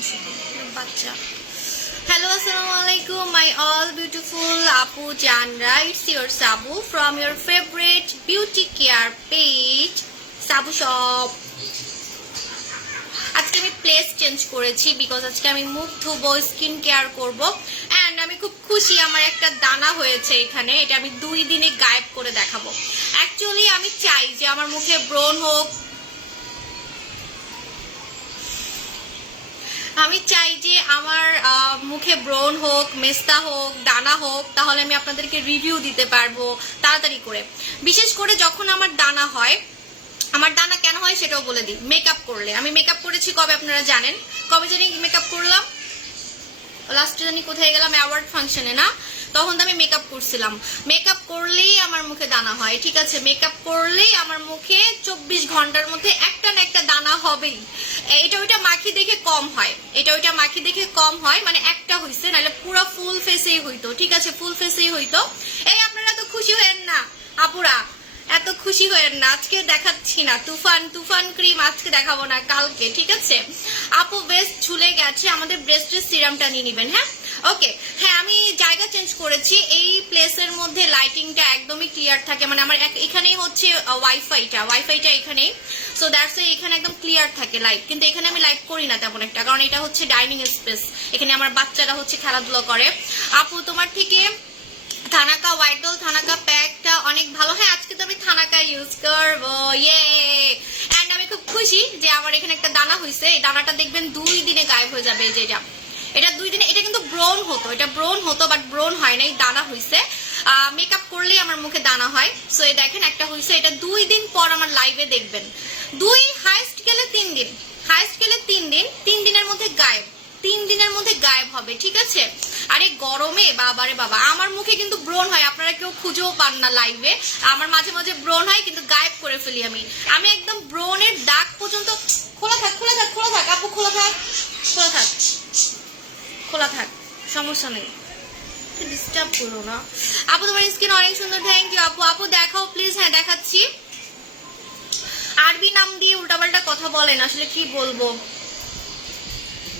বাচ্চা Hello, Assalamualaikum, my all beautiful Apu Janra. It's your Sabu from your favorite beauty care page, Sabu Shop. আজকে আমি place change করেছি because আজকে আমি মুখ ধুবো, স্কিন কেয়ার করব এন্ড আমি খুব খুশি আমার একটা দানা হয়েছে এখানে। এটা আমি 2 দিনে গায়েব করে দেখাবো। অ্যাকচুয়ালি আমি চাই যে আমার মুখে ব্রণ হোক, আমি চাই যে আমার মুখে ব্রণ হোক, মেস্তা হোক, দানা হোক, তাহলে আমি আপনাদেরকে রিভিউ দিতে পারবো তাড়াতাড়ি করে। বিশেষ করে যখন আমার দানা হয়, আমার দানা কেন হয় সেটাও বলে দিই। মেকআপ করলে, আমি মেকআপ করেছি কবে আপনারা জানেন? কবে জানি মেকআপ করলাম, লাস্টে জানি কোথায় গেলাম, অ্যাওয়ার্ড ফাংশনে না, তখন তো আমি মেকআপ করছিলাম। মেকআপ করলেই আমার মুখে দানা হয়, ঠিক আছে? মেকআপ করলেই আমার মুখে 24 ঘন্টার মধ্যে একটা না একটা দানা হবেই। এটা ওইটা মাখি দেখে কম হয়, এটা ওইটা মাখি দেখে কম হয়, মানে একটা হইছে, নাহলে পুরো ফুল ফেসেই হইতো, ঠিক আছে? ফুল ফেসেই হইতো। এই আপনারা তো খুশি হয়েন না আপুরা, এত খুশি হয়েন না। আজকে দেখাচ্ছি না তুফান ক্রিম, আজকে দেখাবো না, কালকে, ঠিক আছে? আপু বেস্ট ঝুলে গেছে, আমাদের ব্রেস্টের সিরামটা নিয়ে নিবেন। হ্যাঁ, ওকে। হ্যাঁ, আমি জায়গা চেঞ্জ করেছি। এই প্লেসের মধ্যে লাইটিংটা একদমই ক্লিয়ার থাকে, মানে আমার এখানেই হচ্ছে ওয়াইফাইটা এখানেই, সো দ্যাটস এখানে একদম ক্লিয়ার থাকে লাইট। কিন্তু এখানে আমি লাইট করি না তেমন একটা, কারণ এটা হচ্ছে ডাইনিং স্পেস, এখানে আমার বাচ্চারা হচ্ছে খেলাধুলা করে। আপু তোমার থেকে থানাকা হোয়াইট ডল থানাকা প্যাকটা অনেক ভালো। হ্যাঁ, আজকে তো আমি থানাকা ইউজ করবো, ইয়ে। এন্ড আমি খুব খুশি যে আমার এখানে একটা দানা হয়েছে। এই দানাটা দেখবেন 2 দিনে গায়েব হয়ে যাবে। যে এটা 2 দিনে, এটা কিন্তু ব্রণ হতো, বাট ব্রণ হয় না, এই দানা হয়েছে। মেকআপ করলেই আমার মুখে দানা হয়। সো এই দেখেন একটা হয়েছে, এটা 2 দিন পর আমার লাইভে দেখবেন। 2 হাইস্ট গেলে 3 দিন, 3 দিনের মধ্যে গায়েব, 3 দিনের মধ্যে গায়েব হবে, ঠিক আছে? আরে গরমে বাবারে বাবা, আমার মুখে কিন্তু ব্রণ হয়, আপনারা কেউ খুঁজেও পান না লাইভে। আমার মাঝে মাঝে ব্রণ হয়, কিন্তু গায়েব করে ফেলি আমি একদম ব্রণের দাগ পর্যন্ত। খোলা থাক আপু, খোলা থাক, সমস্যা নেই, ডিস্টার্ব করো না। আপু তোমার স্কিন অনেক সুন্দর, থ্যাংক ইউ আপু। আপু দেখাও প্লিজ। হ্যাঁ দেখাচ্ছি। আরবি নাম দিয়ে উল্টাপাল্টা কথা বলেন, আসলে কি বলবো,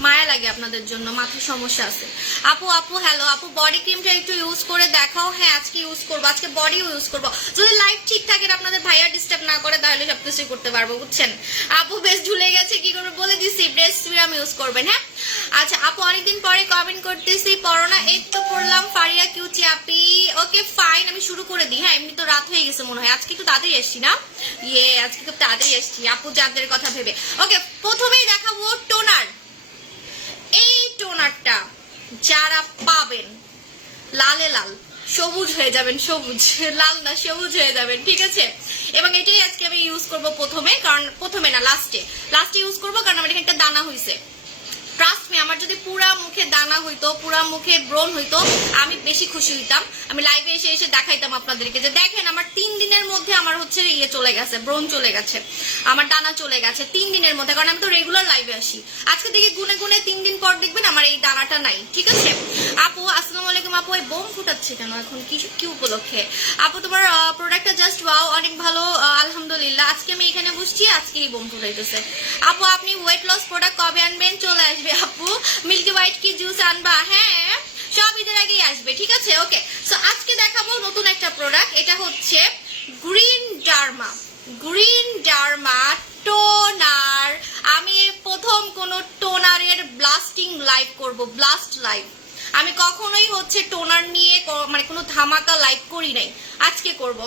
মায়া লাগে আপনাদের জন্য, মাথার সমস্যা আছে। আপু হ্যালো আপু, বডি ক্রিমটা একটু ইউজ করে দেখাও। হ্যাঁ, আজকে ইউজ করবো, আজকে বডিও ইউজ করবো। যদি লাইফ ঠিক থাকে, আপনাদের ভাইয়া ডিস্টার্ব না করে, তাহলে সবকিছু করতে পারবো, বুঝছেন? আপু বেশ ঝুলে গেছে, কি করবো বলে দিচ্ছি, ব্রেস্ট সিরাম ইউজ করবেন। হ্যাঁ, আচ্ছা আপু অনেকদিন পরে কমেন্ট করতেছি, পড়ো না? এই তো পড়লাম, ফারিয়া কিউচি আপি। ওকে ফাইন, আমি শুরু করে দিই। হ্যাঁ, এমনি তো রাত হয়ে গেছে মনে হয়, আজকে একটু তাড়াতাড়ি এসছি না? আজকে খুব তাড়াতাড়ি এসছি আপু, যাদের কথা ভেবে। ওকে, প্রথমেই দেখাবো টোনার। এই টোনারটা যারা পাবেন, লালে লাল, সবুজ হয়ে যাবেন, সবুজ, লাল না সবুজ হয়ে যাবেন, ঠিক আছে? এবং এটাই আজকে আমি ইউজ করব প্রথমে, কারণ প্রথমে না লাস্টে ইউজ করব, কারণ আমার এখানে একটা দানা হয়েছে। ট্রাস্ট মি, আমার যদি পুরা মুখে দানা হইতো, পুরা মুখে ব্রণ হইতো, আমি বেশি খুশি হইতাম। আমি লাইভে এসে দেখাইতাম আপনাদেরকে যে দেখেন আমার 3 দিনের মধ্যে আমার হচ্ছে চলে গেছে, ব্রণ চলে গেছে, আমার দানা চলে গেছে 3 দিনের মধ্যে, কারণ আমি তো রেগুলার লাইভে আসি। আজকে দেখি গুনে 3 দিন পর দেখবেন আমার এই দানাটা নাই, ঠিক আছে? আপু আসসালামু আলাইকুম। আপু এই বোম ফুটাচ্ছে কেন এখন, কি উপলক্ষে? আপু তোমার প্রোডাক্টটা জাস্ট ওয়াও, অনেক ভালো, আলহামদুলিল্লাহ। আজকে আমি এখানে বসছি, আজকেই বোম ফুটাইতেছে। আপু আপনি ওয়েট লস প্রোডাক্ট কবে আনবেন? চলে আসবে আপু। মিল্কি হোয়াইট কি জুস আনবা? হ্যাঁ, সব ঈদের আগেই আসবে, ঠিক আছে? ওকে, সো আজকে দেখাবো নতুন একটা প্রোডাক্ট। এটা হচ্ছে গ্রিন ডার্মা টোনার। আমি প্রথম কোন টোনারের ব্লাস্টিং লাইভ করব, ব্লাস্ট লাইভ। আমি কখনোই হচ্ছে টোনার নিয়ে মানে কোনো ধামাকা লাইভ করি নাই, আজকে করব।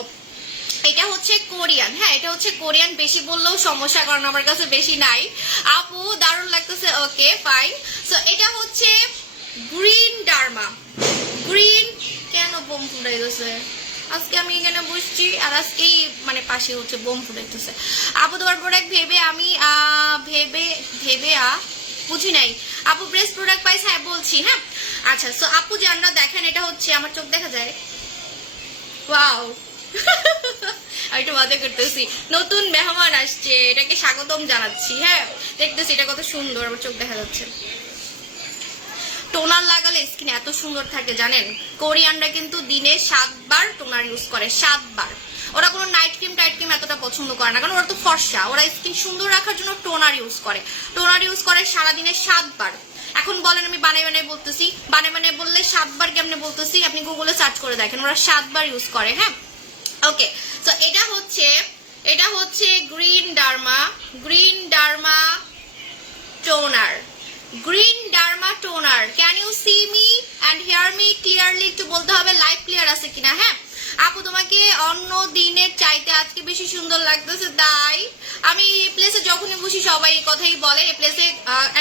এটা হচ্ছে কোরিয়ান। হ্যাঁ, এটা হচ্ছে কোরিয়ান, বেশি বললেও সমস্যা, কারণ আমার কাছে বেশি নাই। আপু দারুণ লাগতেছে, ওকে ফাইন। সো এটা হচ্ছে গ্রিন ডার্মা। গ্রিন কেন বোম ফুটাইতেছে? আজকে আমি এখানে বসছি আর আজকেই মানে পাশে হচ্ছে বোম ফুটাইতেছে। আপু তোমার প্রোডাক্ট ভেবে আমি বুঝি নাই। আপু ব্রেস্ট প্রোডাক্ট পাইস? হ্যাঁ বলছি। হ্যাঁ, আচ্ছা। সো আপু জানরা দেখেন, এটা হচ্ছে, আমার চোখ দেখা যায়, ওয়াও। একটু মজা করতেছি, নতুন মেহমান আসছে, এটাকে স্বাগতম জানাচ্ছি। হ্যাঁ, দেখতেছি এটা কত সুন্দর, আমার চোখ দেখা যাচ্ছে। টোনার লাগালে স্কিন এত সুন্দর থাকে জানেন। কোরিয়ানরা কিন্তু দিনে 7 বার টোনার ইউজ করে, 7 বার। ওরা কোনো নাইট ক্রিম এতটা পছন্দ করে না, কারণ ওরা তো ফর্সা, ওরা স্কিন সুন্দর রাখার জন্য টোনার ইউজ করে। টোনার ইউজ করে সারাদিনে 7 বার। এখন বলেন আমি বানাই বলতেছি, বানাই বললে 7 বার কেমনে বলতেছি, আপনি গুগলে সার্চ করে দেখেন, ওরা 7 বার ইউজ করে। হ্যাঁ, ওকে। তো এটা হচ্ছে green derma toner. Green derma toner. Can you see me and hear me clearly? একটু বলতে হবে লাইভ ক্লিয়ার আছে কিনা। হ্যাঁ আপু, তোমাকে অন্য দিনের চাইতে আজকে বেশি সুন্দর লাগতেছে। তাই আমি এই প্লেসে যখনই বসি সবাই এই কথাই বলে, এই প্লেসে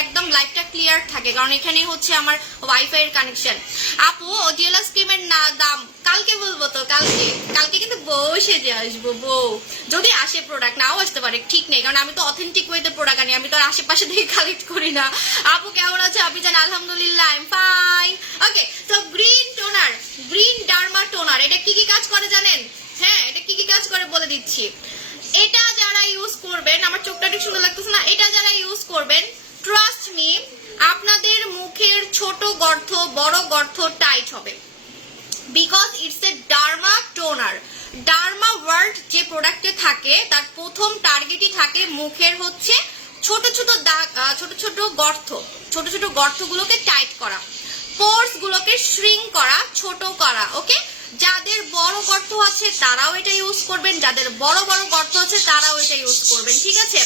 একদম লাইভটা ক্লিয়ার থাকে, কারণ এখানে হচ্ছে আমার ওয়াইফাই এর কানেকশন। আপু ডিএলএক্স ক্রিমের দাম কালকে বলবো তো, কালকে কিন্তু বউ সেজে আসবো, বউ যদি আসে, প্রোডাক্ট নাও আসতে পারে, ঠিক নেই, কারণ আমি তো অথেন্টিক ওয়েতে প্রোডাক্ট আনি, আমি তো আশেপাশে থেকে কালেক্ট করি না। আপু কেমন আছে? আপনি জান আলহামদুলিল্লাহ, আই এম ফাইন। ওকে, তো গ্রিন ডার্মা টোনার, এটা কি কি কাজ করে জানেন? হ্যাঁ, এটা কি কি কাজ করে বলে দিচ্ছি। এটা যারা ইউজ করবেন, আমার চোখটা ঠিক সুন্দর লাগতেছে না, এটা যারা ইউজ করবেন, ট্রাস্ট মি, আপনাদের মুখের ছোট গর্ত বড় গর্ত টাইট হবে, because it's a derma toner. Derma word যে প্রোডাক্টে থাকে তার প্রথম টার্গেটই থাকে মুখের হচ্ছে ছোট ছোট দাগ, ছোট গর্তগুলোকে টাইট করা, পোরস গুলোকে শ্রিঙ্ক করা, ছোট করা। ওকে, যাদের বড় গর্ত আছে তারাও এটা ইউজ করবেন, যাদের বড় গর্ত আছে তারাও এটা ইউজ করবেন, ঠিক আছে?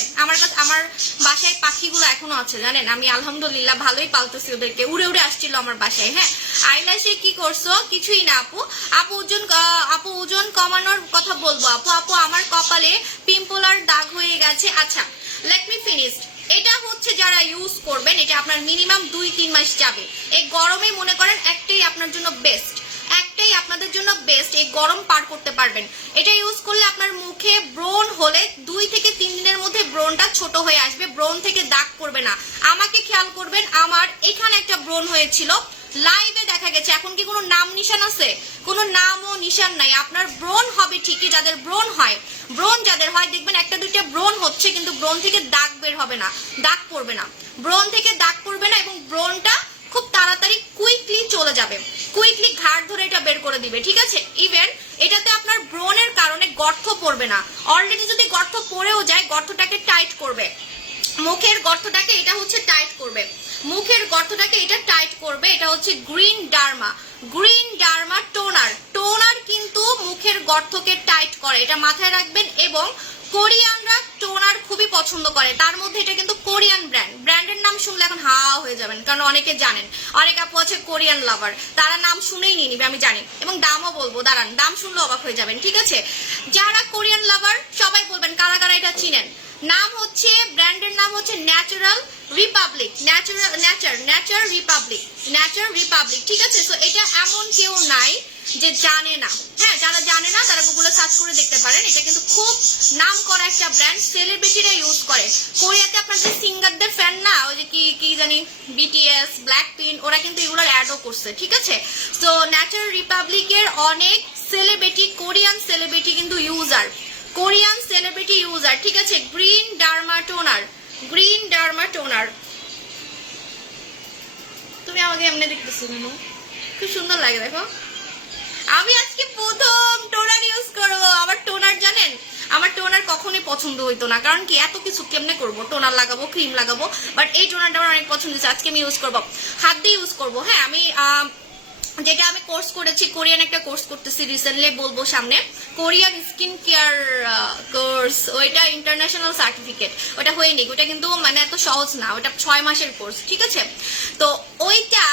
আমার বাসায় পাখিগুলো এখনো আছে জানেন, আমি আলহামদুলিল্লাহ ভালোই পালতেছি ওদেরকে, উড়ে আসছিল আমার বাসায়। হ্যাঁ, আইলাশে কি করছো? কিছুই না আপু ওজন কমানোর কথা বলবো। আপু আমার কপালে পিম্পল আর দাগ হয়ে গেছে। আচ্ছা, লেট মি ফিনিশ। এটা হচ্ছে যারা ইউজ করবেন, এটা আপনার মিনিমাম 2-3 মাস যাবে। এই গরমে মনে করেন একটাই আপনার জন্য বেস্ট, আপনাদের জন্য বেস্ট, এই গরম পার করতে পারবেন। এটা ইউজ করলে আপনার মুখে ব্রণ হলে 2 থেকে 3 দিনের মধ্যে ব্রণটা ছোট হয়ে আসবে, ব্রণ থেকে দাগ পড়বে না। আমাকে খেয়াল করবেন, আমার এখানে একটা ব্রণ হয়েছিল, লাইভে দেখা গেছে। এখন কি কোনো নাম নিশান আছে? কোনো নাম ও নিশান নাই। আপনার ব্রণ হবে ঠিকই, যাদের ব্রণ হয় দেখবেন 1-2টা ব্রণ হচ্ছে, কিন্তু ব্রণ থেকে দাগ বের হবে না, দাগ পড়বে না, ব্রণ থেকে দাগ পড়বে না, এবং ব্রণটা খুব তাড়াতাড়ি কুইকলি চলে যাবে, কুইকলি ঘাড় ধরে এটা বের করে দিবে, ঠিক আছে? ইভেন এটাতে আপনার ব্রণের কারণে গর্ত পড়বে না। অলরেডি যদি গর্ত পড়েও যায়, গর্তটাকে টাইট করবে, মুখের গর্তটাকে এটা হচ্ছে টাইট করবে, মুখের গর্তটাকে এটা টাইট করবে। এটা হচ্ছে গ্রিন ডার্মা টোনার কিন্তু মুখের গর্তকে টাইট করে, এটা মাথায় রাখবেন। এবং কোরিয়ানরা টোনার খুবই পছন্দ করে, তার মধ্যে এটা কিন্তু কোরিয়ান ব্র্যান্ডের নাম শুনলে এখন হা হয়ে যাবেন, কারণ অনেকে জানেন, অনেক আপু আছে কোরিয়ান লাভার, তারা নাম শুনেই নিয়ে নিবে, আমি জানি, এবং দামও বলবো, দাঁড়ান, দাম শুনলে অবাক হয়ে যাবেন, ঠিক আছে? যারা কোরিয়ান লাভার সবাই বলবেন কারা কারা এটা চিনেন। নাম হচ্ছে, ব্র্যান্ডের নাম হচ্ছে ন্যাচার রিপাবলিক, ঠিক আছে? তো এটা এমন কেউ নাই যে জানে না। হ্যাঁ, যারা জানে না তারা গুগলে সার্চ করে দেখতে পারেন, এটা কিন্তু খুব নাম করা একটা ব্র্যান্ড, সেলিব্রিটিরা ইউজ করে। কোরিয়াতে আপনার যে সিঙ্গারদের ফ্যান না, ওই যে কি জানি BTS, ব্ল্যাকপিঙ্ক, ওরা কিন্তু এগুলোর অ্যাডও করছে, ঠিক আছে? তো ন্যাচারাল রিপাবলিকের অনেক সেলিব্রিটি, কোরিয়ান সেলিব্রিটি কিন্তু ইউজার, ঠিক আছে? Green derma toner. তুমি আমাকে এমনি দেখতেছো কেন? খুব সুন্দর লাগে, দেখো। আমি আজকে প্রথম টোনার ইউজ করবো। আমার টোনার জানেন, আমার টোনার কখনোই পছন্দ হইতো না, কারণ কি এত কিছু কেমনে করবো, টোনার লাগাবো, ক্রিম লাগাবো, বাট এই টোনারটা আমার অনেক পছন্দ হয়েছে, আজকে আমি ইউজ করবো, হাত দিয়ে ইউজ করবো। হ্যাঁ, আমি যেটা আমি কোর্স করেছি, কোরিয়ান একটা কোর্স করতেছি রিসেন্টলি, বলবো সামনে, কোরিয়ান স্কিন কেয়ার কোর্স, ওইটা ইন্টারন্যাশনাল সার্টিফিকেট, ওটা হয়নি, ওটা কিন্তু মানে এত সহজ না, ওটা 6 মাসের কোর্স, ঠিক আছে? তো ওইটা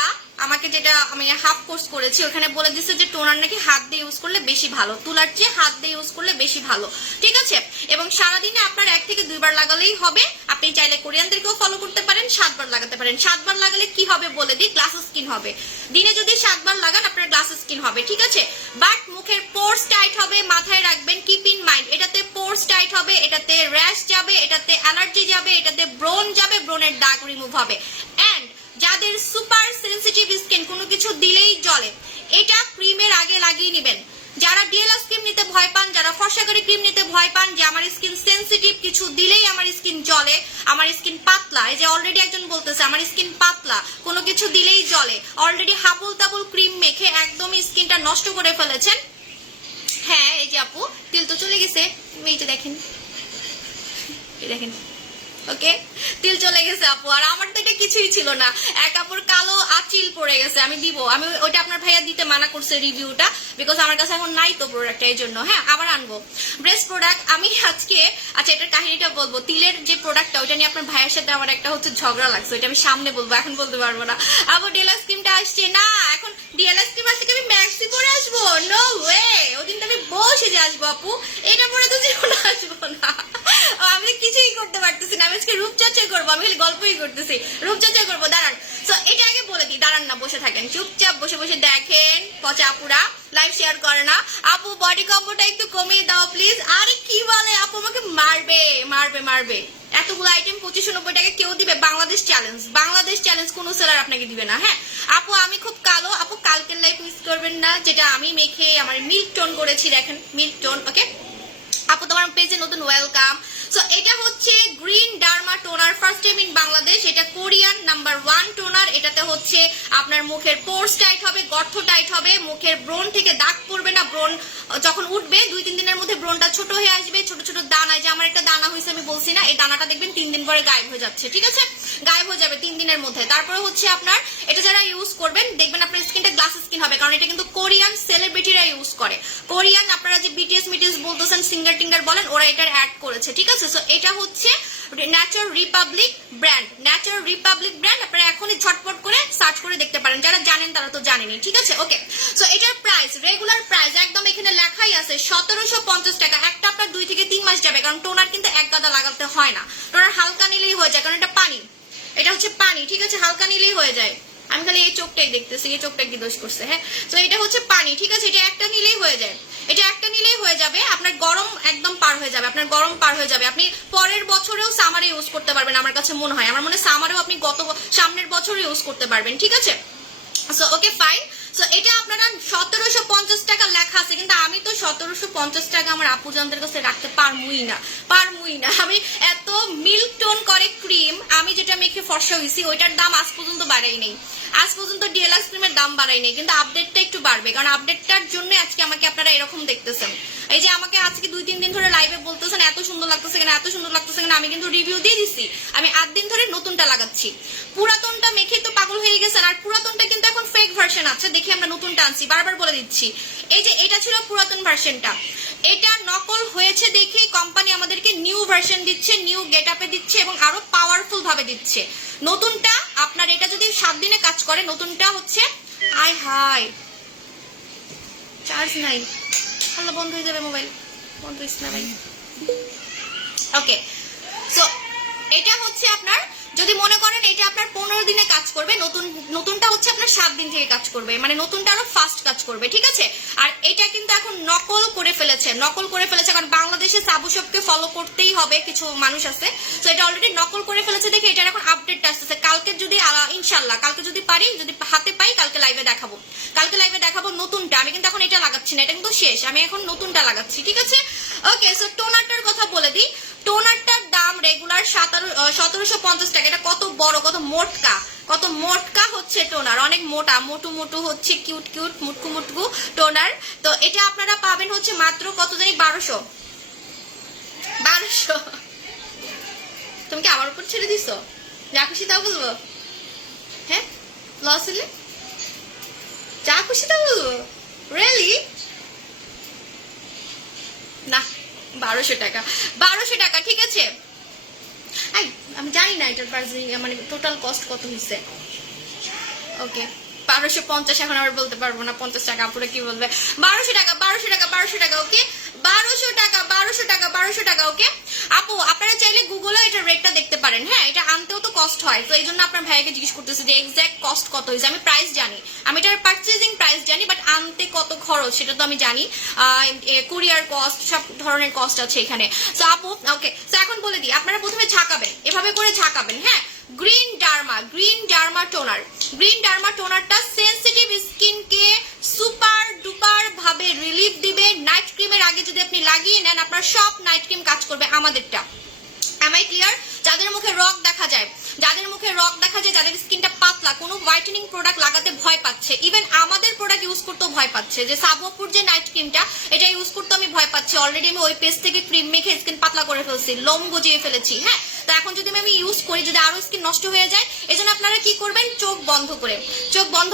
আমাকে, যেটা আমি হাফ কোর্স করেছি, ওখানে বলে দিচ্ছে যে টোনার নাকি হাত দিয়ে ইউজ করলে বেশি ভালো, তুলার চেয়ে হাত দিয়ে ইউজ করলে বেশি ভালো, ঠিক আছে? এবং সারাদিনে আপনার 1 থেকে 2 বার লাগালেই হবে। আপনি চাইলে কোরিয়ানদেরকেও ফলো করতে পারেন, 7 বার লাগাতে পারেন। 7 বার লাগালে কি হবে বলে দিই, গ্লাস স্কিন হবে। দিনে যদি 7 বার লাগান আপনার গ্লাস স্কিন হবে, ঠিক আছে? বাট মুখের পোরস টাইট হবে, মাথায় রাখবেন, কিপ ইন মাইন্ড, এটাতে পোরস টাইট হবে, এটাতে র্যাশ যাবে, এটাতে অ্যালার্জি যাবে, এটাতে ব্রণ যাবে, ব্রণের দাগ রিমুভ হবে। এন্ড যাদের সুপার সেনসিটিভ স্কিন, কোনো কিছু দিলেই জ্বলে, এটা ক্রিমের আগে লাগিয়ে নেবেন। যারা ডিএলএক্স ক্রিম নিতে ভয় ভয় পান, যারা ফর্সা করে ক্রিম নিতে ভয় পান, যে আমার স্কিন সেনসিটিভ, কিছু দিলেই আমার স্কিন জ্বলে, আমার স্কিন পাতলা, এই যে অলরেডি একজন বলতেছে আমার স্কিন পাতলা, কোনো কিছু দিলেই জ্বলে, অলরেডি হাবুল তাবুল ক্রিম মেখে একদমই স্কিনটা নষ্ট করে ফেলেছেন। হ্যাঁ এই যে আপু তিল তো চলে গেছে, এই যে দেখেন, এই দেখেন, ওকে তিল চলে গেছে আপু। আর আমার তো এটা কিছুই ছিল না, এক আপুর কালো আচিল পড়ে গেছে, আমি দিব, আমি ওইটা আপনার ভাইয়া দিতে মানা করছে রিভিউটা, বিকজ আমার কাছে এখন নাই তো প্রোডাক্টটা, এই জন্য। হ্যাঁ আবার আনবো ব্রেস্ট প্রোডাক্ট আমি আজকে। আচ্ছা এটার কাহিনীটা বলবো, তিলের যে প্রোডাক্টটা ওইটা নিয়ে আপনার ভাইয়ের সাথে আমার একটা হচ্ছে ঝগড়া লাগছে, ওইটা আমি সামনে বলবো, এখন বলতে পারবো না। আবার ডিএলএক্স ক্রিমটা আসছে না, এখন ডিএলএক্স ক্রিম আসলে আমি ম্যাক্সি পরে আসবো? নো ওয়ে, ওদিন তো আমি বসে যে আসবো আপু, এটা পরে তো জীবনে আসবো না, আমি কিছুই করতে পারতেছি না, আমি আজকে রূপচর্চা করবো, আমি খালি গল্পই করতেছি, রূপচর্চা করবো, দাঁড়ান। তো এটা আগে বলে দিই, দাঁড়ান না, বসে থাকেন, চুপচাপ বসে বসে দেখেন, পচা আপুরা লাইভ শেয়ার করে না। আপু বডি কম্বোটা একটু কমিয়ে দাও প্লিজ। আরে কি বলে আপু, আমাকে মারবে মারবে মারবে, এতগুলো আইটেম 2590 টাকা কেউ দিবে? বাংলাদেশ চ্যালেঞ্জ, বাংলাদেশ চ্যালেঞ্জ কোনো সেলার আপনাকে দিবে না। হ্যাঁ আপু আমি খুব কালো, আপু কালকের লাইফ মিস করবেন না, যেটা আমি মেখে আমার মিল্ক টোন করেছি, দেখেন মিল্ক টোন। ওকে আপু তোমার পেজে নতুন ওয়েলকাম। সো এটা হচ্ছে green derma toner, first time in Bangladesh, এটা কোরিয়ান নাম্বার 1 টোনার। এটাতে হচ্ছে আপনার মুখের পোর্স টাইট হবে, গর্ত টাইট হবে, মুখের ব্রণ থেকে দাগ পড়বে না, ব্রণ যখন উঠবে 2-3 দিনের মধ্যে ব্রণটা ছোট হয়ে আসবে, ছোট ছোট দানা, যে আমার একটা দানা হয়েছে আমি বলছি না, এই দানাটা দেখবেন 3 দিন পরে গায়েব হয়ে যাচ্ছে, ঠিক আছে, গায়েব হয়ে যাবে 3 দিনের মধ্যে। তারপরে হচ্ছে আপনার এটা যারা ইউজ করবেন দেখবেন আপনার স্কিনটা গ্লাস স্কিন হবে, কারণ এটা কিন্তু কোরিয়ান সেলিব্রিটিরা ইউজ করে, কোরিয়ান আপনারা যে বিটিএস মিটিএস বলতেছেন, সিঙ্গার টিঙ্গার বলেন, ওরা এটার অ্যাড করেছে, ঠিক আছে। সো এটা হচ্ছে Nature Republic brand, Nature Republic brand, আপনারা এখনই ঝটপট করে সার্চ করে দেখতে পারেন, যারা জানেন তারা তো জানেনি, ঠিক আছে। ওকে সো এটার প্রাইস, রেগুলার প্রাইস একদম এখানে লেখাই আছে 1750 টাকা। একটা আপনার 2 থেকে 3 মাস যাবে, কারণ টোনার কিন্তু এক গাদা লাগাতে হয় না, টোনার হালকা নিলেই হয়ে যায়, কারণ এটা পানি, এটা হচ্ছে পানি, ঠিক আছে, হালকা নিলেই হয়ে যায়। আমি খালি এই চোখটাই দেখতেছি, এই চোখটা কি দোষ করছে? হ্যাঁ তো এটা হচ্ছে পানি, ঠিক আছে, এটা একটা নিলেই হয়ে যায়, এটা একটা নিলেই হয়ে যাবে, আপনার গরম একদম পার হয়ে যাবে, আপনার গরম পার হয়ে যাবে, আপনি পরের বছরেও সামারে ইউজ করতে পারবেন, আমার কাছে মনে হয়, আমার মনে হয় সামারেও আপনি সামনের বছর ইউজ করতে পারবেন, ঠিক আছে। So okay fine. সো এটা আপনারা 1750 টাকা লেখা আছে, কিন্তু আমি তো 1750 টাকা আমার আপুজানদের কাছে রাখতে পারমুই না, পারমুই না। আমি এত মিল্ক টোন করে ক্রিম আমি যেটা মেখে ফর্সা হয়েছি, ওইটার দাম আজ পর্যন্ত বাড়াই নেই, আজ পর্যন্ত ডিএলএক্স ক্রিমের দাম বাড়াই নেই, কিন্তু আপডেটটা একটু বাড়বে, কারণ আপডেটটার জন্য আজকে আমাকে আপনারা এরকম দেখতেছেন। এই যে আমাকে আজকে 2-3 দিন ধরে লাইভে বলতেছেন এত সুন্দর লাগতেছে কেন, এত সুন্দর লাগতেছে কেন, আমি কিন্তু রিভিউ দিয়ে দিচ্ছি, আমি 8 দিন ধরে নতুনটা লাগাচ্ছি, পুরাতনটা মেখে তো পাগল হয়ে গেছেন, আর পুরাতনটা কিন্তু এখন ফেক ভার্সন আছে, দেখি আমরা নতুনটা আনছি, বারবার বলে দিচ্ছি। এই যে এটা ছিল পুরাতন ভার্সনটা, এটা নকল হয়েছে দেখেই কোম্পানি আমাদেরকে নিউ ভার্সন দিচ্ছে, নিউ গেটআপে দিচ্ছে এবং আরো পাওয়ারফুল ভাবে দিচ্ছে। নতুনটা আপনার এটা যদি 7 দিনে কাজ করে, নতুনটা হচ্ছে আই হাই চার্জ নাই, আল্লাহ বন্ধ হয়ে যাবে, মোবাইল বন্ধ হয়েছে না ভাই। ওকে সো এটা হচ্ছে আপনার, যদি মনে করেন এটা আপনার 15 দিনে কাজ করবে, নতুনটা হচ্ছে আপনার 7 দিন থেকে কাজ করবে, মানে নতুনটা আরো ফাস্ট কাজ করবে, ঠিক আছে। আর এটা কিন্তু এখন নকল করে ফেলেছে, নকল করে ফেলেছে, কারণ বাংলাদেশে সাবু শপকে ফলো করতেই হবে, কিছু মানুষ আছে, তো এটা অলরেডি নকল করে ফেলেছে দেখে এটার এখন আপডেট আসতেছে। কালকে যদি ইনশাল্লাহ কালকে যদি পারি, যদি হাতে পাই, কালকে লাইভে দেখাবো, কালকে লাইভে দেখাবো নতুনটা। আমি কিন্তু এখন এটা লাগাচ্ছি না, এটা কিন্তু শেষ, আমি এখন নতুনটা লাগাচ্ছি, ঠিক আছে। ওকে সো টোনারটার কথা বলে দিই, টোনারটার দাম রেগুলার 1750 টাকা। এটা কত বড়, কত মোটকা, কত মোটকা হচ্ছে টোনার, অনেক মোটা, মোটু মোটু হচ্ছে, কিউট কিউট মুটকু মুটকু টোনার। তো এটা আপনারা পাবেন হচ্ছে মাত্র কত জানি 1200। তুমি কি আমার উপর ছেড়ে দিছো? যা খুশি তাও বলবো? হ্যাঁ লস হলে যা খুশি তাও বলবো? রিয়েলি না, 1200 টাকা, 1200 টাকা, ঠিক আছে। আমি জানি না এটার প্রাইস মানে টোটাল কস্ট কত হয়েছে। ওকে 1250, এখন আবার বলতে পারবো না 50 টাকা, পুরো কি বলবে, 1200 টাকা, 1200 টাকা, 1200 টাকা, ওকে 1200 টাকা, 1200 টাকা, 1200 টাকা। ওকে আপু আপনারা চাইলে গুগলে এটার রেটটা দেখতে পারেন, হ্যাঁ এটা আনতেও তো কস্ট হয়, তো এই জন্য আপনার ভাইকে জিজ্ঞেস করতেছি যে এক্সাক্ট কস্ট কত হয়েছে। আমি প্রাইস জানি, আমি এটার পারচেজিং প্রাইস জানি, বাট আনতে কত খরচ সেটা তো আমি জানি, কুরিয়ার কস্ট, সব ধরনের কস্ট আছে এখানে। তো আপু ওকে, তো এখন বলে দিই, আপনারা প্রথমে ঝাঁকাবেন, এভাবে করে ঝাঁকাবেন, হ্যাঁ। Green derma toner, green derma টোনারটা সেনসিটিভ স্কিনকে সুপার ডুপার ভাবে রিলিফ দিবে। নাইট ক্রিমের আগে যদি আপনি লাগিয়ে নেন আপনার সব নাইট ক্রিম কাজ করবে আমাদেরটা। Am I clear? যাদের মুখে রগ দেখা যায়, যাদের স্কিনটা পাতলা, কোনো হোয়াইটেনিং প্রোডাক্ট লাগাতে ভয় পাচ্ছে, ইভেন আমাদের প্রোডাক্ট ইউজ করতেও ভয় পাচ্ছে, যে সাবপুর যে নাইট ক্রিমটা এটা ইউজ করতে আমি ভয় পাচ্ছি, অলরেডি আমি ওই পেজ থেকে ক্রিম মেখে স্কিন পাতলা করে ফেলছি, লোম গজিয়ে ফেলেছি। হ্যাঁ, তো এখন যদি আমি ইউজ করি, যদি আরো স্কিন নষ্ট হয়ে যায়, এজন্য আপনারা কি করবেন, চোখ বন্ধ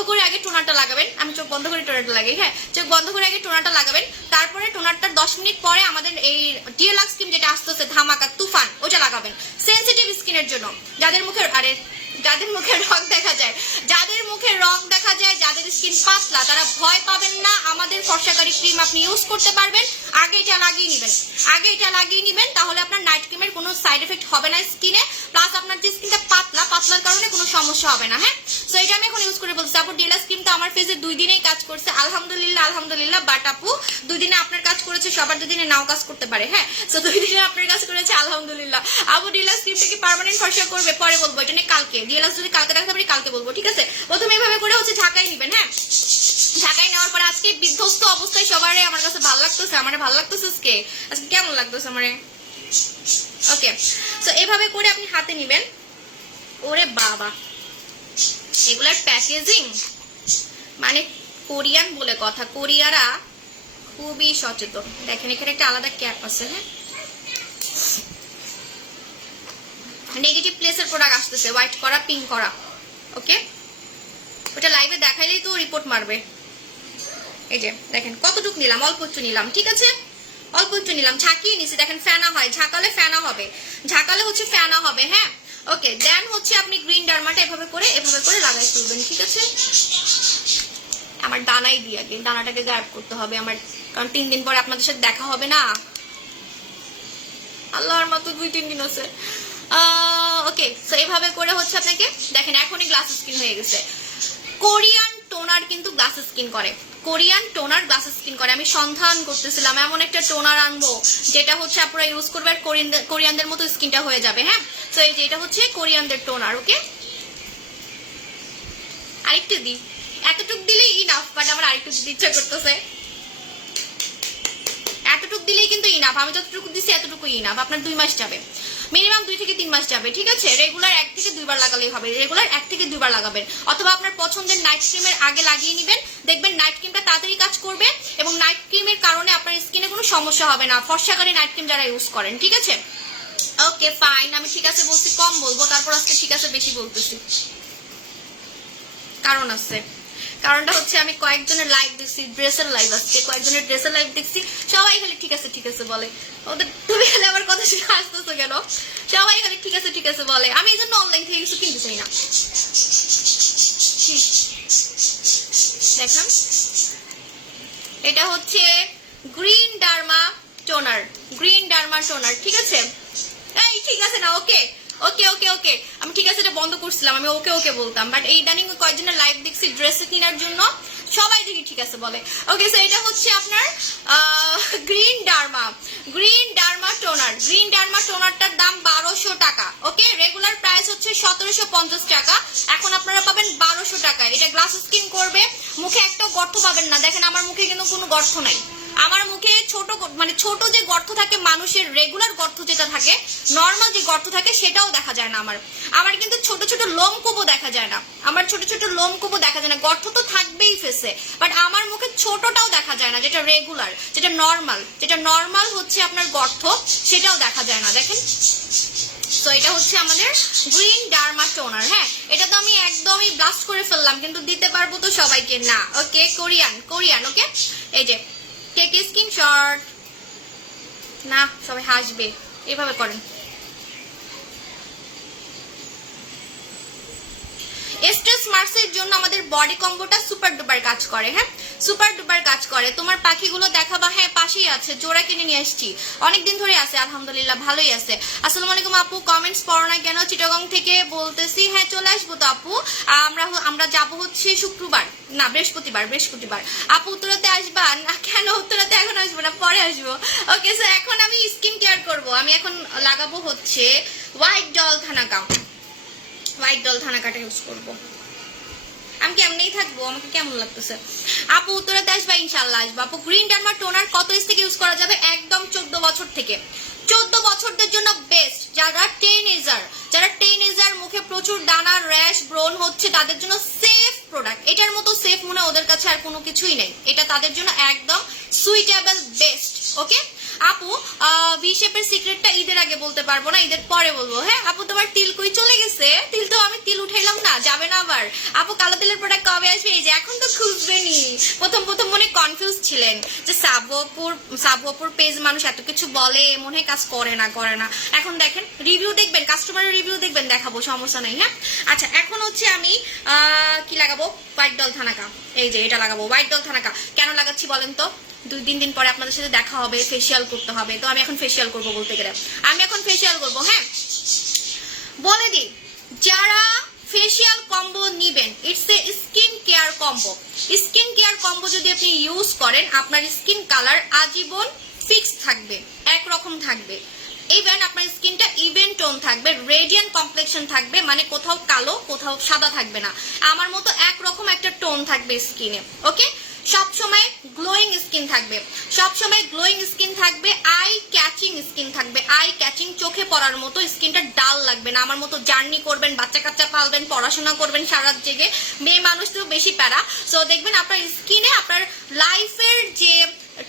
করে আগে টোনারটা লাগাবেন। আমি চোখ বন্ধ করে টোনারটা লাগাই। হ্যাঁ, চোখ বন্ধ করে আগে টোনারটা লাগাবেন, তারপরে টোনারটার 10 মিনিট পরে আমাদের এই ডিএলএক্স ক্রিম যেটা আসতেছে ধামাকা তুফান ওটা লাগাবেন সেনসিটিভ স্কিনের জন্য। যাদের মুখে রং দেখা যায়, যাদের স্কিন পাতলা, তারা ভয় পাবেন না, আমাদের ফর্সাকারী ক্রিম আপনি ইউজ করতে পারবেন। আগে এটা লাগিয়ে নিবেন, তাহলে আপনার নাইট ক্রিমের কোনো সাইড এফেক্ট হবে না স্কিনে, প্লাস আপনার যে স্কিনটা পাতলার কারণে কোনো সমস্যা হবে না। হ্যাঁ, সো এটা আমি এখন ইউজ করে বলছি। আপু ডিএলএক্স ক্রিমটা আমার ফেসে 2 দিনেই কাজ করছে, আলহামদুলিল্লাহ। বাট আপু 2 দিনে আপনার কাজ করেছে, সবার 2 দিনে নাও কাজ করতে পারে। হ্যাঁ, সো 2 দিনে আপনার কাজ করেছে, আলহামদুলিল্লাহ। আপু ডিএলএক্স ক্রিমটা কি পার্মানেন্ট ফর্সা করবে? পরে বলবো, এটা নিয়ে কালকে। ডিএলএক্স যদি কালকে দেখাতে পারি কালকে বলবো, ঠিক আছে? প্রথমে এভাবে করে হচ্ছে ঝাঁকাই নিবেন। হ্যাঁ, ঝাঁকাই নেওয়ার পর আজকে বিধ্বস্ত অবস্থায় সবারই আমার কাছে ভালো লাগতেছে, আমার ভালো লাগতেছে আজকে কেমন লাগতেছে আমারে? ওকে, সো এভাবে করে আপনি হাতে নিবেন। ওরে বাবা, এগুলার প্যাকেজিং মানে কোরিয়ান বলে কথা, কোরিয়ারা খুবই সচেতন। দেখেন এখানে একটা আলাদা ক্যাপ আছে। হ্যাঁ, নেগেটিভ প্লেসের প্রোডাক্ট আসতেছে, হোয়াইট করা, পিঙ্ক করা। ওকে, ওটা লাইভে দেখাইলেই তো রিপোর্ট মারবে। এই যে দেখেন কতটুকু নিলাম, অল্প একটু নিলাম, ঠিক আছে? অল্প একটু নিলাম, ঝাঁকিয়ে নিছি। দেখেন ফেনা হয়, ঝাঁকালে হচ্ছে ফেনা হবে। হ্যাঁ, ওকে, দেন হচ্ছে আপনি গ্রিন ডার্মাটা এভাবে করে লাগাই তুলবেন, ঠিক আছে? আমার ডানাই দিয়ে আগে ডানাটাকে গায়েব করতে হবে আমার, কারণ 3 দিন পরে আপনাদের সাথে দেখা হবে না। আল্লাহর মতো 2-3 দিন আছে। ওকে, সো এভাবে করে হচ্ছে আপনাকে দেখেন এখনই গ্লাস স্কিন হয়ে গেছে। কোরিয়ান টোনার কিন্তু গ্লাস স্কিন করে, আমি সন্ধান করতেছিলাম এমন একটা টোনার আনবো যেটা হচ্ছে আপনারা ইউজ করবে আর কোরিয়ানদের মতো স্কিনটা হয়ে যাবে। হ্যাঁ, সো এই যে এটা হচ্ছে কোরিয়ানদের টোনার। ওকে, আরেকটু দিই, এতটুক দিলেই ইনাফ, বাট আমার আরেকটু দিতে ইচ্ছা করতেছে। এতটুক দিলেই কিন্তু ইনাফ, আমি যতটুকু দিচ্ছি এতটুকু ইনাফ। আপনার 2 মাস যাবে, মিনিমাম 2 থেকে 3 মাস যাবে, ঠিক আছে? রেগুলার 1 থেকে 2 বার লাগালেই হবে, লাগাবেন। অথবা আপনার পছন্দের নাইট ক্রিমের আগে লাগিয়ে নেবেন, দেখবেন নাইট ক্রিমটা তাড়াতাড়ি কাজ করবে এবং নাইট ক্রিমের কারণে আপনার স্কিনে কোনো সমস্যা হবে না, ফর্সাকারী নাইট ক্রিম যারা ইউজ করেন, ঠিক আছে? ওকে ফাইন, আমি ঠিক আছে বলছি, কম বলবো, তারপর আজকে ঠিক আছে বেশি বলতেছি, কারণ আছে। কারণটা হচ্ছে আমি কয়েকজনের লাইভ দেখছি, ড্রেসের লাইভ আসছে, কয়েকজনের ড্রেসের লাইভ দেখছি, সবাই খালি ঠিক আছে বলে। ওদের তুমি খালি আমার কথা শুনে আসতেছো কেন? সবাই খালি ঠিক আছে বলে, আমি এই জন্য অনলাইন থেকে কিছু কিনতে চাই না। দেখেন এটা হচ্ছে গ্রিন ডার্মা টোনার, ঠিক আছে? এই ঠিক আছে না? ওকে, আমি ঠিক আছে এটা বন্ধ করছিলাম, আমি ওকে বলতাম, বাট এই ইদানিং কয়েকজনের লাইভ দেখছি ড্রেস কেনার জন্য, সবাই দেখি ঠিক আছে বলে। ওকে, সো এটা হচ্ছে আপনার গ্রিন ডার্মা টোনারটার দাম 1200 টাকা। ওকে, রেগুলার প্রাইস হচ্ছে 1750 টাকা, এখন আপনারা পাবেন 1200 টাকায়। এটা গ্লাস স্কিন করবে, মুখে একটাও গর্ত পাবেন না। দেখেন আমার মুখে কিন্তু কোনো গর্ত নাই, আমার মুখে ছোট যে গর্ত থাকে, মানুষের রেগুলার গর্ত যেটা থাকে, নর্মাল যে গর্ত থাকে সেটাও দেখা যায় না। আমার কিন্তু ছোট লোমকূপও দেখা যায় না, গর্ত তো থাকবেই ফেসে, বাট আমার মুখে ছোটটাও দেখা যায় না, যেটা রেগুলার, যেটা নর্মাল হচ্ছে আপনার গর্ত, সেটাও দেখা যায় না। দেখেন, তো এটা হচ্ছে আমাদের গ্রিন ডার্মা টোনার। হ্যাঁ, এটা তো আমি একদমই ব্লাস্ট করে ফেললাম, কিন্তু দিতে পারবো তো সবাইকে না। ওকে, কোরিয়ান। ওকে, এই যে টেক স্ক্রিনশট, না সবাই হাসবে, এভাবে করেন। স্ট্রেস মার্কসের জন্য আমাদের বডি কম্বোটা সুপার ডুপার কাজ করে। হ্যাঁ, তোমার পাখিগুলো দেখাবা? হ্যাঁ, পাশেই আছে, জোড়া কিনে নিয়ে আসছি, অনেকদিন ধরে আছে, আলহামদুলিল্লাহ ভালোই আছে। আসসালামু আলাইকুম আপু, কমেন্টস পড়ো না কেন? চিটাগং থেকে বলতেছি। হ্যাঁ, চলে আসবো তো আপু, আমরা যাবো হচ্ছে বৃহস্পতিবার। আপু উত্তরাতে আসবা না? কেন উত্তরাতে এখন আসবো না, পরে আসবো। ওকে, সো এখন আমি স্কিন কেয়ার করবো, আমি এখন লাগাবো হচ্ছে হোয়াইট ডল থানাকাটা ইউজ করবো। আমি কেমনেই থাকবো, আমাকে কেমন লাগতেছে? আপু উত্তরাতে আসবা, ইনশাল্লাহ আসবা। আপু গ্রিন ডার্মা টোনার কত এজ থেকে ইউজ করা যাবে? একদম 14 বছর থেকে। 14 বছরদের জন্য বেস্ট। যারা টিনেজার মুখে প্রচুর দানা, র্যাশ, ব্রণ হচ্ছে, তাদের জন্য সেফ প্রোডাক্ট। এটার মতো সেফ মনে ওদের কাছে আর কোনো কিছুই নেই। এটা তাদের জন্য একদম সুইটেবল, বেস্ট। ওকে আপু, ভি শেপের সিক্রেটটা ঈদের আগে বলতে পারবো না, ঈদের পরে বলবো। হ্যাঁ আপু, তোমার তিল কই চলে গেছে? তিল তো আমি তিল উঠাইলাম না, যাবে না আবার। আপু কালো তিলের প্রোডাক্ট কবে আসবে? এই যে এখন তো খুঁজবেনি। প্রথম মনে কনফিউজ ছিলেন যে সাবুপুর পেজ মানুষ এত কিছু বলে, মনে হয় কাজ করে না। এখন দেখেন রিভিউ দেখবেন, কাস্টমারের রিভিউ দেখবেন, দেখাবো, সমস্যা নেই। হ্যাঁ আচ্ছা, এখন হচ্ছে আমি কি লাগাবো? White doll thanaka. এই যে এটা লাগাবো, হোয়াইট ডল থানাকা। কেন লাগাচ্ছি বলেন তো? 2-3 দিন পরে আপনাদের সাথে দেখা হবে, ফেসিয়াল করতে হবে, তো আমি এখন ফেসিয়াল করবো। বলতে গেলে আমি এখন ফেসিয়াল করবো। হ্যাঁ বলে দিই, যারা ফেসিয়াল কম্বো নিবেন, it's a skin care combo. Skin care combo যদি আপনি ইউজ করেন, আপনার স্কিন কালার আজীবন ফিক্স থাকবে, একরকম থাকবে। ইভেন আপনার স্কিনটা ইভেন টোন থাকবে, রেডিয়েন্ট কমপ্লেকশন থাকবে, মানে কোথাও কালো কোথাও সাদা থাকবে না, আমার মতো একরকম একটা টোন থাকবে স্কিনে। ওকে, সবসময় গ্লোয়িং স্কিন থাকবে, সবসময় গ্লোয়িং স্কিন থাকবে, আই ক্যাচিং স্কিন থাকবে, আই ক্যাচিং, চোখে পড়ার মতো। স্কিনটা ডাল লাগবে না, আমার মতো জার্নি করবেন, বাচ্চা কাচ্চা পালবেন, পড়াশোনা করবেন সারা জেগে, মেয়ে মানুষ তো বেশি প্যারা। সো দেখবেন আপনার স্কিনে আপনার লাইফের যে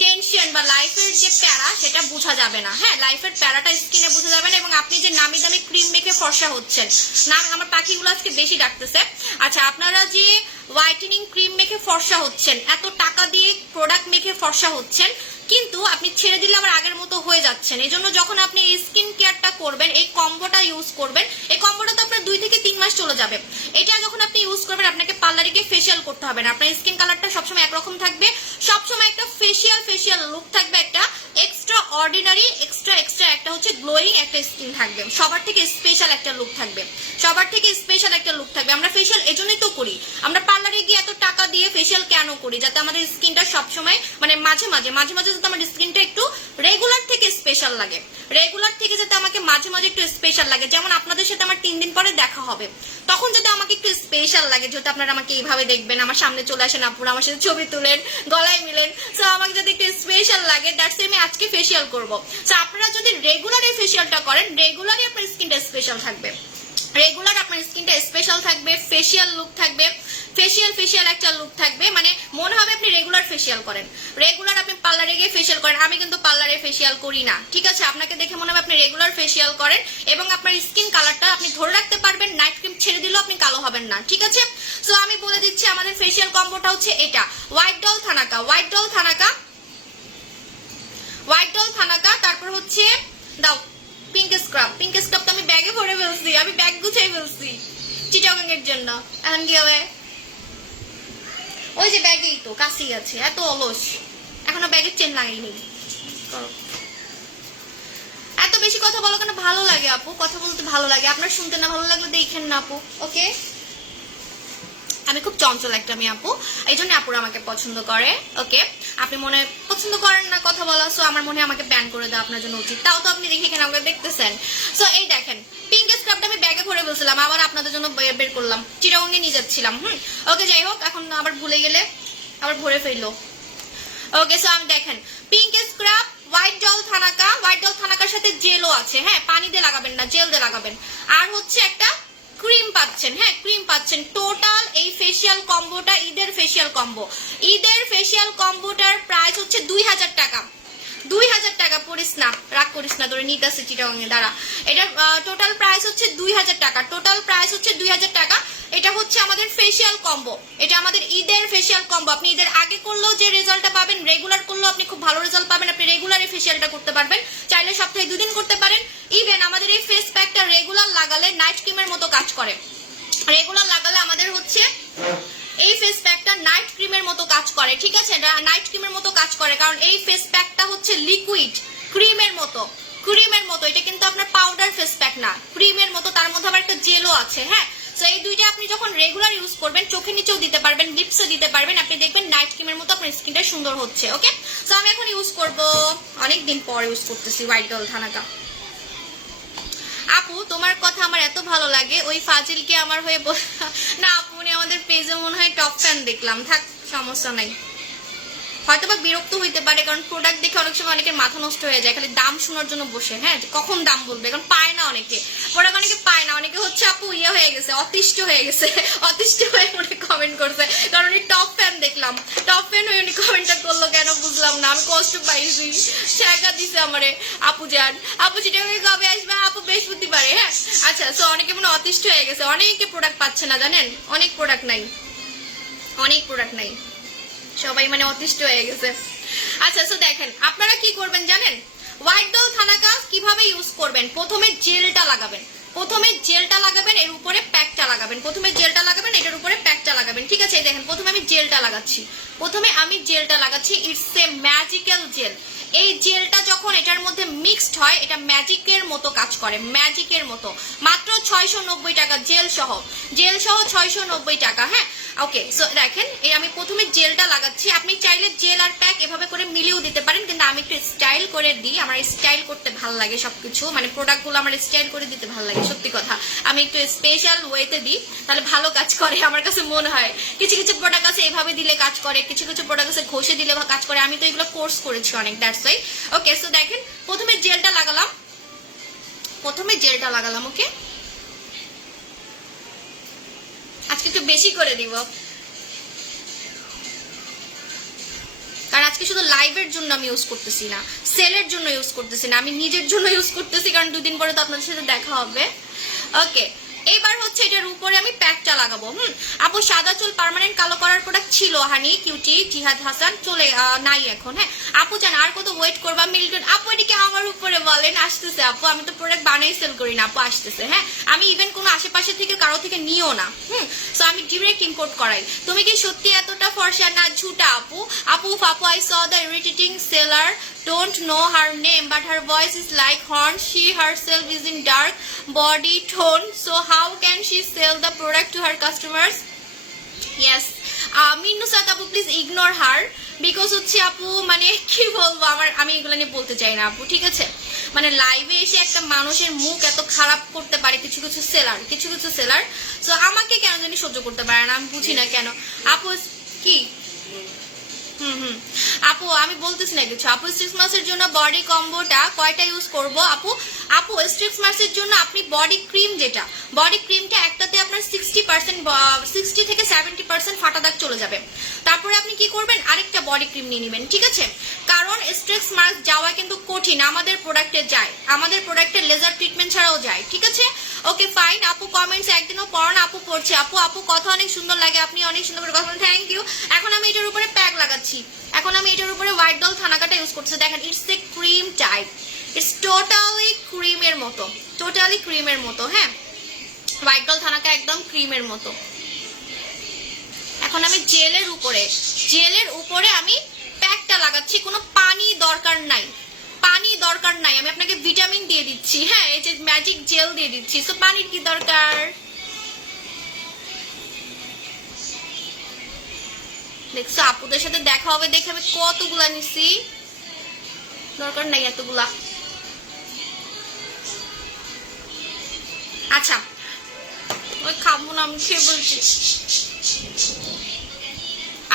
টেনশন বা লাইফের যে প্যারা সেটা বোঝা যাবে না। হ্যাঁ, লাইফের প্যারাটা স্কিনে বোঝা যাবে না। এবং আপনি যে নামি দামি ক্রিম মেখে ফর্সা হচ্ছেন না, আমার পাখিগুলো আজকে বেশি ডাকতেছে। আচ্ছা, আপনারা যে হোয়াইটেনিং ক্রিম মেখে ফর্সা হচ্ছেন, এত টাকা দিয়ে প্রোডাক্ট মেখে ফর্সা হচ্ছেন, কিন্তু আপনি ছেড়ে দিলে আবার আগের মতো হয়ে যাচ্ছেন। এই জন্য যখন আপনি এই স্কিন কেয়ারটা করবেন, এই কম্বোটা ইউজ করবেন, এই কম্বোটা তো আপনার 2 থেকে 3 মাস চলে যাবে। এটা যখন আপনি ইউজ করবেন, আপনাকে পার্লারে গিয়ে ফেসিয়াল করতে হবে না। আপনার স্কিন কালারটা সবসময় একরকম থাকবে, সবসময় একটা ফেসিয়াল লুক থাকবে, একটা এক্সট্রা অর্ডিনারি, এক্সট্রা একটা হচ্ছে গ্লোয়িং একটা স্কিন থাকবে, সবার থেকে স্পেশাল একটা লুক থাকবে, সবার থেকে স্পেশাল একটা লুক থাকবে। আমরা ফেসিয়াল এজন্যই তো করি, আমরা পার্লারে গিয়ে এত টাকা দিয়ে ফেসিয়াল কেন করি? যাতে আমাদের স্কিনটা সবসময়, মানে মাঝে মাঝে যাতে আমার স্কিনটা একটু রেগুলার থেকে স্পেশাল লাগে, রেগুলার থেকে যাতে আমাকে মাঝে মাঝে একটু স্পেশাল লাগে। যেমন আপনাদের সাথে আমার 3 দিন পরে দেখা হবে, তখন যাতে আমাকে একটু স্পেশাল লাগে। যেহেতু আপনারা আমাকে এইভাবে দেখবেন, আমার সামনে চলে আসেন, আপনারা আমার সাথে ছবি তুলেন, গলায় মিলেন, সো আমাকে যদি একটু স্পেশাল লাগে, দ্যাটস আমি আজকে ফেসিয়াল করবো। সো আপনারা যদি রেগুলার এই ফেসিয়ালটা করেন, রেগুলারই আপনার স্কিনটা স্পেশাল থাকবে, রেগুলার আপনার স্কিনটা স্পেশাল থাকবে, ফেসিয়াল লুক থাকবে, ফেসিয়াল একটা লুক থাকবে, মানে মনে হবে আপনি রেগুলার ফেসিয়াল করেন, রেগুলার আপনি পার্লারে গিয়ে ফেসিয়াল করেন। আমি কিন্তু পার্লারে ফেসিয়াল করি না, ঠিক আছে? আপনাকে দেখে মনে হবে আপনি রেগুলার ফেসিয়াল করেন, এবং আপনার স্কিন কালারটা আপনি ধরে রাখতে পারবেন, নাইট ক্রিম ছেড়ে দিলেও আপনি কালো হবেন না, ঠিক আছে? সো আমি বলে দিচ্ছি, আমাদের ফেসিয়াল কম্বোটা হচ্ছে এটা, হোয়াইট ডল থানাকা, তারপর হচ্ছে দাও পিঙ্ক স্ক্রাব তো আমি ব্যাগে ভরে ফেলছি, আমি ব্যাগ গুছাই ফেলছি চিটাগাং এর জন্য। এখন কি হবে? ওই যে ব্যাগেই তো কাছেই আছে, এত অলস, এখনো ব্যাগের চেন লাগাইনি। এত বেশি কথা বলো কেন? ভালো লাগে আপু, কথা বলতে ভালো লাগে, আপনার শুনতে না ভালো লাগলে দেখেন না আপু। ওকে, আমি খুব চঞ্চল একটা মেয়ে আপু, এই জন্য আপুরা আমাকে পছন্দ করে। ওকে, আপনি মনে পছন্দ করেন না কথা বলা, সো আমার মনে আমাকে ব্যান করে দেওয়া আপনার জন্য উচিত। তাও তো আপনি দেখে কেন আমাকে দেখতেছেন। সো এই দেখেন, পিঙ্ক স্ক্রাবটা আমি ব্যাগে ভরে ফেলছিলাম, আবার আপনাদের জন্য বের করলাম, চিটাগঙ্গে নিয়ে যাচ্ছিলাম। ওকে, যাই হোক, এখন আবার ভুলে গেলে আবার ভরে ফেললো। ওকে, সো আমি দেখেন পিঙ্ক স্ক্রাব, হোয়াইট ডল থানাকার সাথে জেলও আছে। হ্যাঁ, পানি দিয়ে লাগাবেন না, জেল দিয়ে লাগাবেন। আর হচ্ছে একটা ক্রিম পাচ্ছেন। হ্যাঁ, ক্রিম পাচ্ছেন। টোটাল এই ফেসিয়াল কম্বোটা ঈদের ফেসিয়াল কম্বোটার প্রাইস হচ্ছে 2000 টাকা। 2000 টাকা, পড়িস না, রাগ করিস না, ধরে নিতে আসছে চিটাগাঙে, দাঁড়া। এটা টোটাল প্রাইস হচ্ছে 2000 টাকা, টোটাল প্রাইস হচ্ছে 2000 টাকা। এটা হচ্ছে আমাদের ফেসিয়াল কম্বো, এটা আমাদের ঈদের ফেসিয়াল কম্বো। আপনি ঈদের আগে করলেও যে রেজাল্টটা পাবেন, রেগুলার করলেও আপনি খুব ভালো রেজাল্ট পাবেন। আপনি রেগুলার এই ফেসিয়ালটা করতে পারবেন, চাইলে সপ্তাহে 2 দিন করতে পারেন। ইভেন আমাদের এই ফেস প্যাকটা রেগুলার লাগালে নাইট ক্রিমের মতো কাজ করে, রেগুলার লাগালে আমাদের হচ্ছে এই ফেস প্যাকটা নাইট ক্রিমের মতো কাজ করে, ঠিক আছে? নাইট ক্রিমের মতো কাজ করে, কারণ এই ফেস প্যাকটা হচ্ছে লিকুইড, ক্রিমের মতো। এটা কিন্তু আপনার পাউডার ফেস প্যাক না, ক্রিমের মতো, তার মধ্যে আবার একটা জেলও আছে। হ্যাঁ, তো এই দুইটা আপনি যখন রেগুলার ইউজ করবেন, চোখের নিচেও দিতে পারবেন, লিপসও দিতে পারবেন, আপনি দেখবেন নাইট ক্রিমের মতো আপনার স্কিনটা সুন্দর হচ্ছে। ওকে, তো আমি এখন ইউজ করবো, অনেকদিন পর ইউজ করতেছি হোয়াইট ডল থানাকা। আপু তোমার কথা আমার এত ভালো লাগে, ওই ফাজিলকে আমার হয়ে না আপু, উনি আমাদের পেজে মনে হয় টপ ফ্যান দেখলাম, থাক সমস্যা নাই। হয়তো বা বিরক্ত হইতে পারে, কারণ প্রোডাক্ট দেখে অনেক সময় অনেকের মাথা নষ্ট হয়ে যায়, খালি দাম শোনার জন্য বসে, হ্যাঁ কখন দাম বলবে, কারণ পায় না অনেকে প্রোডাক্ট, অনেকে পায় না, অনেকে হচ্ছে আপু ইয়ে হয়ে গেছে, অতিষ্ঠ হয়ে গেছে, অতিষ্ঠ হয়ে উনি কমেন্ট করছে, কারণ উনি টপ ফ্যান দেখলাম, টপ ফ্যান হয়ে উনি কমেন্টটা করলো কেন বুঝলাম না, আমি কষ্ট পাইছি, শেখা দিছে আমারে আপু যান, আপু যেটা কবে আসবে আপু বৃহস্পতিবারে, হ্যাঁ আচ্ছা। সো অনেকে মনে অতিষ্ঠ হয়ে গেছে, অনেকে প্রোডাক্ট পাচ্ছে না জানেন, অনেক প্রোডাক্ট নাই, অনেক প্রোডাক্ট নাই, সবাই মানে অতিষ্ঠ হয়ে গেছে। আচ্ছা সো দেখেন আপনারা কি করবেন জানেন, হোয়াইট ডল থানাকা কিভাবে ইউজ করবেন, প্রথমে জেলটা লাগাবেন, প্রথমে জেলটা লাগাবেন, এর উপরে প্যাকটা লাগাবেন, প্রথমে জেলটা লাগাবেন, এটার উপরে প্যাকটা লাগাবেন, ঠিক আছে। দেখেন প্রথমে আমি জেলটা লাগাচ্ছি, প্রথমে আমি জেলটা লাগাচ্ছি, ইটস এ ম্যাজিক্যাল জেল। এই জেলটা যখন এটার মধ্যে মিক্সড হয়, এটা ম্যাজিকের মতো কাজ করে, ম্যাজিকের মতো। মাত্র 690 টাকা জেল সহ, জেল সহ 690 টাকা, হ্যাঁ ওকে। সো দেখেন এই আমি প্রথমে জেলটা লাগাচ্ছি, আপনি চাইলে জেল আর প্যাক এভাবে করে মিলিয়েও দিতে পারেন, কিন্তু আমি একটু স্টাইল করে দিই, আমার স্টাইল করতে ভালো লাগে সবকিছু, মানে প্রোডাক্টগুলো আমার স্টাইল করে দিতে ভালো লাগে, সত্যি কথা আমি একটু স্পেশাল ওয়েতে দিই, তাহলে ভালো কাজ করে আমার কাছে মনে হয়। কিছু কিছু প্রোডাক্ট আছে এভাবে দিলে কাজ করে, কিছু কিছু প্রোডাক্ট আছে ঘষে দিলে কাজ করে, আমি তো এগুলো কোর্স করেছি অনেক, দ্যাটস ওয়াই। ওকে সো দেখেন প্রথমে জেলটা লাগালাম, প্রথমে জেলটা লাগালাম, ওকে আজকে একটু বেশি করে দিব, কারণ আজকে শুধু লাইভের জন্য আমি ইউজ করতেছি না, সেলের জন্য ইউজ করতেছি না, আমি নিজের জন্য ইউজ করতেছি, কারণ দুদিন পরে তো আপনাদের সাথে দেখা হবে। ওকে এবার হচ্ছে এটার উপরে আমি প্যাকটা লাগাবো। আপু সাদা চুল পার্মানেন্ট কালো করার প্রোডাক্ট ছিল হানি কিউটি জিহাদ হাসান, চলে নাই এখন, হ্যাঁ আপু জান আর কত ওয়েট করবা মিল্টন, আপু এদিকে আমার উপরে বলেন, আসতেছে আপু, আমি তো প্রোডাক্ট বানাই সেল করি না আপু, আসতেছে, হ্যাঁ আমি ইভেন কোনো আশেপাশে থেকে কারো থেকে নিও না, সো আমি ডিরেক্ট ইম্পোর্ট করাই। তুমি কি সত্যি এতটা ফর্সা না ঝুটা আপু? আপু আপু I saw the irritating seller, don't know her name but her voice is like horn, she herself is in dark body tone, so how can she sell the product to her customers? Yes মিনুসাত আপু please ignore her, because হচ্ছে আপু মানে কি বলবো, আমি এগুলো নিয়ে বলতে চাই না আপু, ঠিক আছে। মানে লাইভে এসে একটা মানুষের মুখ এত খারাপ করতে পারে কিছু কিছু সেলার, সো আমাকে কেন জানি সহ্য করতে পারে না, আমি বুঝি না কেন। আপু কি আপু আমি বলতেছি না কিছু, আপু স্ট্রিক্স মাসের জন্য বডি কম্বোটা কয়টা ইউজ করব আপু? আপু স্ট্রিক্স মাসের জন্য আপনি বডি ক্রিম, যেটা বডি ক্রিমটা একটাতে আপনার 60 থেকে 70% ফাটা দাগ চলে যাবে, তারপরে আপনি কি করবেন আরেকটা বডি ক্রিম নিয়ে নেবেন, ঠিক আছে। কারণ স্ট্রিক্স মার্ক যাওয়া কিন্তু কঠিন, আমাদের প্রোডাক্টে যায়, আমাদের প্রোডাক্টে লেজার ট্রিটমেন্ট ছাড়াও যায়, ঠিক আছে। ওকে ফাইন আপু কমেন্টস একদিনও পড়ান, আপু পড়ছে, আপু কথা অনেক সুন্দর লাগে, আপনি অনেক সুন্দর করে কথা বলেন, থ্যাংক ইউ। এখন আমি এটার উপরে প্যাক লাগাচ্ছি, এখন আমি এটার উপরে হোয়াইট ডল থানাকাটা ইউজ করছি, দেখেন it's a cream type, it's totally ক্রিমের মতো, টোটালি ক্রিমের মতো, হ্যাঁ হোয়াইট ডল থানাকা একদম ক্রিমের মতো। এখন আমি জেলের উপরে আমি প্যাকটা লাগাচ্ছি, কোনো পানি দরকার নাই, পানি দরকার নাই, আমি আপনাকে ভিটামিন দিয়ে দিচ্ছি, হ্যাঁ এই যে ম্যাজিক জেল দিয়ে দিচ্ছি, সো পানির কি দরকার। দেখছো আপুদের সাথে দেখা হবে দেখে আমি কতগুলা নিছি, দরকার নাই এতগুলা। আচ্ছা ওই খাবো না আমি, খেয়ে বলছি।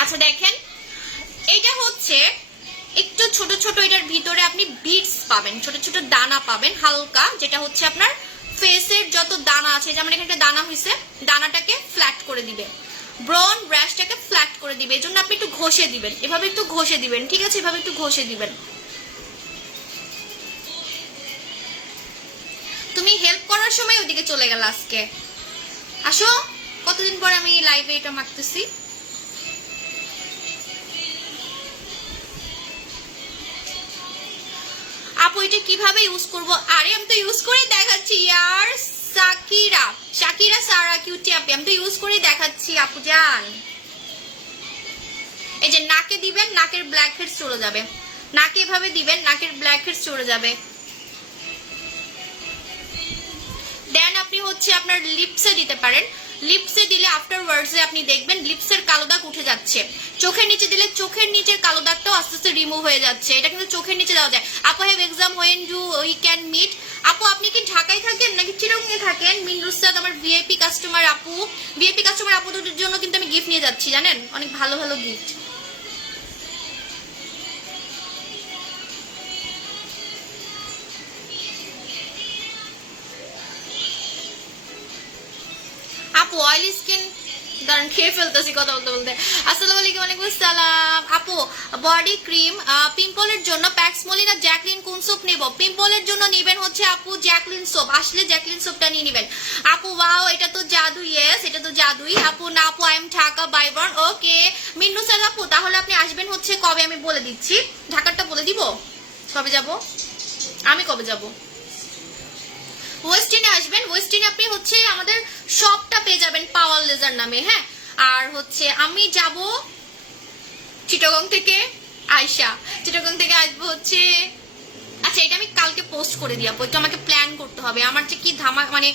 আচ্ছা দেখেন এটা হচ্ছে একটু ছোট ছোট, এটার ভিতরে আপনি বিটস পাবেন, ছোট ছোট দানা পাবেন হালকা, যেটা হচ্ছে আপনার ফেসের যত দানা আছে, যেমন এখানে একটা দানা হয়েছে, দানাটাকে ফ্ল্যাট করে দিবে, ব্রন ব্রাশটাকে ফ্ল্যাট করে দিবে, এজন্য আপনি একটু ঘষে দিবেন, এভাবে একটু ঘষে দিবেন, ঠিক আছে, এভাবে একটু ঘষে দিবেন। তুমি হেল্প করার সময় ওইদিকে চলে গেল আজকে, আসো কতদিন পরে আমি লাইভে এটা মাখতেছি। আপু এটা কিভাবে ইউজ করব? আরে আমি তো ইউজ করে দেখাচ্ছি ইয়ার, শাকিরা সারা কিউটি আপি, আমি তো ইউজ করে দেখাচ্ছি আপু জান। এই যে নাকে দিবেন, নাকের ব্ল্যাক হেডস চলে যাবে, নাকে এভাবে দিবেন, নাকের ব্ল্যাক হেডস চলে যাবে। দেন আপনি হচ্ছে আপনার লিপসে দিতে পারেন, লিপসে দিলে আফটারওয়ার্ডসে আপনি দেখবেন লিপসের কালো দাগ উঠে যাচ্ছে, চোখের নিচে দিলে চোখের নিচের কালো দাগটাও আস্তে আস্তে রিমুভ হয়ে যাচ্ছে, এটা কিন্তু চোখের নিচে দেওয়া যায়। আপু have exam when do we can meet? আপু আপনি কি ঢাকায় থাকেন নাকি চিরঙ্গে থাকেন? মিনরুসাদ আমার ভিআইপি কাস্টমার আপু, ভিআইপি কাস্টমার আপুদের জন্য কিন্তু আমি গিফট নিয়ে যাচ্ছি জানেন, অনেক ভালো ভালো গিফট। আপু অয়েলি স্কিন দাঁড়ান খেয়ে ফেলতেছি কথা বলতে বলতে। আসসালামু আলাইকুম। ওয়ালাইকুম আসসালাম। আপু বডি ক্রিম পিম্পলের জন্য প্যাক্সমলি না জ্যাকলিন কোন সোপ নেব? পিম্পলের জন্য নেবেন হচ্ছে আপু জ্যাকলিন সোপ, আসলে জ্যাকলিন সোপটা নিয়ে নেবেন আপু। ওয়াও এটা তো জাদু, ইয়েস এটা তো জাদুই আপু। না আপু I am Dhaka by born. Okay Minnu sir আপু তাহলে আপনি আসবেন হচ্ছে কবে আমি বলে দিচ্ছি, ঢাকারটা বলে দিব কবে যাব, আমি কবে যাব। ওয়েস্টিনে আসবেন, ওয়েস্টিনে আপনি হচ্ছে আমাদের শপটা পেয়ে যাবেন পাওয়ার লেজার নামে, হ্যাঁ। আর হচ্ছে আমি যাব চিটাগং থেকে, আয়শা চিটাগং থেকে আসবো হচ্ছে, আচ্ছা এটা আমি কালকে পোস্ট করে দিই আপু, একটু আমাকে প্ল্যান করতে হবে। আমার যে কি ধামা মানে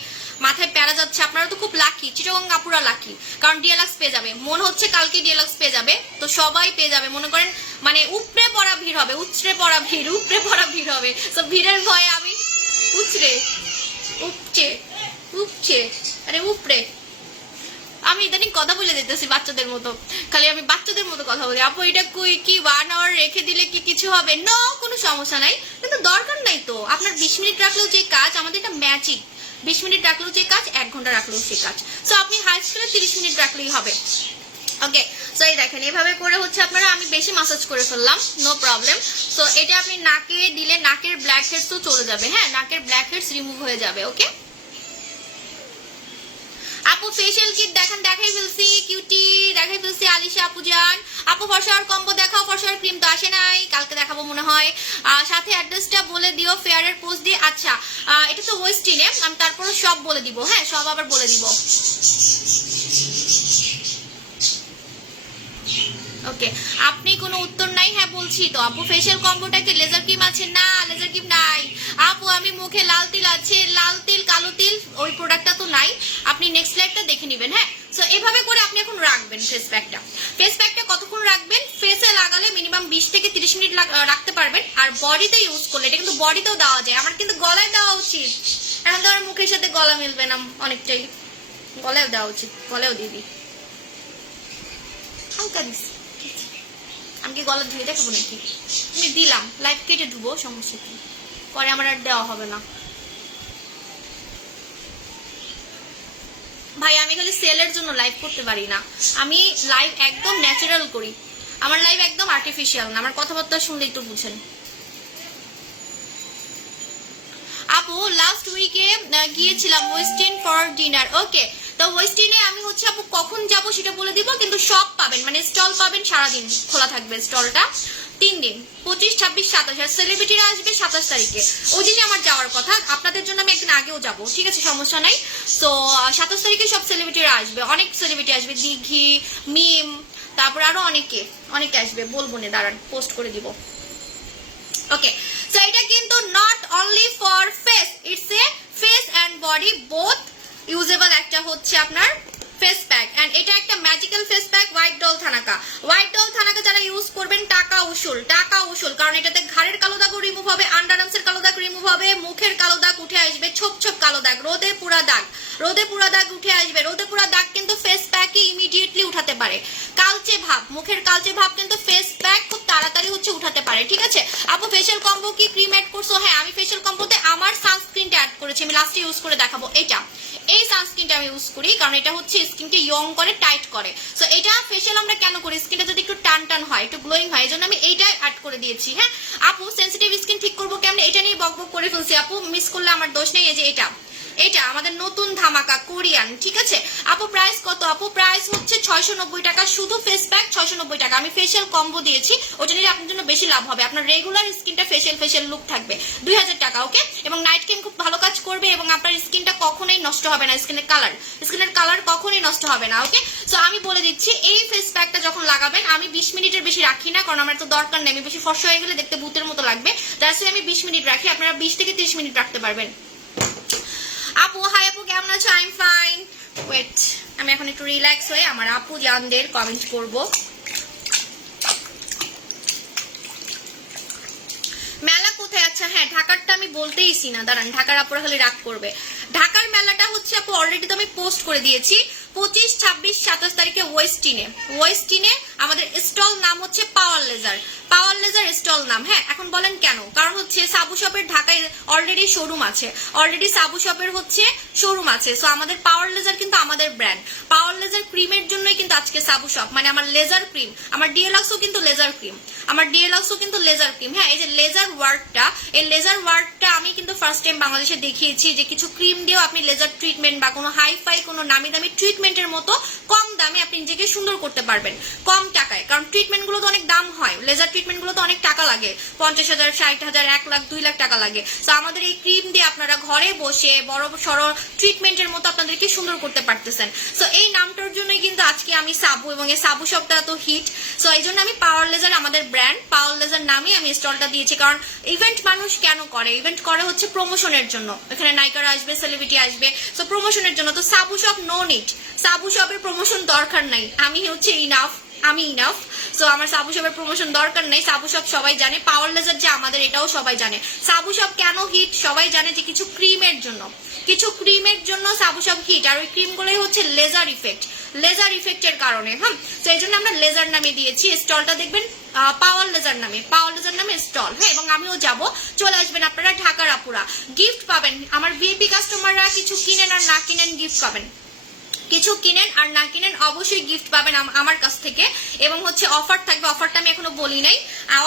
মাথায় প্যারা যাচ্ছে। আপনারা তো খুব লাকি, চিটাগং আপুরা লাকি, কারণ ডিএলএক্স পেয়ে যাবে মনে হচ্ছে কালকে ডিএলএক্স পেয়ে যাবে, তো সবাই পেয়ে যাবে মনে করেন, মানে উপরে পড়া ভিড় হবে, উচ্চরে পড়া ভিড়, উপরে পড়া ভিড় হবে। তো ভিড়ের ভয়ে আমি উচ্চরে উপচে উপচে আরে উপরে, আমি ইদানিং কথা বলে দিতেছি বাচ্চাদের মতো, খালি আমি বাচ্চাদের মতো কথা বলি। আপু এটা কি 1 আওয়ার রেখে দিলে কি কিছু হবে? না কোনো সমস্যা নাই, কিন্তু দরকার নাই তো। আপনার 20 মিনিট রাখলেও যে কাজ, আমাদের এটা ম্যাজিক, 20 মিনিট রাখলেও যে কাজ, 1 ঘন্টা রাখলেও সে কাজ। সো আপনি হাই স্কুলে 30 মিনিট রাখলেই হবে। ওকে সো এই দেখেন এভাবে করে হচ্ছে আপনারা, আমি বেশি মাসাজ করে ফেললাম, নো প্রবলেম। সো এটা আপনি নাকে দিলে নাকের ব্ল্যাক হেডস তো চলে যাবে, হ্যাঁ নাকের ব্ল্যাক হেডস রিমুভ হয়ে যাবে। ওকে আপু ফেশিয়াল কিট দেখেন, দেখাই ফেলছি কিউটি, দেখাই ফেলছি আলিশা আপু জান। আপু ফর্সার কম্বো দেখাও, ফর্সার ক্রিম তো আসে নাই, কালকে দেখাবো মনে হয়। সাথে অ্যাড্রেসটা বলে দিও ফেয়ারের পোস্ট দিয়ে। আচ্ছা এটা তো ওয়েস্টিনে, আমি তারপরে সব বলে দিব, হ্যাঁ সব আবার বলে দিব। ওকে আপনি কোনো উত্তর নাই? হ্যাঁ বলছি তো আপু ফেশিয়াল কম্বোটা কি লেজার ক্রিম আছে? না লেজার ক্রিম নাই আপু। আমি মুখে লাল তিল আছে, লাল তিল কালো তিল, ওই প্রোডাক্টটা তো নাই, আপনি নেক্সট লাইভটা দেখে নেবেন, হ্যাঁ। সো এভাবে করে আপনি এখন রাখবেন ফেস প্যাকটা। ফেস প্যাকটা কতক্ষণ রাখবেন? ফেসে লাগালে মিনিমাম 20 থেকে 30 মিনিট রাখতে পারবেন। আর বডিতে ইউজ করলে, এটা কিন্তু বডিতেও দেওয়া যায়, আমার কিন্তু গলায় দেওয়া উচিত, এখন তো আমার মুখের সাথে গলা মিলবে না অনেকটাই, গলায়ও দেওয়া উচিত, গলায়ও দিয়ে দিই হালকা দিস। আমি কি গলা ধুয়ে দেখাবো নাকি? আমি দিলাম লাইভ কেটে ধুবো, সমস্যা কি, পরে আমার আর দেওয়া হবে না। ভাই আমি খালি সেলের জন্য লাইভ করতে পারি না, আমি লাইভ একদম ন্যাচারাল করি, আমার লাইভ একদম আর্টিফিশিয়াল না, আমার কথাবার্তা শুনলে একটু বুঝেন। আপু লাস্ট উইকে গিয়েছিলাম ওয়েস্টিন ফর ডিনার। ওকে তো ওয়েস্টিনে আমি হচ্ছে আপু কখন যাব সেটা বলে দিব, কিন্তু সব পাবেন, মানে স্টল পাবেন, সারাদিন খোলা থাকবে স্টলটা, 3 দিন 25, 26, 27। আর সেলিব্রিটিরা আসবে 27 তারিখে, ওই দিনে আমার যাওয়ার কথা, আপনাদের জন্য আমি একদিন আগেও যাব, ঠিক আছে সমস্যা নাই। সো 27 তারিখে সব সেলিব্রিটিরা আসবে, অনেক সেলিব্রিটি আসবে, দিঘি মিম, তারপর আরো অনেকে আসবে, বলবো না দাঁড়ান পোস্ট করে দিব। ওকে সো এটা কিন্তু not only for face, it's a face and body both usable একটা হচ্ছে আপনার ফেস প্যাক। এন্ড এটা একটা magical face pack, white doll thanaka. White doll thanaka যারা ইউজ করবেন টাকা উসুল, কারণ এটাতে ঘাড়ের কালো দাগও রিমুভ হবে, আন্ডার আর্মসের কালো দাগ রিমুভ হবে, মুখের কালো দাগ উঠে আসবে, ছোপ ছোপ কালো দাগ, রোদে পুরা দাগ উঠে আসবে। রোদে পুরা দাগ কিন্তু ফেস প্যাকে ইমিডিয়েটলি উঠাতে পারে। কালচে ভাব, মুখের কালচে ভাব কিন্তু ফেস প্যাক খুব তাড়াতাড়ি হচ্ছে উঠাতে পারে, ঠিক আছে। আপু ফেশিয়াল কম্বো কি ক্রিম অ্যাড করছো? হ্যাঁ আমি ফেশিয়াল কম্বোতে আমার সানস্ক্রিনটা অ্যাড করেছি, আমি লাস্টে ইউজ করে দেখাবো। এই সানস্ক্রিনটা আমি ইউজ করি, কারণ এটা হচ্ছে স্কিনকে ইয়ং করে, টাইট করে। সো এটা ফেশিয়াল আমরা কেন করি? স্কিনটা যদি একটু টান টান হয়, একটু গ্লোয়িং হয়, এই জন্য আমি এইটা অ্যাড করে দিয়েছি, হ্যাঁ। আপু সেন্সিটিভ স্কিন ঠিক করবো কেমন? এটা নিয়ে বকবক করে ফেলছি আপু, মিস করলে আমার দোষ নেই। এই যে এটা আমাদের নতুন ধামাকা কোরিয়ান, ঠিক আছে। আপু প্রাইস কত? আপু প্রাইস হচ্ছে 690 টাকা, শুধু ফেস প্যাক 690 টাকা। আমি ফেশিয়াল কম্বো দিয়েছি, ওটা নিলে আপনার জন্য বেশি লাভ হবে, আপনার রেগুলার স্কিনটা ফেশিয়াল লুক থাকবে। 2000 টাকা, ওকে। এবং নাইট ক্রিম খুব ভালো কাজ করবে, এবং আপনার স্কিনটা কখনোই নষ্ট হবে না, স্কিনের কালার কখনোই নষ্ট হবে না, ওকে। সো আমি বলে দিচ্ছি, এই ফেস প্যাকটা যখন লাগাবেন, আমি 20 মিনিটের বেশি রাখি না, কারণ আমার তো দরকার নেই, আমি বেশি ফর্সা হয়ে গেলে দেখতে ভূতের মতো লাগবে, যার আমি 20 মিনিট রাখি, আপনারা 20 থেকে 30 মিনিট রাখতে পারবেন। আপু হাই আপু কেমন আছো? I am fine. ওয়েট আমি এখন একটু রিল্যাক্স হয়ে আমার আপু জানদের কমেন্ট করব। মেলা কোথায় আছে? আচ্ছা হ্যাঁ, ঢাকারটা আমি বলতেইছি না, দাঁড়ান, ঢাকার আপুরা খালি রাগ করবে। ঢাকার মেলাটা হচ্ছে আপু অলরেডি তো আমি পোস্ট করে দিয়েছি 25, 26, 27 তারিখে ওয়েস্টিনে আমাদের স্টল নাম হচ্ছে পাওয়ার লেজার স্টল নাম। হ্যাঁ, এখন বলেন কেন? কারণ হচ্ছে সাবু শপের ঢাকায় অলরেডি শোরুম আছে, সো আমাদের পাওয়ার লেজার কিন্তু আমাদের ব্র্যান্ড। পাওয়ার লেজার ক্রিমের জন্যই কিন্তু আজকে সাবু শপ, মানে আমার লেজার ক্রিম, আমার ডিএলক্সও কিন্তু লেজার ক্রিম, হ্যাঁ। এই যে লেজার ওয়ার্ডটা আমি কিন্তু ফার্স্ট টাইম বাংলাদেশে দেখিয়েছি যে কিছু ক্রিম দিয়েও আপনি লেজার ট্রিটমেন্ট বা কোনো হাই-ফাই কোনো নামি দামি ট্রিটমেন্টের মতো কম দামে আপনি নিজেকে সুন্দর করতে পারবেন, কম টাকায়। কারণ ট্রিটমেন্ট গুলো তো অনেক দাম হয়, লেজার ট্রিটমেন্ট গুলো তো অনেক টাকা লাগে, 50,000, 60,000, 1 লাখ, 2 লাখ টাকা লাগে। তো আমাদের এই ক্রিম দিয়ে আপনারা ঘরে বসে বড় সড়ো ট্রিটমেন্টের মতো আপনাদেরকে সুন্দর করতে পারতেছেন। সো এই নামটার জন্যই কিন্তু আজকে আমি সাবু, এবং এই সাবু শপটা তো হিট, সো এই জন্য আমি পাওয়ার লেজার, আমাদের ব্র্যান্ড পাওয়ার লেজার নামে আমি স্টলটা দিয়েছি। কারণ ইভেন্ট মানুষ কেন করে? ইভেন্ট করে হচ্ছে প্রমোশনের জন্য, এখানে নায়িকারা আসবে, সেলিব্রিটি আসবে, সো প্রমোশনের জন্য। তো সাবু শপ নো নিড, সাবু শপের প্রমোশন দরকার নাই, আমি হচ্ছে ইনাফ। সো আমার সাবু শপের প্রমোশন দরকার নেই, সাবু শপ সবাই জানে, পাওয়ার লেজার যে আমাদের এটাও সবাই জানে। সাবু শপ কেন হিট সবাই জানে, যে কিছু ক্রিমের জন্য সাবু শপ হিট, আর ওই ক্রিম গুলোই হচ্ছে লেজার ইফেক্টের কারণে। হ্যাঁ, তো এই জন্য আমরা লেজার নামে দিয়েছি। স্টলটা দেখবেন পাওয়ার লেজার নামে স্টল। হ্যাঁ, এবং আমিও যাব, চলে আসবেন আপনারা ঢাকার আপুরা, গিফট পাবেন। আমার ভিআইপি কাস্টমাররা কিছু কিনেন আর না কিনেন গিফট পাবেন, অবশ্যই গিফট পাবেন আমার কাছ থেকে। এবং হচ্ছে অফার থাকবে, অফারটা আমি এখনো বলি নাই,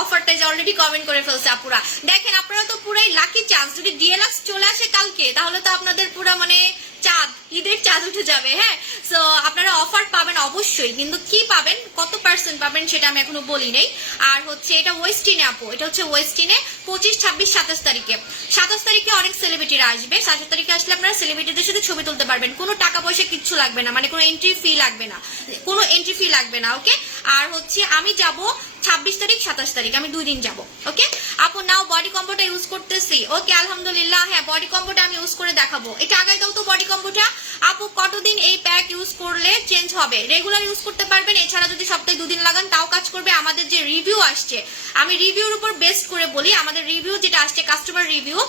অফারটা যে অলরেডি কমেন্ট করে ফেলছে আপুরা। দেখেন, আপনারা তো পুরাই লাকি চান্স, যদি ডিএলএক্স চলে আসে কালকে, তাহলে তো আপনাদের পুরা মানে চাঁদ, ঈদের চাঁদ উঠে যাবে। হ্যাঁ, সো আপনারা অফার পাবেন অবশ্যই, কিন্তু কি পাবেন, কত পার্সেন্ট পাবেন সেটা আমি এখনো বলি নাই। আর হচ্ছে এটা ওয়েস্টিনে আপু, এটা হচ্ছে ওয়েস্টিনে 25, 26, 27 তারিখে। 27 তারিখে অনেক সেলিব্রিটিরা আসবে, 27 তারিখে আসলে আপনারা সেলিব্রিটিদের সাথে ছবি তুলতে পারবেন, কোনো টাকা পয়সা কিচ্ছু লাগবে না, মানে কোনো এন্ট্রি ফি লাগবে না, ওকে। আর হচ্ছে আমি যাব 26 তারিখ, 27 তারিখ, আমি 2 দিন যাব, ওকে। আপু নাও বডি কম্বোটা ইউজ করতেছি, ওকে আলহামদুলিল্লাহ। হ্যাঁ, বডি কম্বোটা আমি ইউজ করে দেখাবো, এটা আগাই দাও তো বডি কম্বোটা। আপু কতদিন এই প্যাক ইউজ করলে চেঞ্জ হবে? রেগুলার ইউজ করতে পারবেন, এছাড়া যদি সপ্তাহে 2 দিন লাগান তাও কাজ করবে। আমাদের যে রিভিউ আসছে, আমি রিভিউর উপর বেস্ট করে বলি, আমাদের রিভিউ যেটা আসছে, কাস্টমার রিভিউ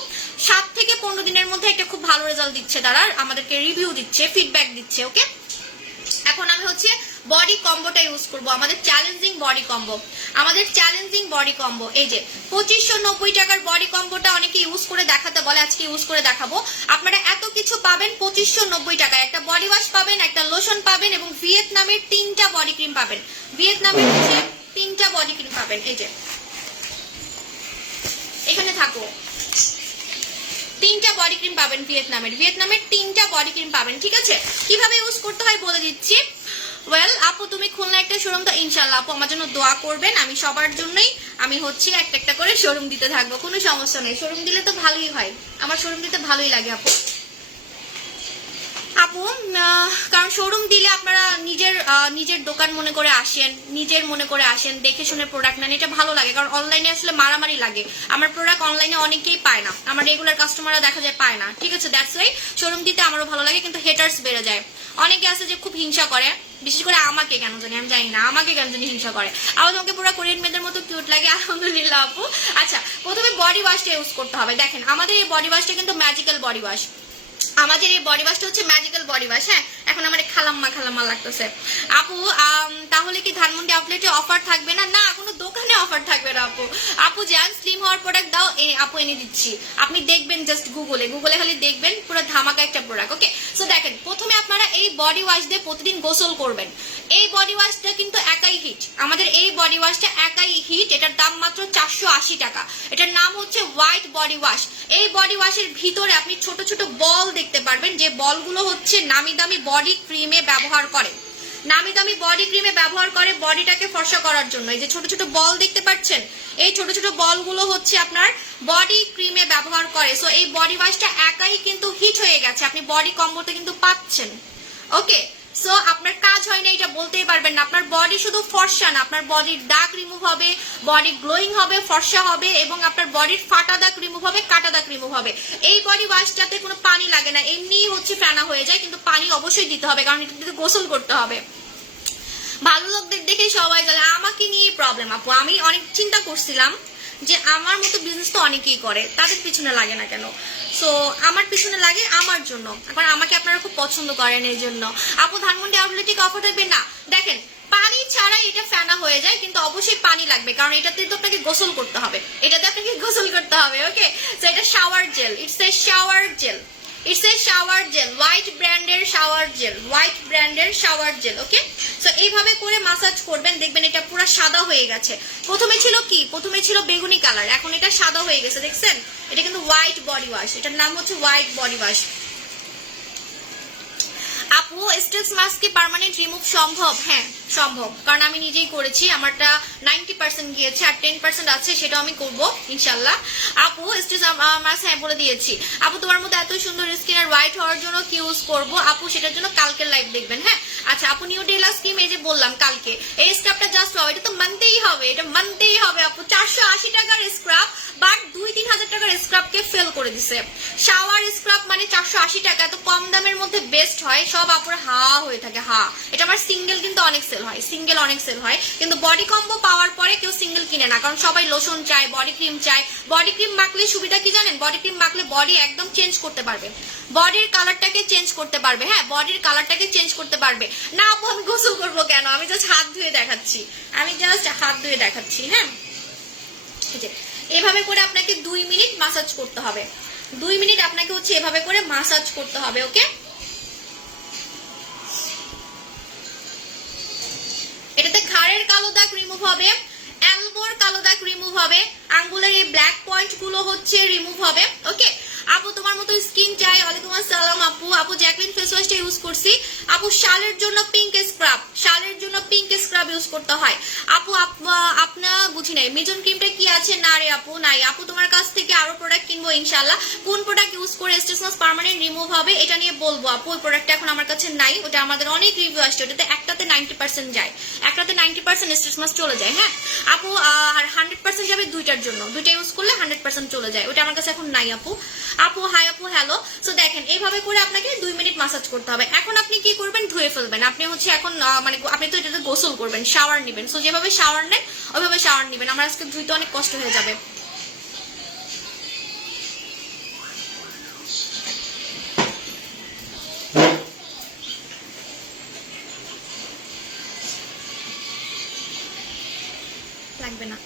7 থেকে 15 দিনের মধ্যে একটা খুব ভালো রেজাল্ট দিচ্ছে, তারা আমাদেরকে রিভিউ দিচ্ছে, ফিডব্যাক দিচ্ছে, ওকে। এখন আমি হচ্ছে বডি কম্বোটা ইউজ করব, আমাদের চ্যালেঞ্জিং বডি কম্বো। এই যে 2590 টাকার বডি কম্বোটা অনেকে ইউজ করে দেখাতে বলে, আজকে ইউজ করে দেখাবো। আপনারা এত কিছু পাবেন 2590 টাকায়, একটা বডি ওয়াশ পাবেন, একটা লোশন পাবেন, এবং ভিয়েতনামের 3টা বডি ক্রিম পাবেন, এই যে এখানে থাকো, 3টা বডি ক্রিম পাবেন ভিয়েতনামের 3টা বডি ক্রিম পাবেন, ঠিক আছে। কিভাবে ইউজ করতে হয় বলে দিচ্ছি। ওয়েল আপু, তুমি খুলনা একটা শোরুম, তো ইনশাল্লাহ আপু আমার জন্য দোয়া করবেন, আমি সবার জন্যই আমি হচ্ছে একটা করে শোরুম দিতে থাকবো, কোনো সমস্যা নেই। শোরুম দিলে তো ভালোই হয়, আমার শোরুম দিতে ভালোই লাগে আপু। কারণ শোরুম দিলে আপনারা নিজের দোকান মনে করে আসেন, দেখে শুনে প্রোডাক্ট নেন, এটা ভালো লাগে। কারণ অনলাইনে আসলে মারামারি লাগে, আমার প্রোডাক্ট অনলাইনে অনেকেই পায় না, আমার রেগুলার কাস্টমাররা দেখা যায় পায় না, ঠিক আছে। দ্যাটস ওয়াই শোরুম দিতে আমারও ভালো লাগে, কিন্তু হেটার্স বেড়ে যায়। অনেকে আছে যে খুব হিংসা করে, বিশেষ করে আমাকে কেন জানি, আমি জানি না আমাকে কেন জানি হিংসা করে। আবার তোমাকে পুরো কোরিয়ান মেয়েদের মতো কিউট লাগে, আলহামদুলিল্লাহ আপু। আচ্ছা, প্রথমে বডি ওয়াশটা ইউজ করতে হবে। দেখেন, আমাদের এই বডি ওয়াশটা কিন্তু ম্যাজিক্যাল বডি ওয়াশ, আমাদের এই বডি ওয়াশটা হচ্ছে ম্যাজিক্যাল বডি ওয়াশ। হ্যাঁ, এখন আমার খালাম্মা লাগতেছে আপু। তাহলে কি ধানমন্ডি আউটলেটে অফার থাকবে না? না, কোনো দোকানে অফার থাকবে না আপু জান। স্লিম হওয়ার প্রোডাক্ট দাও, আপু এনে দিচ্ছি, আপনি দেখবেন জাস্ট গুগলে খালি দেখবেন, পুরো ধামাকা একটা প্রোডাক্ট, ওকে। সো দেখেন, প্রথমে আপনারা এই বডি ওয়াশ দিয়ে প্রতিদিন গোসল করবেন। এই বডি ওয়াশটা কিন্তু একাই হিট, আমাদের এই বডি ওয়াশটা একাই হিট, এটার দাম মাত্র 480 টাকা। এটার নাম হচ্ছে হোয়াইট বডি ওয়াশ। এই বডি ওয়াশের ভিতরে আপনি ছোট ছোট বল দেখতে পারবেন, যে বলগুলো হচ্ছে নামি দামি বডি ক্রিমে ব্যবহার করে, বডিটাকে ফর্সা করার জন্য। এই যে ছোট ছোট বল দেখতে পাচ্ছেন, এই ছোট ছোট বলগুলো হচ্ছে আপনার বডি ক্রিমে ব্যবহার করে। সো এই বডি ওয়াশটা একাই কিন্তু হিট হয়ে গেছে, আপনি বডি কম্বোতে কিন্তু পাচ্ছেন, ওকে। সো আপনার কাজ হয় না এটা বলতেই পারবেন না, আপনার বডি শুধু ফর্সা না, আপনার বডির দাগ রিমুভ হবে, বডি গ্লোয়িং হবে, ফর্সা হবে, এবং আপনার বডির ফাটা দাগ রিমুভ হবে, কাটা দাগ রিমুভ হবে। এই বডি ওয়াশটাতে কোনো পানি লাগে না, এমনিই হচ্ছে ফেনা হয়ে যায়, কিন্তু পানি অবশ্যই দিতে হবে, কারণ এটাতে গোসল করতে হবে। ভালো লোকদের দেখে সবাই জানে, আমাকে নিয়ে প্রবলেম আপু। আমি অনেক চিন্তা করছিলাম যে আমার মতো বিজনেস তো অনেকেই করে, তাদের পিছনে লাগে না কেন? সো আমার পিছনে লাগে আমার জন্য, কারণ আমাকে আপনারা খুব পছন্দ করেন এই জন্য। আপু ধানমন্ডি আউটলেটে অফার থাকবে না? দেখেন পানি ছাড়া এটা ফেনা হয়ে যায়, কিন্তু অবশ্যই পানি লাগবে, কারণ এটাতে তো আপনাকে গোসল করতে হবে, এটাতে আপনাকে গোসল করতে হবে। ওকে, সো এটা shower gel, it's a shower gel, it's a shower gel, white ব্র্যান্ডের শাওয়ার জেল, হোয়াইট ব্র্যান্ডের শাওয়ার জেল। ওকে, সো এইভাবে করে মাসাজ করবেন, দেখবেন এটা পুরো সাদা হয়ে গেছে। প্রথমে ছিল কি, প্রথমে ছিল বেগুনি কালার, এখন এটা সাদা হয়ে গেছে, দেখছেন? এটা কিন্তু হোয়াইট বডি ওয়াশ, এটার নাম হচ্ছে হোয়াইট বডি ওয়াশ। আপু স্টেলস মাস্ক কি পার্মানেন্ট রিমুভ সম্ভব? হ্যাঁ সম্ভব, কারণ আমি নিজেই করেছি, আমারটা 90% গিয়েছে, আর 10% আছে, সেটাও আমি করব ইনশাল্লাহ। আপু স্টেলস মাস্ক হ্যাঁ বলে দিয়েছি। আপু তোমার মতো এত সুন্দর স্কিন আর হোয়াইট হওয়ার জন্য কি ইউজ করব? আপু সেটার জন্য কালকের লাইভ দেখবেন। হ্যাঁ আচ্ছা আপু নিউ ডেলা স্কিম, এই যে বললাম কালকে, এই স্ক্রাবটা জাস্ট পাবো, এটা তো মানতেই হবে, এটা মানতেই হবে আপু। 480 টাকার স্ক্রাব, বাট 2-3 হাজার টাকার স্ক্রাবকে ফেল করে দিছে। শাওয়ার স্ক্রাব মানে 480 টাকা, এত কম দামের মধ্যে বেস্ট হয়, সব আপুর হা হয়ে থাকে হা। এটা আমার সিঙ্গেল কিন্তু অনেক সেল হয়, সিঙ্গেল অনেক সেল হয়, কিন্তু বডি কম্বো পাওয়ার পরে কেউ সিঙ্গেল কিনে না, কারণ সবাই লোশন চায়, বডি ক্রিম চায়। বডি ক্রিম মাখলে সুবিধা কি জানেন? বডি ক্রিম মাখলে বডি একদম চেঞ্জ করতে পারবে, বডির কালারটাকে চেঞ্জ করতে পারবে। হ্যাঁ বডির কালারটাকে চেঞ্জ করতে পারবে। না আপু আমি গোসল করবো কেন? আমি জাস্ট হাত ধুয়ে দেখাচ্ছি, আমি জাস্ট হাত ধুয়ে দেখাচ্ছি। হ্যাঁ এভাবে করে আপনাকে 2 মিনিট মাসাজ করতে হবে, 2 মিনিট আপনাকে হচ্ছে এভাবে করে মাসাজ করতে হবে। ওকে, এটাতে ঘাড়ের কালো দাগ রিমুভ হবে, এলবোর কালো দাগ রিমুভ হবে, আঙ্গুলের এই ব্ল্যাক পয়েন্ট গুলো হচ্ছে রিমুভ হবে। ওকে আপু তোমার মতো স্কিন চাই। ওয়ালাইকুম আসসালাম আপু। আপু জ্যাকলিন ফেস ওয়াশটা ইউজ করছি। আপু শালের জন্য পিঙ্ক স্ক্রাব, শালের জন্য পিঙ্ক স্ক্রাব ইউজ করতে হয়। আপু আপনার বুঝি নাই মিজন ক্রিমটা কি আছে? না রে আপু নাই। আপু তোমার কাছ থেকে আরো প্রোডাক্ট কিনবো ইনশাআল্লাহ। কোন প্রোডাক্ট ইউজ করে স্টেশনাস পার্মানেন্ট রিমুভ হবে এটা নিয়ে বলবো আপু। ওই প্রোডাক্টটা এখন আমার কাছে নাই, ওটা আমাদের অনেক রিভিউ আসছে, ওটাতে একটাতে 90% যায়, একটাতে 90% স্টেশনাস চলে যায়। হ্যাঁ আপু আর 100% যাবে দুইটার জন্য, দুইটা ইউজ করলে 100% চলে যায়, ওটা আমার কাছে এখন নাই আপু। আপু হাই আপু হ্যালো। সো দেখেন এইভাবে করে আপনাকে 2 মিনিট মাসাজ করতে হবে। এখন আপনি কি করবেন? ধুয়ে ফেলবেন। আপনি হচ্ছে এখন মানে আপনি তো এটাতে গোসল করবেন, শাওয়ার নেবেন। সো যেভাবে শাওয়ার নেন ওইভাবে শাওয়ার নেবেন। আমার আজকে ধুইতে অনেক কষ্ট হয়ে যাবে। লাগবে না,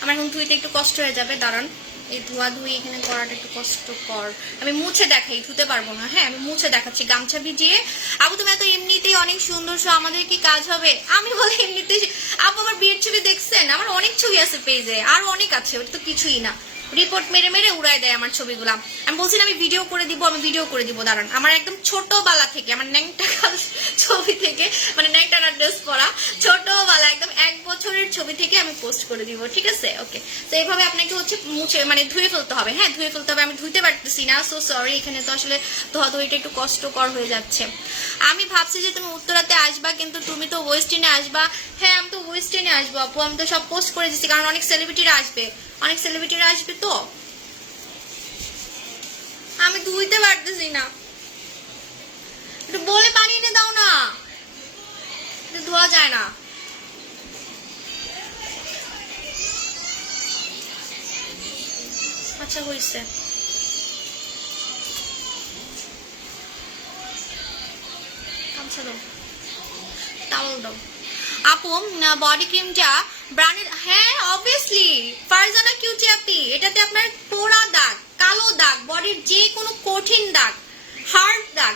আমার এখন ধুইতে একটু কষ্ট হয়ে যাবে, দাঁড়ান। এই ধোয়া ধুই এখানে করাটা একটু কষ্টকর, আমি মুছে দেখাই, ধুতে পারবো না। হ্যাঁ আমি মুছে দেখাচ্ছি গামছা ভিজিয়ে। আপু তুমি এত এমনিতেই অনেক সুন্দর, আমাদের কি কাজ হবে? আমি বলি এমনিতেই। আপু আমার বিয়ের ছবি দেখছেন? আমার অনেক ছবি আছে পেজে, আরো অনেক আছে, ওটা তো কিছুই না। রিপোর্ট মেরে মেরে উড়াই দেয় আমার ছবিগুলা। আমি বলছি আমি ভিডিও করে দিব, আমি ভিডিও করে দিব, দাঁড়ান। আমার একদম ছোটবেলা থেকে, আমার ন্যাংটা ছবি থেকে, মানে ন্যাংটানা ড্রেস পরা ছোটবেলা একদম 1 বছরের ছবি থেকে আমি পোস্ট করে দিব, ঠিক আছে? ওকে, তো এইভাবে আপনাকে হচ্ছে মুছে মানে ধুয়ে ফেলতে হবে। হ্যাঁ ধুয়ে ফেলতে হবে, আমি ধুইতে পারতেছি না, সো সরি। এখানে তো আসলে ধোয়াধুয়িটা একটু কষ্টকর হয়ে যাচ্ছে। আমি ভাবছি যে তুমি উত্তরাতে আসবা, কিন্তু তুমি তো ওয়েস্টিনে আসবা। হ্যাঁ আমি তো ওয়েস্টিনে আসবো আপু, আমি তো সব পোস্ট করে দিচ্ছি, কারণ অনেক সেলিব্রিটিরা আসবে, অনেক সেলিব্রিটিরা আসবে, তো আমি ধুইতে পারতেছি না। একটু বলে পানি এনে দাও না, ধোয়া যায় না। আচ্ছা হয়েছে, গামছা দাও, টাওয়াল দাও। আপু বডি ক্রিমটা ব্র্যান্ডেড? হ্যাঁ অবভিয়াসলি ফারজানা কিউটি আপি, এটাতে আপনার পোড়া দাগ, কালো দাগ, বডির যে কোনো কঠিন দাগ, হার্ড দাগ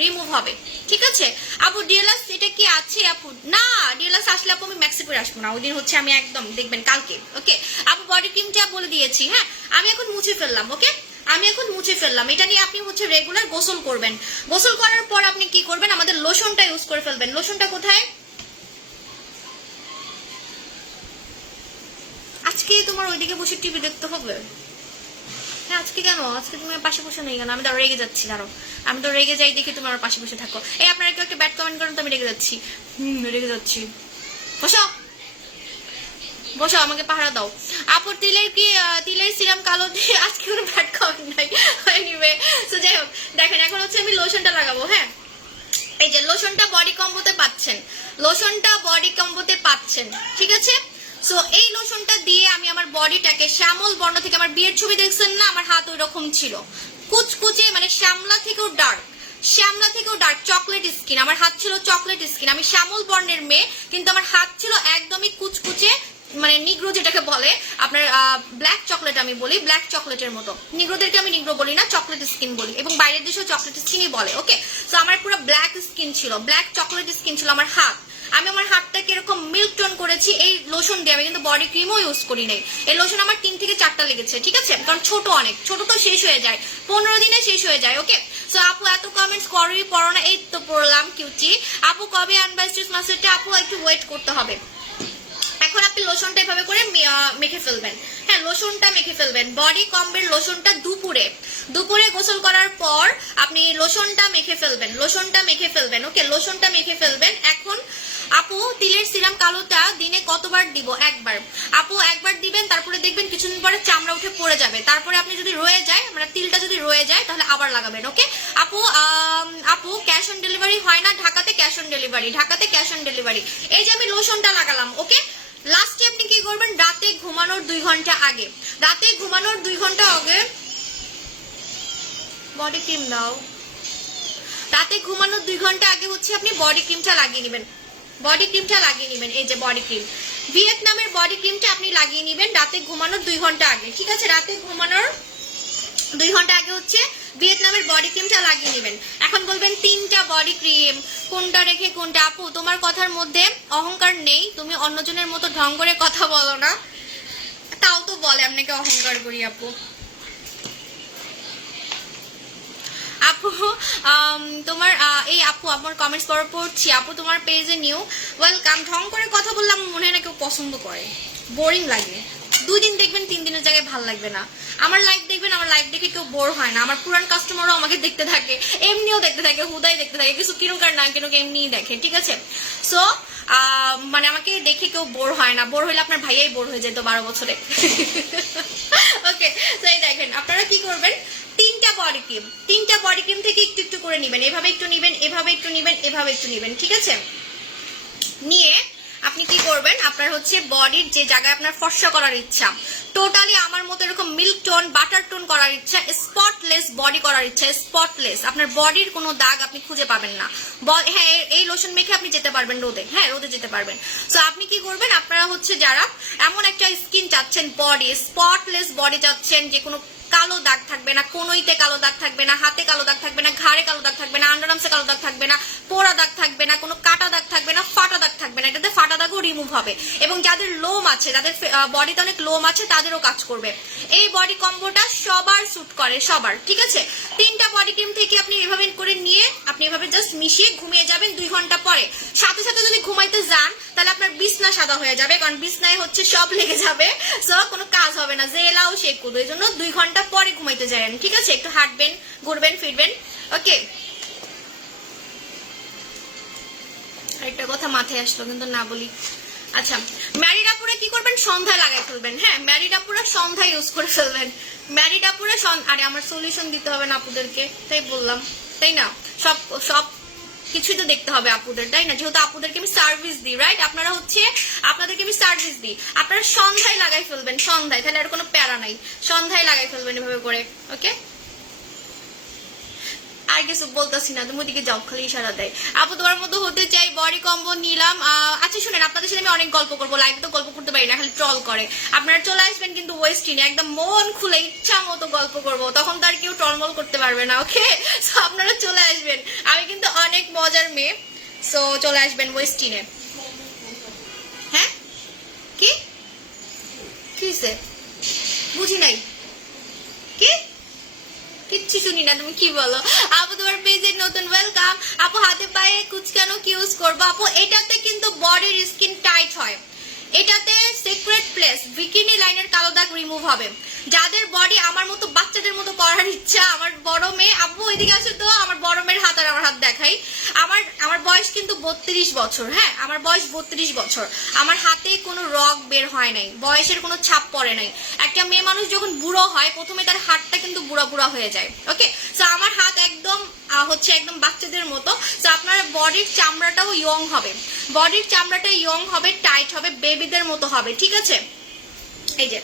রিমুভ হবে, ঠিক আছে? আপু ডিএলএস এটা কি আছে আপু? না ডিএলএস আসলে আপু আমি মেক্সিকোর আসবো না, ওই দিন হচ্ছে আমি একদম দেখবেন কালকে। ওকে আপু বডি ক্রিমটা বলে দিয়েছি। হ্যাঁ আমি এখন মুছে ফেললাম। ওকে আমি এখন মুছে ফেললাম। এটা নিয়ে আপনি হচ্ছে রেগুলার গোসল করবেন। গোসল করার পর আপনি কি করবেন? আমাদের লোশনটা ইউজ করে ফেলবেন। লোশনটা কোথায়? আজকে তোমার ওইদিকে বসে টিভি দেখতে হবে? হ্যাঁ আজকে কেন? আজকে তুমি পাশে বসে নেই কেন? আমি তো রেগে যাচ্ছি, ধরো আমি তো রেগে যাই দেখে তুমি আমার পাশে বসে থাকো। এই আপনারা কেউ একটা ব্যাড কমেন্ট করেন তো আমি রেগে যাচ্ছি। রেগে যাচ্ছি। বসো বসো, আমাকে পাহারা দাও। আপুর তিলের কি তিলের সিরাম কালো দিয়ে? আজকে কোনো ব্যাড কমেন্ট নাই। এনিওয়ে সো যাই হোক, দেখেন এখন হচ্ছে আমি লোশনটা লাগাবো। হ্যাঁ এই যে লোশনটা বডি কম্বোতে পাচ্ছেন, লোশনটা বডি কম্বোতে পাচ্ছেন, ঠিক আছে? সো এই লোশনটা দিয়ে আমি আমার বডিটাকে শ্যামল বর্ণ থেকে, আমার বিয়ের ছবি দেখছেন না, আমার হাত ওই রকম ছিল, কুচকুচে, মানে শ্যামলা থেকেও ডার্ক, শ্যামলা থেকেও ডার্ক, চকলেট স্কিন, আমার হাত ছিল চকলেট স্কিন। আমি শ্যামল বর্ণের মেয়ে, কিন্তু আমার হাত ছিল একদমই কুচকুচে, মানে নিগ্রো যেটাকে বলে আপনার ব্ল্যাক চকলেট, আমি বলি ব্ল্যাক চকলেটের মতো। নিগ্রোদেরকে আমি নিগ্রো বলি না, চকলেট স্কিন বলি, এবং বাইরের দেশেও চকলেট স্কিনই বলে। ওকে, তো আমার পুরো ব্ল্যাক স্কিন ছিল, ব্ল্যাক চকলেট স্কিন ছিল আমার হাত। আমি আমার হাতটাকে এরকম মিল্ক টোন করেছি এই লোশন দিয়ে, আমি কিন্তু বডি ক্রিমও ইউজ করি নাই। এই লোশন আমার 3 থেকে 4টা লেগেছে, ঠিক আছে, কারণ ছোট অনেক, ছোট তো শেষ হয়ে যায়, 15 দিনে শেষ হয়ে যায়। ওকে, সো আপু এত কমেন্টস করোই পড়ো না, এই তো পড়লাম কিউটি। আপু কবে আনবা স্টিচ মাস্টারটা? আপু একটু ওয়েট করতে হবে। এখন আপনি লোশনটা এভাবে করে মেখে ফেলবেন। হ্যাঁ, লোশনটা মেখে ফেলবেন, বডি কম্বের লোশনটা দুপুরে গোসল করার পর আপনি লোশনটা মেখে ফেলবেন, লোশনটা মেখে ফেলবেন। ওকে, লোশনটা মেখে ফেলবেন। এখন আপু তিলের সিরাম কালোটা দিনে কতবার দিব? একবার। আপু একবার দিবেন, তারপরে দেখবেন কিছুদিন পরে চামড়া উঠে পড়ে যাবে, তারপরে আপনি যদি রয়ে যায়, মানে তিলটা যদি রয়ে যায়, তাহলে আবার লাগাবেন। ওকে আপু, আপু ক্যাশ অন ডেলিভারি হয় না ঢাকাতে? ক্যাশ অন ডেলিভারি, ঢাকাতে ক্যাশ অন ডেলিভারি। এই যে আমি লোশনটা লাগালাম, ওকে, লাস্টে আপনি কি করবেন, রাতে ঘুমানোর 2 ঘন্টা আগে, রাতে ঘুমানোর 2 ঘন্টা আগে বডি ক্রিম দাও, রাতে ঘুমানোর 2 ঘন্টা আগে হচ্ছে আপনি বডি ক্রিমটা লাগিয়ে নেবেন, বডি ক্রিমটা লাগিয়ে নেবেন। এই যে বডি ক্রিম, ভিয়েতনামের বডি ক্রিমটা আপনি লাগিয়ে নেবেন রাতে ঘুমানোর 2 ঘন্টা আগে, ঠিক আছে, রাতে ঘুমানোর 2 ঘন্টা আগে হচ্ছে ভিয়েতনামের বডি ক্রিমটা লাগিয়ে নেবেন। এখন বলবেন 3টা বডি ক্রিম, কোনটা রেখে কোনটা? আপু তোমার কথার মধ্যে অহংকার নেই, তুমি অন্যজনের মতো ঢং করে কথা বলো না, তাও তো বলে আপনাকে অহংকার করি। আপু আপু তোমার এই আপু আমার কমেন্টস পড়ছি। আপু তোমার পেজে নিউ, ওয়েলকাম। ঢং করে কথা বললাম মনে হয় না কেউ পছন্দ করে, বোরিং লাগে। 2 দিন দেখবেন, 3 দিনের জায়গায় ভালো লাগবে না। আমার লাইভ দেখবেন, আমার লাইভ দেখে কেউ বোর হয় না, আমার পুরান কাস্টমারও আমাকে দেখতে থাকে, এমনিও দেখতে থাকে, হুদাই দেখতে থাকে, কিছু কিনুক আর না কিনুক এমনিই দেখে, ঠিক আছে। সো মানে আমাকে দেখে কেউ বোর হয় না, বোর হইলে আপনার ভাইয়াই বোর হয়ে যেত 12 বছরে। ওকে, তো এই দেখেন আপনারা কি করবেন, 3টা বডি ক্রিম থেকে একটু একটু করে নেবেন, এভাবে একটু নেবেন, এভাবে একটু নেবেন, এভাবে একটু নেবেন, ঠিক আছে। নিয়ে আপনি কি করবেন, আপনার হচ্ছে বডির যে জায়গায় আপনার ফর্সা করার ইচ্ছা, টোটালি আমার মতো এরকম মিল্ক টোন, বাটার টোন করার ইচ্ছা, স্পটলেস বডি করার ইচ্ছা, স্পটলেস, আপনার বডির কোনো দাগ আপনি খুঁজে পাবেন না। হ্যাঁ, এই লোশন মেখে আপনি যেতে পারবেন রোদে, হ্যাঁ রোদে যেতে পারবেন। সো আপনি কি করবেন, আপনারা হচ্ছে যারা এমন একটা স্কিন চাচ্ছেন, বডি স্পটলেস বডি চাচ্ছেন, যে কোনো কালো দাগ থাকবে না, কোনোইতে কালো দাগ থাকবে না, হাতে কালো দাগ থাকবে না, ঘাড়ে কালো দাগ থাকবে না, আন্ডারআর্মসে কালো দাগ থাকবে না, পোড়া দাগ থাকবে না, কোনো কাটা দাগ থাকবে না, ফাটা দাগ থাকবে না, এটাতে ফাটা দাগও রিমুভ হবে। এবং যাদের লোম আছে, যাদের বডিতে অনেক লোম আছে, তাদেরও কাজ করবে। এই বডি কম্বোটা সবার স্যুট করে, সবার, ঠিক আছে। 3টা বডি ক্রিম থেকে আপনি এভাবে করে নিয়ে আপনি এভাবে জাস্ট মিশিয়ে ঘুমিয়ে যাবেন 2 ঘন্টা পরে। সাথে সাথে যদি ঘুমাইতে যান তাহলে আপনার বিছনা সাদা হয়ে যাবে, কারণ বিছনায় হচ্ছে সব লেগে যাবে, সো কোনো কাজ হবে না, জেলাও শেক করবে। এই জন্য 2 ঘন্টা পরে ঘুমাইতে যাবেন, ঠিক আছে। একটু হাঁটবেন, ঘুরবেন, ফিরবেন। ওকে, একটা কথা মাথায় আসলো কিন্তু না বলি। আচ্ছা, ম্যারিড আপুরা কি করবেন, সন্ধ্যায় লাগাই ফেলবেন। হ্যাঁ, ম্যারিড আপুরা সন্ধ্যায় ইউজ করে ফেলবেন, ম্যারিড আপুরা। আরে আমার সলিউশন দিতে হবে না আপুদেরকে, তাই বললাম, তাই না? সব সব কিছুই তো দেখতে হবে আপুদের, তাই না? যেহেতু আপুদেরকে আমি সার্ভিস দিই, রাইট? আপনারা হচ্ছে আপনাদেরকে আমি সার্ভিস দিই, আপনারা সন্ধ্যায় লাগাই ফেলবেন, সন্ধ্যায়, তাহলে আর কোনো প্যারা নাই, সন্ধ্যায় লাগাই ফেলবেন এভাবে করে। ওকে, আর কিছু বলতেছি না, তুমি ওদিকে যাও, খালি ইশারা দেয়। আপু তোমার মতো হতে চাই, বডি কম্বো নিলাম। আচ্ছা শুনেন, আপনাদের সাথে আমি অনেক গল্প করবো, লাইভে তো গল্প করতে পারি না, খালি ট্রল করে। আপনারা চলে আসবেন কিন্তু ওয়েস্টিনে, একদম মন খুলে ইচ্ছা মতো গল্প করবো, তখন তো আর কেউ টলমল করতে পারবে না। ওকে, সো আপনারা চলে আসবেন, আমি কিন্তু অনেক মজার মেয়ে। সো চলে আসবেন ওয়েস্টিনে। হ্যাঁ, কি কিসে বুঝি নাই, কি কিচ্ছু শুনি না, তুমি কি বলো? আপু তোমার পেজে নতুন, ওয়েলকাম। আপু হাতে পায়ে কুচকানো কি ইউজ করবো? আপু এটাতে কিন্তু বডির স্কিন টাইট হয়, এটাতে সিক্রেট প্লেস বিকিনি লাইনের কালো দাগ রিমুভ হবে। যাদের বডি আমার মতো বাচ্চাদের মতো করার ইচ্ছা, আমার বড় মেয়ে, আপু এদিকে আসে তো, আমার বড় মেয়ের হাত আর আমার হাত দেখাই। আমার বয়স কিন্তু 32 বছর, হ্যাঁ আমার বয়স 32 বছর, আমার হাতে কোনো রগ বের হয় নাই, বয়সের কোনো ছাপ পড়ে নাই। একটা মেয়ে মানুষ যখন বুড়ো হয় প্রথমে তার হাতটা কিন্তু বুড়া বুড়া হয়ে যায়। ওকে, সো আমার হাত একদম হচ্ছে একদম বাচ্চাদের মতো। তো আপনার বডির চামড়াটাও ইয়ং হবে, বডির চামড়াটা ইয়ং হবে, টাইট হবে, বেবিদের মতো হবে, ঠিক আছে? এই যে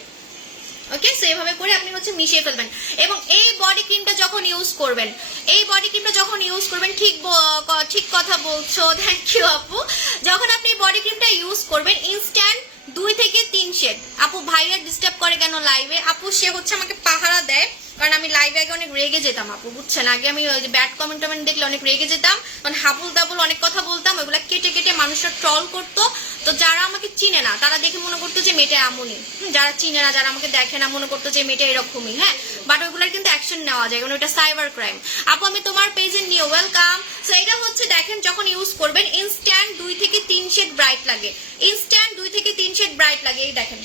ওকে, সো এভাবে করে আপনি হচ্ছে মিশিয়ে ফেলবেন। এবং এই বডি ক্রিমটা যখন ইউজ করবেন, এই বডি ক্রিমটা যখন ইউজ করবেন, ঠিক কথা বলছো, থ্যাংক ইউ আপু। যখন আপনি বডি ক্রিমটা ইউজ করবেন ইনস্ট্যান্ট 2 থেকে 3 শেড। আপু ভাইয়া ডিস্টার্ব করে কেন লাইভে? আপু সে হচ্ছে আমাকে পাহারা দেয়, কারণ আমি লাইভে আগে অনেক রেগে যেতাম আপু, বুঝছেন? আগে আমি ওই যে ব্যাড কমেন্ট দেখলে অনেক রেগে যেতাম, কারণ হাবুল দাবুল অনেক কথা বলতাম, ওইগুলা কেটে কেটে মানুষরা ট্রল করতো। তো যারা আমাকে চিনে না তারা দেখে মনে করতো যে মেয়েটা এমনই, যারা চিনে না, যারা আমাকে দেখে না, মনে করতো যে মেয়েটা এরকমই। হ্যাঁ, বাট ওইগুলার কিন্তু অ্যাকশন নেওয়া যায়, কারণ ওইটা সাইবার ক্রাইম। আপু আমি তোমার পেজে নিয়ে ওয়েলকাম। সো এটা হচ্ছে দেখেন, যখন ইউজ করবেন ইনস্ট্যান্ট 2 থেকে 3 শেড ব্রাইট লাগে, ইনস্ট্যান্ট 2 থেকে 3 শেড ব্রাইট লাগে। এই দেখেন,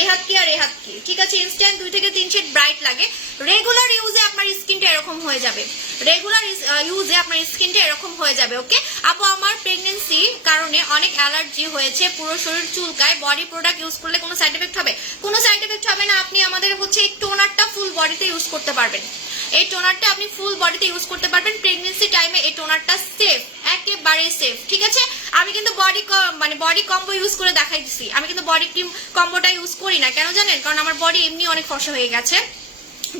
এই হাত কি আর এই হাত কি, ঠিক আছে? ইনস্ট্যান্ট 2 থেকে 3 শেড ব্রাইট লাগে। রেগুলার ইউজে আপনার স্কিনটা এরকম হয়ে যাবে, রেগুলার ইউজে আপনার স্কিনটা এরকম হয়ে যাবে। ওকে আপু, আমার প্রেগনেন্সি কারণে অনেক অ্যালার্জি হয়েছে, পুরো শরীর চুলকায়, বডি প্রোডাক্ট ইউজ করলে কোনো সাইড এফেক্ট হবে? কোনো সাইড এফেক্ট হবে না। আপনি আমাদের হচ্ছে এই টোনারটা ফুল বডিতে ইউজ করতে পারবেন, এই টোনারটা আপনি ফুল বডিতে ইউজ করতে পারবেন। প্রেগনেন্সি টাইমে এই টোনারটা সেফ, একেবারে সেফ, ঠিক আছে? আমি কিন্তু বডি কম্বো ইউজ করে দেখাই দিছি, আমি কিন্তু বডি ক্রিম কম্বোটা ইউজ করি না। কেন জানেন? কারণ আমার বডি এমনি অনেক ফর্সা হয়ে গেছে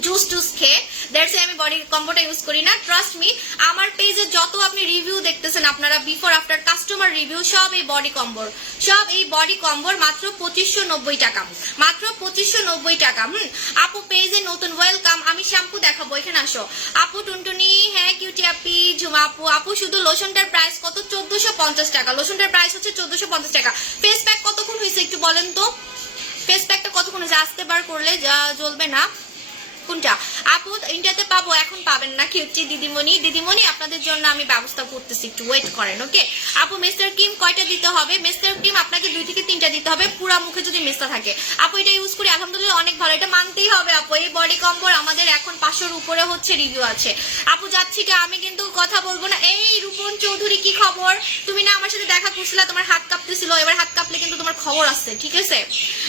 জুস টুস খেয়ে, দ্যাটস আমি বডি কম্বোটা ইউজ করি না। ট্রাস্ট মি, আমার পেজে যত আপনি রিভিউ দেখতেছেন আপনারা, বিফোর আফটার কাস্টমার রিভিউ, সব এই বডি কম্বোর, সব এই বডি কম্বোর মাত্র 2590 টাকা, মাত্র 2590 টাকা। আপু পেজে নতুন, ওয়েলকাম। আমি শ্যাম্পু দেখাবো, এখানে আসো। আপু টুনটুনি, হ্যাঁ কিউটি আপি, ঝুমা আপু। আপু শুধু লোশনটার প্রাইস কত? 1450 টাকা। লোশনটার প্রাইস হচ্ছে 1450 টাকা। ফেস প্যাক কতক্ষণ হয়েছে একটু বলেন তো? ফেস প্যাকটা কতক্ষণ হয়েছে? আসতে বার করলে জ্বলবে না কোনটা? আপু ইন্ডিয়াতে পাবো, এখন পাবেন না কিউটি দিদিমণি। দিদিমণি আপনাদের জন্য আমি ব্যবস্থা করতেছি, একটু ওয়েট করেন। ওকে আপু, মেস্টার ক্রিম কয়টা দিতে হবে? মেস্টার ক্রিম আপনাকে 2 থেকে 3টা দিতে হবে, পুরা মুখে যদি মেস্তা থাকে। আপু এটা ইউজ করি, আলহামদুলিল্লাহ অনেক ভালো, এটা মানতেই হবে আপু। এই বডি কম্বোর আমাদের এখন 500-র উপরে হচ্ছে রিভিউ আছে। আপু যাচ্ছি, আমি কিন্তু কথা বলবো না। এই রূপন চৌধুরী, কি খবর? তুমি না আমার সাথে দেখা করছিলা, তোমার হাত কাঁপতেছিল, এবার হাত কাঁপলে কিন্তু তোমার খবর আছে, ঠিক আছে?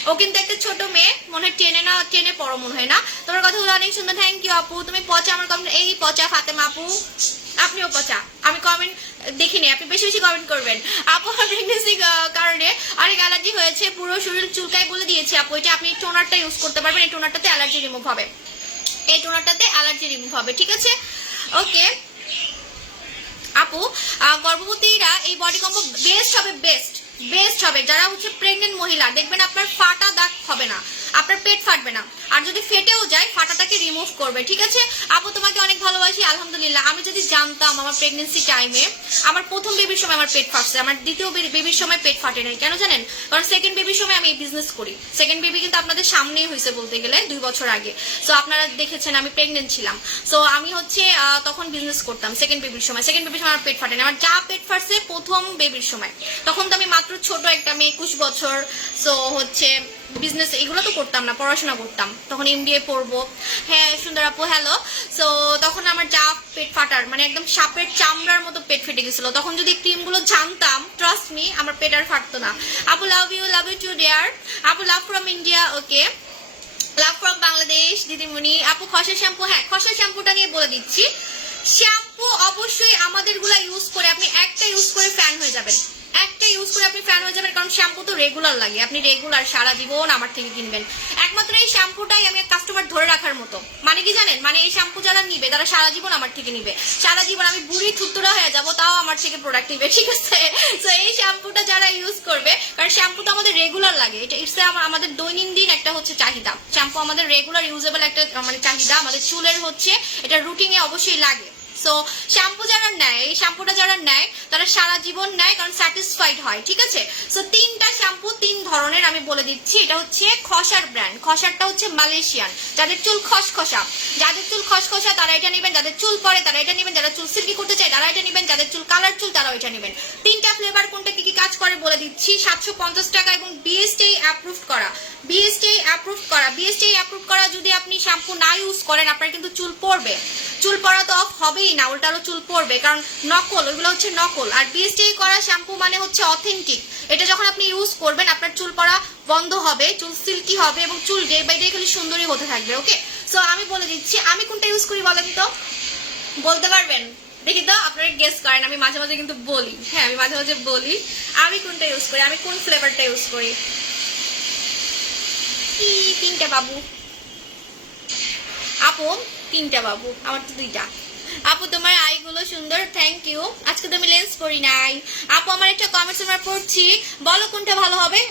ও কিন্তু একটা ছোট মেয়ে, মনে হয় টেনে পড়ো মনে হয় না। তোমার কথা অনেক সুন্দর, থ্যাংক ইউ আপু। তুমি পচা, আমার কমেন্ট, এই পচা ফাতেমা আপু, আপনিও পচা। আমি কমেন্ট দেখিনি, আপনি বেশি বেশি কমেন্ট করবেন। আপু প্রেগনেন্সি কারণে অনেক অ্যালার্জি হয়েছে, পুরো শরীর চুলকায় বলে দিয়েছি আপু। এটা আপনি টোনারটা ইউজ করতে পারবেন, এই টোনারটাতে অ্যালার্জি রিমুভ হবে, এই টোনারটাতে অ্যালার্জি রিমুভ হবে, ঠিক আছে? ওকে আপু, গর্ভবতীরা এই বডি কম্বো বেস্ট হবে, বেস্ট হবে। যারা হচ্ছে প্রেগনেন্ট মহিলা, দেখবেন আপনার ফাটা দাগ হবে না, আপনার পেট ফাটবে না, আর যদি ফেটেও যায় ফাটাটাকে রিমুভ করবে, ঠিক আছে? আপু তোমাকে অনেক ভালোবাসি, আলহামদুলিল্লাহ। আমি যদি জানতাম আমার প্রেগনেন্সি টাইমে, আমার প্রথম বেবির সময় আমার পেট ফাটছে, আমার দ্বিতীয় বেবির সময় পেট ফাটে নাই। কেন জানেন? কারণ সেকেন্ড বেবির সময় আমি বিজনেস করি। সেকেন্ড বেবি কিন্তু আপনাদের সামনেই হয়েছে বলতে গেলে 2 বছর আগে। সো আপনারা দেখেছেন আমি প্রেগনেন্ট ছিলাম, সো আমি হচ্ছে তখন বিজনেস করতাম। সেকেন্ড বেবির সময় আমার পেট ফাটে না। আমার যা পেট ফাটছে প্রথম বেবির সময়, তখন তো আমি মাত্র ছোট একটা মেয়ে, 21 বছর। সো হচ্ছে বিজনেস এগুলো তো করতাম না, পড়াশোনা করতাম, তখন MBA পড়বো। হ্যাঁ সুন্দর আপু, হ্যালো। সো তখন আমার যা পেট ফাটার, মানে একদম সাপের চামড়ার মতো পেট ফেটে গেছিল। তখন যদি ক্রিমগুলো জানতাম, ট্রাস্ট মি, আমার পেট আর ফাটতো না। আপু লাভ ইউ টু ডিয়ার। আপু love from India, okay love from Bangladesh দিদিমণি। আপু খসা শ্যাম্পু, হ্যাঁ খসা শ্যাম্পুটা নিয়ে বলে দিচ্ছি। শ্যাম্পু অবশ্যই আমাদের গুলা ইউজ করে আপনি একটা ইউজ করে ফ্যান হয়ে যাবেন, একটা ইউজ করে আপনি ফ্যান হয়ে যাবেন, কারণ শ্যাম্পু তো রেগুলার লাগে, আপনি রেগুলার সারা জীবন আমার থেকে কিনবেন। একমাত্র এই শ্যাম্পুটাই আমি কাস্টমার ধরে রাখার মতো। মানে কি জানেন? মানে এই শ্যাম্পু যারা নিবে তারা সারা জীবন আমার থেকে নিবে, সারা জীবন আমি বুড়ি থুতরা হয়ে যাবো তাও আমার থেকে প্রোডাক্ট নিবে, ঠিক আছে? তো এই শ্যাম্পুটা যারা ইউজ করবে, কারণ শ্যাম্পু তো আমাদের রেগুলার লাগে, এটা ইটস আমাদের দৈনন্দিন একটা হচ্ছে চাহিদা। শ্যাম্পু আমাদের রেগুলার ইউজেবল একটা মানে চাহিদা, আমাদের চুলের হচ্ছে এটা রুটিনে অবশ্যই লাগে। সো শ্যাম্পু যারা নেয়, এই শ্যাম্পুটা যারা নেয় তারা সারা জীবন নেয়, কারণ স্যাটিসফাইড হয়, ঠিক আছে? সো 3টা শ্যাম্পু 3 ধরনের আমি বলে দিচ্ছি। এটা হচ্ছে খসার ব্র্যান্ড, খসারটা হচ্ছে মালয়েশিয়ান। যাদের চুল খসখসা, যাদের চুল খসখসা তারা এটা নেবেন, যাদের চুল পড়ে তারা এটা নেবেন, যারা চুল সিল্কি করতে চায় তারা এটা নেবেন, যাদের চুল কালার চুল তারাও এটা নেবেন। 3টা ফ্লেভার কোনটা কি কি কাজ করে বলে দিচ্ছি। 750 টাকা এবং BSTI অ্যাপ্রুভ করা, BSTI অ্যাপ্রুভ করা, BSTI অ্যাপ্রুভ করা। যদি আপনি শ্যাম্পু না ইউজ করেন আপনার কিন্তু চুল পড়বে, চুল পড়া তো অফ হবেই না, উল্টা আরো চুল পড়বে, কারণ নকল, ওইগুলো হচ্ছে নকল। আর BSTI করা শ্যাম্পু মানে হচ্ছে অথেন্টিক। এটা যখন আপনি ইউজ করবেন আপনার চুল পড়া বন্ধ হবে, চুল সিল্কি হবে এবং চুল ডে বাই ডে খালি সুন্দরই হতে থাকবে। ওকে, সো আমি বলে দিচ্ছি আমি কোনটা ইউজ করি বলেন তো, বলতে পারবেন? দেখি তো আপনারা গেস করেন। আমি মাঝে মাঝে কিন্তু বলি, হ্যাঁ আমি মাঝে মাঝে বলি আমি কোনটা ইউজ করি, আমি কোন ফ্লেভারটা ইউজ করি। তিনটা বাবু আপু, তিনটা বাবু, আমার তো দুইটা। আপু তোমার আইগুলো সুন্দর, থ্যাংক ইউ। আজকে তো আমি লেন্স পরি নাই। আপু আমার একটা কমেন্টস আমরা পড়ছি, বলো কোনটা ভালো হবে।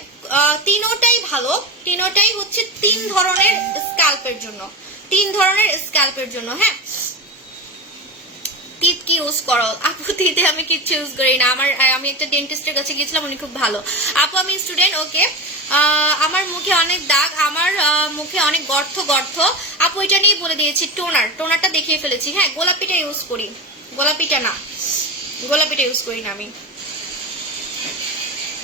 তিনোটাই ভালো, তিনোটাই হচ্ছে তিন ধরনের স্ক্যাল্পের জন্য, তিন ধরনের স্ক্যাল্পের জন্য। হ্যাঁ টিপ কি ইউজ করো? আপু টিতে আমি কিচ্ছু ইউজ করি না। আমি একটা ডেন্টিস্টের কাছে গিয়েছিলাম, উনি খুব ভালো। আপু আমি স্টুডেন্ট। ওকে আমার মুখে অনেক দাগ, আমার মুখে অনেক গর্ত গর্ত। আপু এটা নিয়ে বলে দিয়েছি, টোনারটা দেখিয়ে ফেলেছি। হ্যাঁ গোলাপিটা ইউজ করি, গোলাপিটা না, গোলাপিটা ইউজ করি না আমি,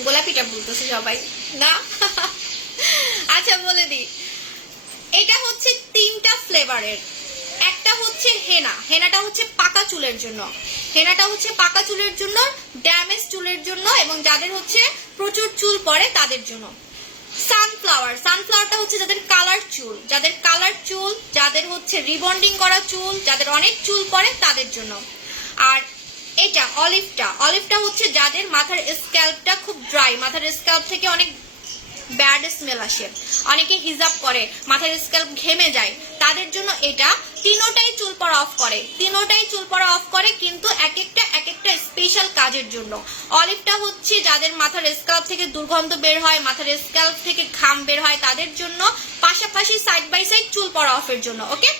গোলাপিটা বলতেছি সবাই না। আচ্ছা বলে দিই, এটা হচ্ছে তিনটা ফ্লেভারের। একটা হচ্ছে হেনা, হেনাটা হচ্ছে পাকা চুলের জন্য, হেনাটা হচ্ছে পাকা চুলের জন্য, ড্যামেজ চুলের জন্য, এবং যাদের হচ্ছে প্রচুর চুল পড়ে তাদের জন্য। সানফ্লাওয়ার, সানফ্লাওয়ারটা হচ্ছে যাদের কালার চুল, যাদের কালার চুল, যাদের হচ্ছে রিবন্ডিং করা চুল, যাদের অনেক চুল পড়ে তাদের জন্য। আর এটা অলিভটা, অলিভটা হচ্ছে যাদের মাথার স্ক্যাল্পটা খুব ড্রাই, মাথার স্ক্যাল্প থেকে অনেক ব্যাড স্মেল আসে, অনেকে হিজাব করে, মাথার স্ক্যাল্প ঘেমে যায়, তাদের জন্য এটা। তিনোটাই চুল পড়া অফ করে, তিনোটাই চুল পড়া অফ করে, কিন্তু এক একটা স্পেশাল কাজের জন্য। অলিভটা হচ্ছে যাদের মাথার স্ক্যাল্প থেকে দুর্গন্ধ বের হয়, মাথার স্ক্যাল্প থেকে ঘাম বের হয় তাদের জন্য, পাশাপাশি সাইড বাই সাইড চুল পড়া অফের জন্য। ওকে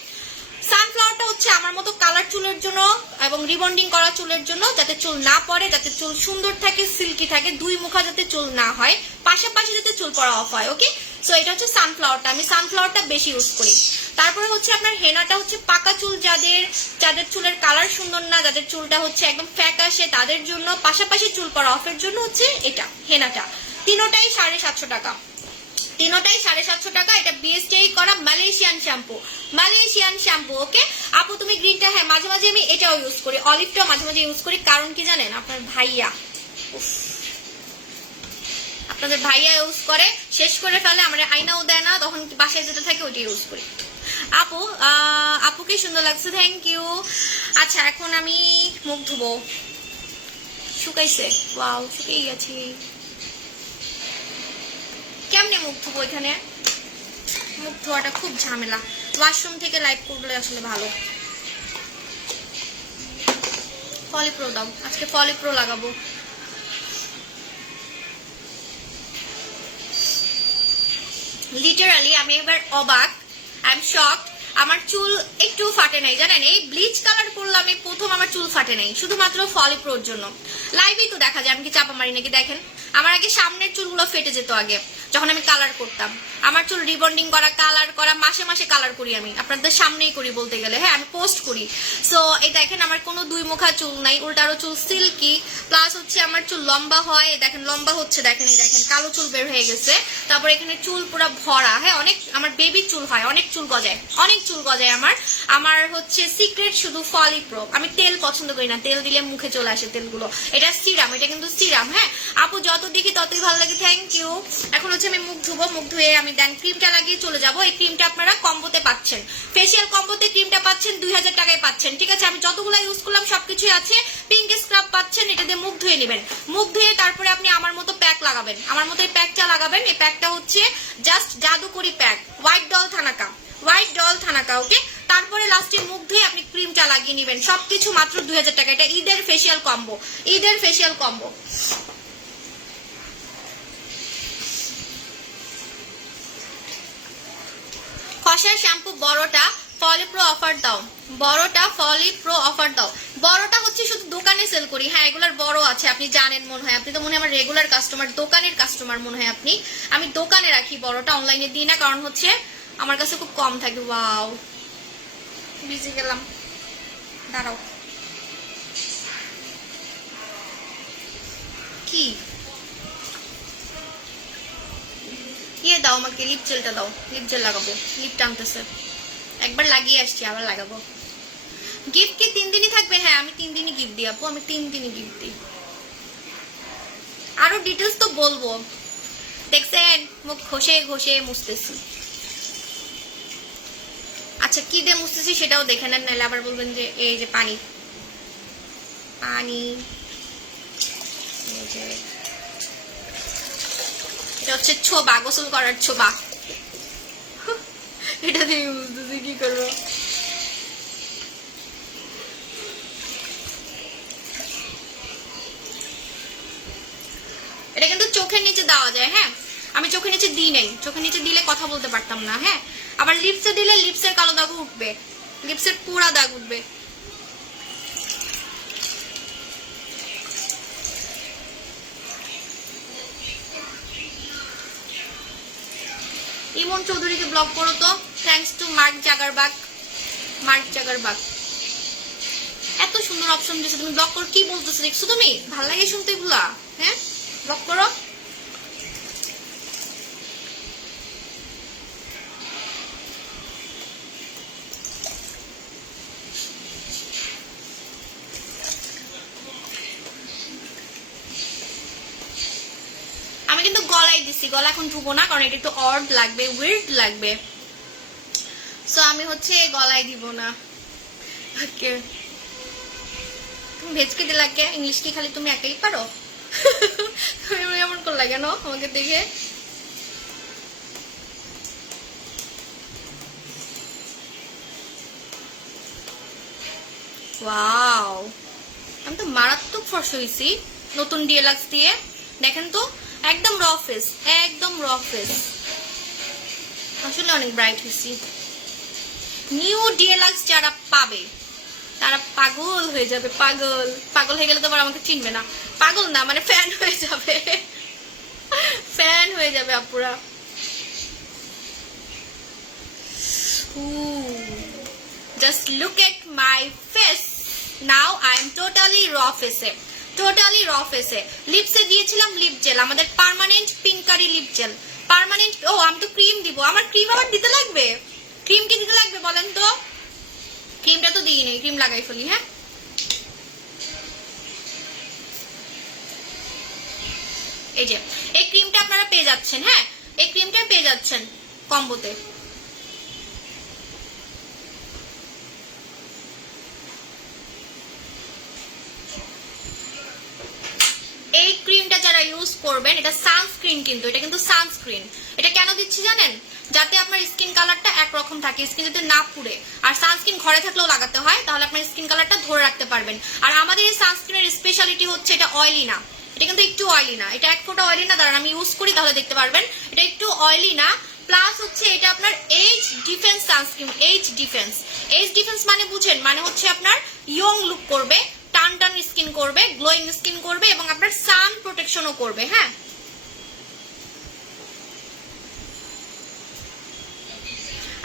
সানফ্লাওয়ারটা হচ্ছে আমার মতো কালার চুলের জন্য এবং রিবন্ডিং করা চুলের জন্য, যাতে চুল না পড়ে, যাতে চুল সুন্দর থাকে, সিল্কি থাকে, দুই মুখা যাতে চুল না হয়, পাশাপাশি যাতে চুল পড়া অফ হয়। ওকে সো এটা হচ্ছে সানফ্লাওয়ারটা, আমি সানফ্লাওয়ারটা বেশি ইউজ করি। তারপরে হচ্ছে আপনার হেনাটা হচ্ছে পাকা চুল, যাদের যাদের চুলের কালার সুন্দর না, যাদের চুলটা হচ্ছে একদম ফ্যাকাশে তাদের জন্য, পাশাপাশি চুল পড়া অফের জন্য হচ্ছে এটা হেনাটা। তিনোটাই 750 টাকা, তিনোটাই 750 টাকা। এটা বিএসটিআই করা মালয়েশিয়ান শ্যাম্পু, মালয়েশিয়ান শ্যাম্পু। ওকে আপু তুমি গ্রিনটা, হ্যাঁ মাঝে মাঝে আমি এটাও ইউজ করি, অলিভটাও মাঝে মাঝে ইউজ করি। কারণ কি জানেন, আপনার ভাইয়া, আপনাদের ভাইয়া ইউজ করে, শেষ করে ফেলে, আমার আয়নাও দেয় না, তখন বাসায় যেতে থাকে ওইটা ইউজ করি। আপু আপুকে সুন্দর লাগছে, থ্যাংক ইউ। আচ্ছা এখন আমি মুখ ধুবো, শুকাইছে, ওয়াও শুকিয়ে গেছি। কেমনে মুখ ধুবো? এখানে মুখ ধোয়াটা খুব ঝামেলা, ওয়াশরুম থেকে লাইভ করলে আসলে ভালো। ফলিপ্রো দাও, আজকে ফলিপ্রো লাগাবো। লিটারালি আমি এবার অবাক, আই এম শকড। আমার চুল একটু ফাটে নাই জানেন, এই ব্লিচ কালার করলাম এই প্রথম, আমার চুল ফাটে নাই, শুধুমাত্র ফলিপ্রোর জন্য। লাইভেই তো দেখা যায় আমি কি চাপা মারি নাকি। দেখেন আমার আগে সামনের চুলগুলো ফেটে যেত আগে যখন আমি কালার করতাম, আমার চুল রিবন্ডিং করা, কালার করা, মাসে মাসে কালার করি আমি, আপনাদের সামনেই করি বলতে গেলে, হ্যাঁ আমি পোস্ট করি। সো এই দেখেন আমার কোনো দুই মুখা চুল নাই, উল্টারও চুল সিল্কি, প্লাস হচ্ছে আমার চুল লম্বা হয়, দেখেন লম্বা হচ্ছে, দেখেন এই দেখেন কালো চুল বের হয়ে গেছে, তারপর এখানে চুল পুরো ভরা, হ্যাঁ অনেক আমার বেবি চুল হয়, অনেক চুল গজায়, অনেক চুল গজায় আমার। আমার হচ্ছে সিক্রেট শুধু ফলিপ্রো, আমি তেল পছন্দ করি না, তেল দিলে মুখে চলে আসে তেলগুলো, এটা সিরাম, এটা কিন্তু সিরাম। হ্যাঁ আপু যত দেখি ততই ভালো লাগে, থ্যাংক ইউ। এখন হচ্ছে আমি মুখ ধুবো, মুখ ধুয়ে আমি দেন ক্রিমটা লাগিয়ে চলে যাবো। এই ক্রিমটা আপনারা কম্বোতে পাচ্ছেন, ফেসিয়াল কম্বোতে ক্রিমটা পাচ্ছেন 2000 টাকায় পাচ্ছেন, ঠিক আছে। আমি যতগুলো ইউজ করলাম সবকিছুই আছে। পিঙ্ক স্ক্রাব পাচ্ছেন, এটা দিয়ে মুখ ধুয়ে নেবেন, মুখ ধুয়ে তারপরে আপনি আমার মতো প্যাক লাগাবেন, আমার মতো এই প্যাকটা লাগাবেন। এই প্যাকটা হচ্ছে জাস্ট জাদুকরি pack, white doll thanaka, white doll thanaka. Okay তারপরে লাস্টে মুখ ধুয়ে আপনি ক্রিমটা লাগিয়ে নেবেন, সবকিছু মাত্র 2000 টাকা। এটা ঈদের ফেসিয়াল কম্বো, ঈদের ফেসিয়াল কম্বো। খসার শ্যাম্পু বড়টা ফলিপ্রো অফার দাও, বড়টা ফলিপ্রো অফার দাও। বড়টা হচ্ছে শুধু দোকানে সেল করি, হ্যাঁ এগুলার বড় আছে, আপনি জানেন মনে হয়, আপনি তো মনে হয় আমার রেগুলার কাস্টমার, দোকানের কাস্টমার মনে হয় আপনি। আমি দোকানে রাখি বড়টা, অনলাইনে দিই না, কারণ হচ্ছে আমার কাছে খুব কম থাকে। ওয়াও ভিজে গেলাম, দাঁড়াও কি ইয়ে দাও আমাকে, লিপ জেলটা দাও, লিপ জেল লাগাবো, লিপ টানতেছে, একবার লাগিয়ে আসছি আবার লাগাবো। গিফট কি 3 দিনই থাকবে? হ্যাঁ আমি 3 দিনই গিফট দিই আপু, আমি 3 দিনই গিফট দিই। আরো ডিটেলস তো বলবো, দেখছেন মুখ ঘষে ঘষে মুছতেছি। আচ্ছা কি দিয়ে মুছতেছি সেটাও দেখে নেন, নাহলে আবার বলবেন যে এই যে পানি। পানি, এটা হচ্ছে ছোবা, গোসল করার ছোবা। এটা দিয়ে বুঝতেছি কি করবো। এটা কিন্তু চোখের নিচে দেওয়া যায়, হ্যাঁ আমি চোখের নিচে দিই নাই, চোখের নিচে দিলে কথা বলতে পারতাম না। হ্যাঁ আবার লিপসে দিলে লিপসের কালো দাগ উঠবে, লিপসের পুরা দাগ উঠবে। ইমন চৌধুরীকে ব্লক করো তো, thanks to mark Zuckerberg. Mark Zuckerberg এত সুন্দর অপশন দিয়েছে, তুমি ব্লক করো। কি বলতেছো দেখছো তুমি? ভাল লাগে শুনতে এগুলা? হ্যাঁ ব্লক করো। আমি কিন্তু গলায় দিছি, গলা এখন ধুবো না কারণ এটা একটু অড লাগবে, উইর্ড লাগবে, সো আমি হচ্ছে গলায় দিব না। ওকে তুমি ভেজকে দিলা কে? ইংলিশ কি খালি তুমি একাই পারো? তুমি এমন করলা কেন আমাকে দেখে? ওয়াও আমি তো মারাত্মক ফর্স হয়েছি নতুন ডিএলএক্স দিয়ে। দেখেন তো একদম র ফেস, একদম র ফেস, আসলে অনেক ব্রাইট হয়েছি। নিউ ডিএলএক্স যারা পাবে তারা পাগল হয়ে যাবে, পাগল। পাগল হয়ে গেলে তো আবার আমাকে চিনবে না, পাগল না মানে ফ্যান হয়ে যাবে, ফ্যান হয়ে যাবে আপুরা। Just look at my face now, I am totally র ফেসে, টোটালি র ফেসে। লিপসে দিয়েছিলাম লিপ জেল, আমাদের পার্মানেন্ট পিঙ্কারি লিপ জেল, পার্মানেন্ট। ও আমি তো ক্রিম দিব, আমার ক্রিম আবার দিতে লাগবে? ক্রিম কি দিতে লাগবে বলেন তো? ক্রিমটা তো দিই নেই, ক্রিম লাগাই ফেলি। হ্যাঁ এই যে এই ক্রিমটা আপনারা পেয়ে যাচ্ছেন, হ্যাঁ এই ক্রিমটা পেয়ে যাচ্ছেন কম্বোতে। এই ক্রিমটা যারা ইউজ করবেন, এটা সানস্ক্রিন, কিন্তু এটা কিন্তু সানস্ক্রিন। এটা কেন দিচ্ছি জানেন? যাতে আপনার স্কিন কালারটা একরকম থাকে, স্কিন যাতে না পুড়ে। আর সানস্ক্রিন ঘরে থাকলেও লাগাতে হয়, তাহলে আপনার স্কিন কালারটা ধরে রাখতে পারবেন। আর আমাদের এই সানস্ক্রিনের স্পেশালিটি হচ্ছে এটা অয়েলি না, এটা কিন্তু একটু অয়েলি না, এটা এক ফোঁটা অয়েলি না। দাঁড়ান আমি ইউজ করি তাহলে দেখতে পারবেন, এটা একটু অয়েলি না। প্লাস হচ্ছে এটা আপনার age defence sunscreen. Age defence, age defence মানে বুঝেন, মানে হচ্ছে আপনার ইয়ং লুক করবে, টান টান স্কিন করবে, গ্লোয়িং স্কিন করবে এবং আপনার সান প্রোটেকশনও করবে। হ্যাঁ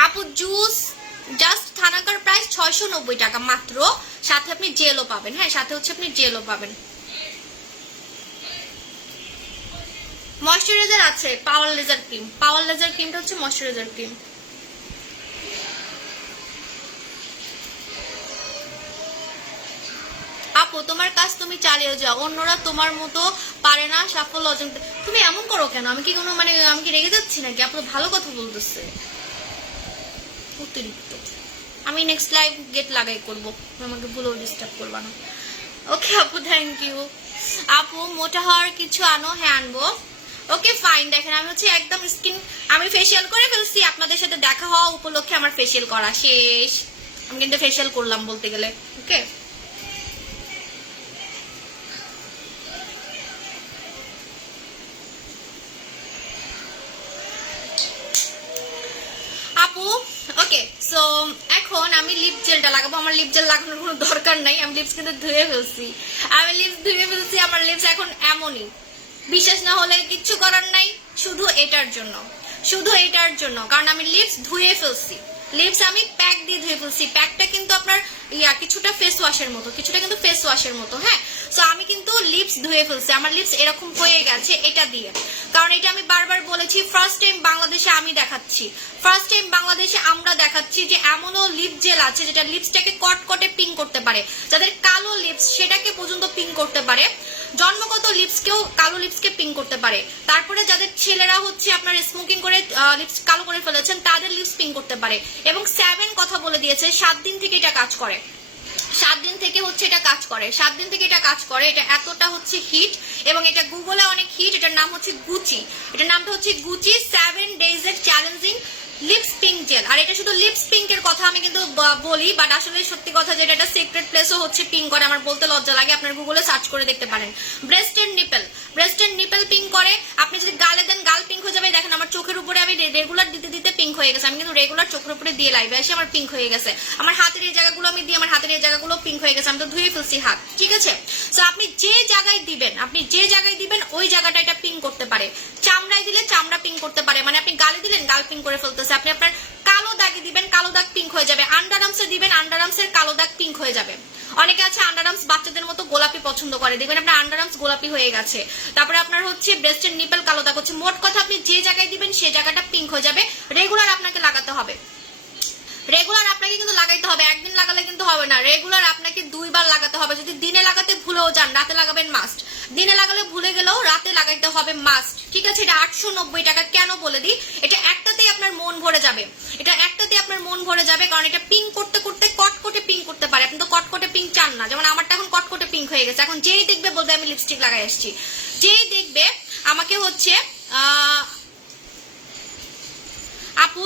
আপু জুস জাস্ট থানাকার প্রাইস 690 টাকা মাত্র, সাথে আপনি জেলও পাবেন। হ্যাঁ সাথে হচ্ছে আপনি জেলও পাবেন। ময়শ্চারাইজার আছে, পাওয়ার লেজার ক্রিম, পাওয়ার লেজার ক্রিমটা হচ্ছে ময়শ্চারাইজার ক্রিম। আপু তোমার কাজ তুমি চালিয়ে যাও, অন্যরা তোমার মতো পারে না সাফল্য অর্জন। তুমি এমন করো কেন? আমি কি কোনো মানে আমি কি রেগে যাচ্ছি নাকি? আপু ভালো কথা বলতেছে, অতিরিক্ত। আমি নেক্সট লাইভ গেট লাগাই করবো, আমাকে ভুলেও ডিস্টার্ব করবা না। ওকে আপু থ্যাংক ইউ। আপু মোটা হওয়ার কিছু আনো? হ্যাঁ আনবো। Okay fine. দেখেন আমি হচ্ছে একদম স্কিন আমি ফেসিয়াল করে ফেলছি, আপনাদের সাথে দেখা হওয়া উপলক্ষে আমার ফেসিয়াল করা শেষ। আমি কিন্তু ফেসিয়াল করলাম বলতে গেলে। ওকে আপু ওকে সো এখন আমি লিপ জেলটা লাগাবো। আমার লিপ জেল লাগানোর কোনো দরকার নাই, আমি লিপস কিন্তু ধুয়ে ফেলছি, আমি লিপস ধুয়ে ফেলছি। আমার লিপস এখন এমনই, বিশ্বাস না হলে কিচ্ছু করার নাই, শুধু এটার জন্য, শুধু এটার জন্য, কারণ আমি লিপস ধুয়ে ফেলছি। লিপস আমি প্যাক দিয়ে ধুয়ে ফেলছি। প্যাকটা কিন্তু আপনার কিছুটা ফেস ওয়াশের মতো, কিছুটা কিন্তু ফেস ওয়াশের মতো। হ্যাঁ সো আমি কিন্তু লিপস ধুয়ে ফেলছি, আমার লিপস এরকম হয়ে গেছে এটা দিয়ে। কারণ এটা আমি বারবার বলেছি, ফার্স্ট টাইম বাংলাদেশে আমি দেখাচ্ছি, ফার্স্ট টাইম বাংলাদেশে আমরা দেখাচ্ছি যে এমনও লিপ জেল আছে যেটা লিপসটাকে কটকটে পিঙ্ক করতে পারে, যাদের কালো লিপস সেটাকে পর্যন্ত পিঙ্ক করতে পারে, জন্মগত লিপসকেও কালো লিপসকে পিঙ্ক করতে পারে। তারপরে যাদের ছেলেরা হচ্ছে আপনার স্মোকিং করে লিপস কালো করে ফেলেছেন তাদের লিপস পিঙ্ক করতে পারে। এবং 7 কথা বলে দিয়েছে 7 দিন থেকে এটা কাজ করে, 7 দিন থেকে হচ্ছে এটা কাজ করে, 7 দিন থেকে এটা কাজ করে। এটা এতটা হচ্ছে হিট এবং এটা গুগলে অনেক হিট। এটার নাম হচ্ছে গুচি, এটার নামটা হচ্ছে গুচি 7 ডেজের চ্যালেঞ্জিং লিপস পিঙ্ক জেল। আর এটা শুধু লিপস পিঙ্কের কথা আমি কিন্তু বলি, বাট আসলে সত্যি কথা যেটা এটা সিক্রেট প্লেসও হচ্ছে পিঙ্ক করে, আমার বলতে লজ্জা লাগে। আপনার গুগলে সার্চ করে দেখতে পারেন। ব্রেস্ট এন্ড নিপল পিঙ্ক করে। আপনি যদি গালে দেন গাল পিঙ্ক হয়ে যাবে। দেখেন আমার চোখের উপরে আমি রেগুলার দিতে দিতে পিঙ্ক হয়ে গেছে। আমি কিন্তু রেগুলার চোখের উপরে দিয়ে লাইভে এসে আমার পিঙ্ক হয়ে গেছে। আমার হাতের এই জায়গাগুলো আমি দিই, আমার হাতের এই জায়গাগুলো পিঙ্ক হয়ে গেছে। আমি তো ধুয়ে ফেলছি হাত, ঠিক আছে। সো আপনি যে জায়গায় দিবেন ওই জায়গাটা এটা পিঙ্ক করতে পারে। চামড়ায় দিলে চামড়া পিঙ্ক করতে পারে, মানে আপনি গালে দিলেন গাল পিঙ্ক করে ফেলতেছে। আপনি আপনার কালো দাগে দিবেন, কালো দাগ পিঙ্ক হয়ে যাবে। আন্ডার আর্মসে দিবেন, আন্ডার আর্মসের কালো দাগ পিঙ্ক হয়ে যাবে। অনেকে আছে আন্ডার আর্মস বাচ্চাদের মতো গোলাপি পছন্দ করে, দেখবেন আপনার আন্ডার আর্মস গোলাপি হয়ে গেছে। তারপরে আপনার হচ্ছে ব্রেস্টের নিপল কালো দাগ হচ্ছে। মোট কথা আপনি যে জায়গায় দিবেন সেই জায়গাটা পিঙ্ক হয়ে যাবে। রেগুলার আপনাকে লাগাতে হবে, রেগুলার আপনাকে কিন্তু লাগাইতে হবে। একদিন লাগালে কিন্তু হবে না, রেগুলার আপনাকে 2 বার লাগাতে হবে। যদি দিনে লাগাতে ভুলেও যান রাতে লাগাবেন মাস্ট। দিনে লাগালে ভুলে গেলেও রাতে লাগাইতে হবে মাস্ট, ঠিক আছে। এটা 890 টাকা। কেন বলে দিই, এটা একটাতেই আপনার মন ভরে যাবে, এটা একটাতেই আপনার মন ভরে যাবে। কারণ এটা পিঙ্ক করতে করতে কটকটে পিঙ্ক করতে পারে। আপনি তো কটকটে পিঙ্ক চান না, যেমন আমারটা এখন কটকটে পিঙ্ক হয়ে গেছে। এখন যেই দেখবে বলবে আমি লিপস্টিক লাগাই আসছি, যেই দেখবে আমাকে হচ্ছে আপু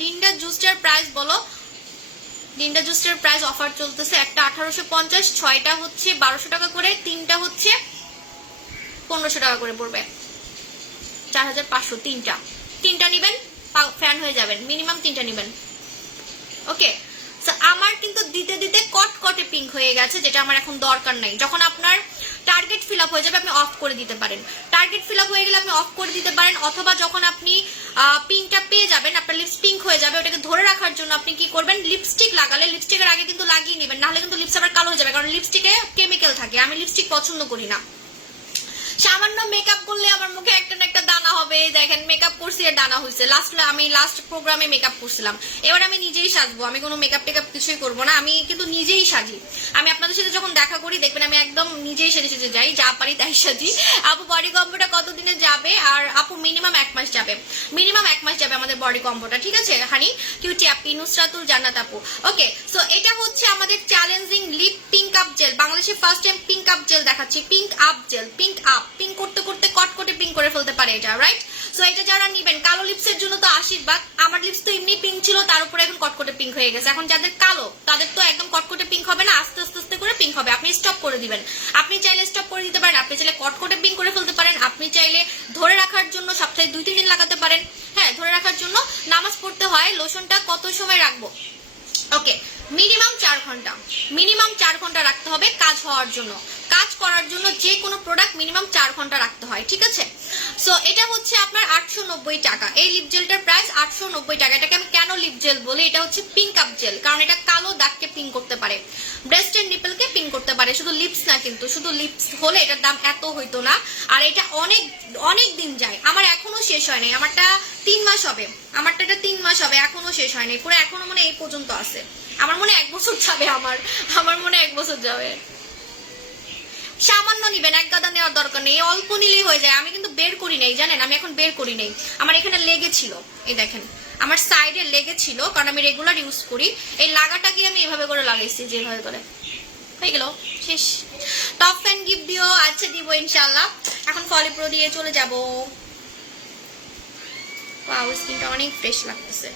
ডিন্ডা জুসটার প্রাইস বলো। ডিন্ডা জুসটার প্রাইস অফার চলতেছে। একটা 1850, 6টা হচ্ছে 1200 টাকা করে, 3টা হচ্ছে 1500 টাকা করে পড়বে। 4500 তিনটা নিবেন, ফ্যান হয়ে যাবেন। মিনিমাম 3টা নিবেন, ওকে। আমার কিন্তু দিতে দিতে কটকটে পিঙ্ক হয়ে গেছে, যেটা আমার এখন দরকার নাই। যখন আপনার টার্গেট ফিল আপ হয়ে যাবে আপনি অফ করে দিতে পারেন। টার্গেট ফিল আপ হয়ে গেলে আপনি অফ করে দিতে পারেন। অথবা যখন আপনি পিঙ্কটা পেয়ে যাবেন, আপনার লিপস পিঙ্ক হয়ে যাবে, ওটাকে ধরে রাখার জন্য আপনি কি করবেন, লিপস্টিক লাগালে লিপস্টিকের আগে কিন্তু লাগিয়ে নেবেন, নাহলে কিন্তু লিপস আবার কালো হয়ে যাবে। কারণ লিপস্টিকে কেমিক্যাল থাকে। আমি লিপস্টিক পছন্দ করি না। সামান্য মেকআপ করলে আমার মুখে একটা না একটা দানা হবে। দেখেন মেকআপ করছি আর দানা হয়েছে। আমি লাস্ট প্রোগ্রামে মেকআপ করছিলাম। এবার আমি নিজেই সাজবো, আমি কোনো মেকআপ টেকআপ কিছুই করবো না। আমি কিন্তু নিজেই সাজি। আমি আপনাদের সাথে যখন দেখা করি দেখবেন আমি একদম নিজেই সেজে সেজে যাই, যা পারি তাই সাজি। আপু বডি কম্বোটা কতদিনে যাবে? আর আপু মিনিমাম 1 মাস যাবে, মিনিমাম 1 মাস যাবে আমাদের বডি কম্বোটা, ঠিক আছে। হানি কিউটি আপি নুসরাতুল জান্নাত আপু, ওকে। সো এটা হচ্ছে আমাদের challenging lip pink up gel. বাংলাদেশে first time pink up gel দেখাচ্ছি। Pink up gel, pink up, pink করতে করতে কটকটে পিঙ্ক করে ফেলতে পারে এটা, রাইট। সো এটা যারা নিবেন, কালো লিপসের জন্য তো আশীর্বাদ। আমার লিপস তো এমনি পিঙ্ক ছিল, তার উপরে এখন কটকটে পিঙ্ক হয়ে গেছে। এখন যাদের কালো তাদের তো একদম কটকটে পিঙ্ক হবে না, আস্তে আস্তে আস্তে করে পিঙ্ক হবে। আপনি স্টপ করে দিবেন, আপনি চাইলে স্টপ করে দিতে পারেন, আপনি চাইলে কটকটে পিঙ্ক করে ফেলতে পারেন, আপনি চাইলে ধরে রাখার জন্য সপ্তাহে 2-3 দিন লাগাতে পারেন। হ্যাঁ, ধরে রাখার জন্য নামাজ পড়তে হয়। লোশনটা কত সময় রাখবো? ওকে, মিনিমাম 4 ঘন্টা, মিনিমাম 4 ঘন্টা রাখতে হবে কাজ হওয়ার জন্য। কাজ করার জন্য যে কোনো প্রোডাক্ট মিনিমাম 4 ঘন্টা রাখতে হয়, ঠিক আছে। সো এটা হচ্ছে আপনার 890 টাকা। এই লিপ জেলটার প্রাইস 890 টাকা। এটাকে আমি কেন লিপ জেল বলি, এটা হচ্ছে পিঙ্ক আপ জেল, কারণ এটা কালো দাগকে পিঙ্ক করতে পারে, ব্রেস্ট এন্ড নিপলকে পিঙ্ক করতে পারে। শুধু লিপস না, কিন্তু শুধু লিপস হলে এটার দাম এত হইতো না। আর এটা অনেক অনেক দিন যায়। আমার এখনো শেষ হয় নাই, আমারটা 3 মাস হবে, আমারটা 3 মাস হবে, এখনো শেষ হয় নাই পুরো। এখনো মনে এই পর্যন্ত আছে। আমার মনে 1 বছর যাবে, আমার মনে 1 বছর যাবে। সামান্য নিবেন, এক গাদা নেওয়ার দরকার নেই, অল্প নিলেই হয়ে যায়। আমি কিন্তু বের করি নাই, জানেন, আমি এখন বের করি নাই। আমার এখানে লেগেছিল, এই দেখেন আমার সাইডে লেগেছিল, কারণ আমি রেগুলার ইউজ করি। এই লাগাটাকে আমি এভাবে করে লাগাইছি, যেভাবে করে হয়ে গেল শেষ। টপ ফ্যান গিফট দিও, আচ্ছা দিব ইনশাআল্লাহ। এখন ফলিপ্রো দিয়ে চলে যাব। ওয়াও, স্কিনটা অনেক ফ্রেশ লাগতেছে।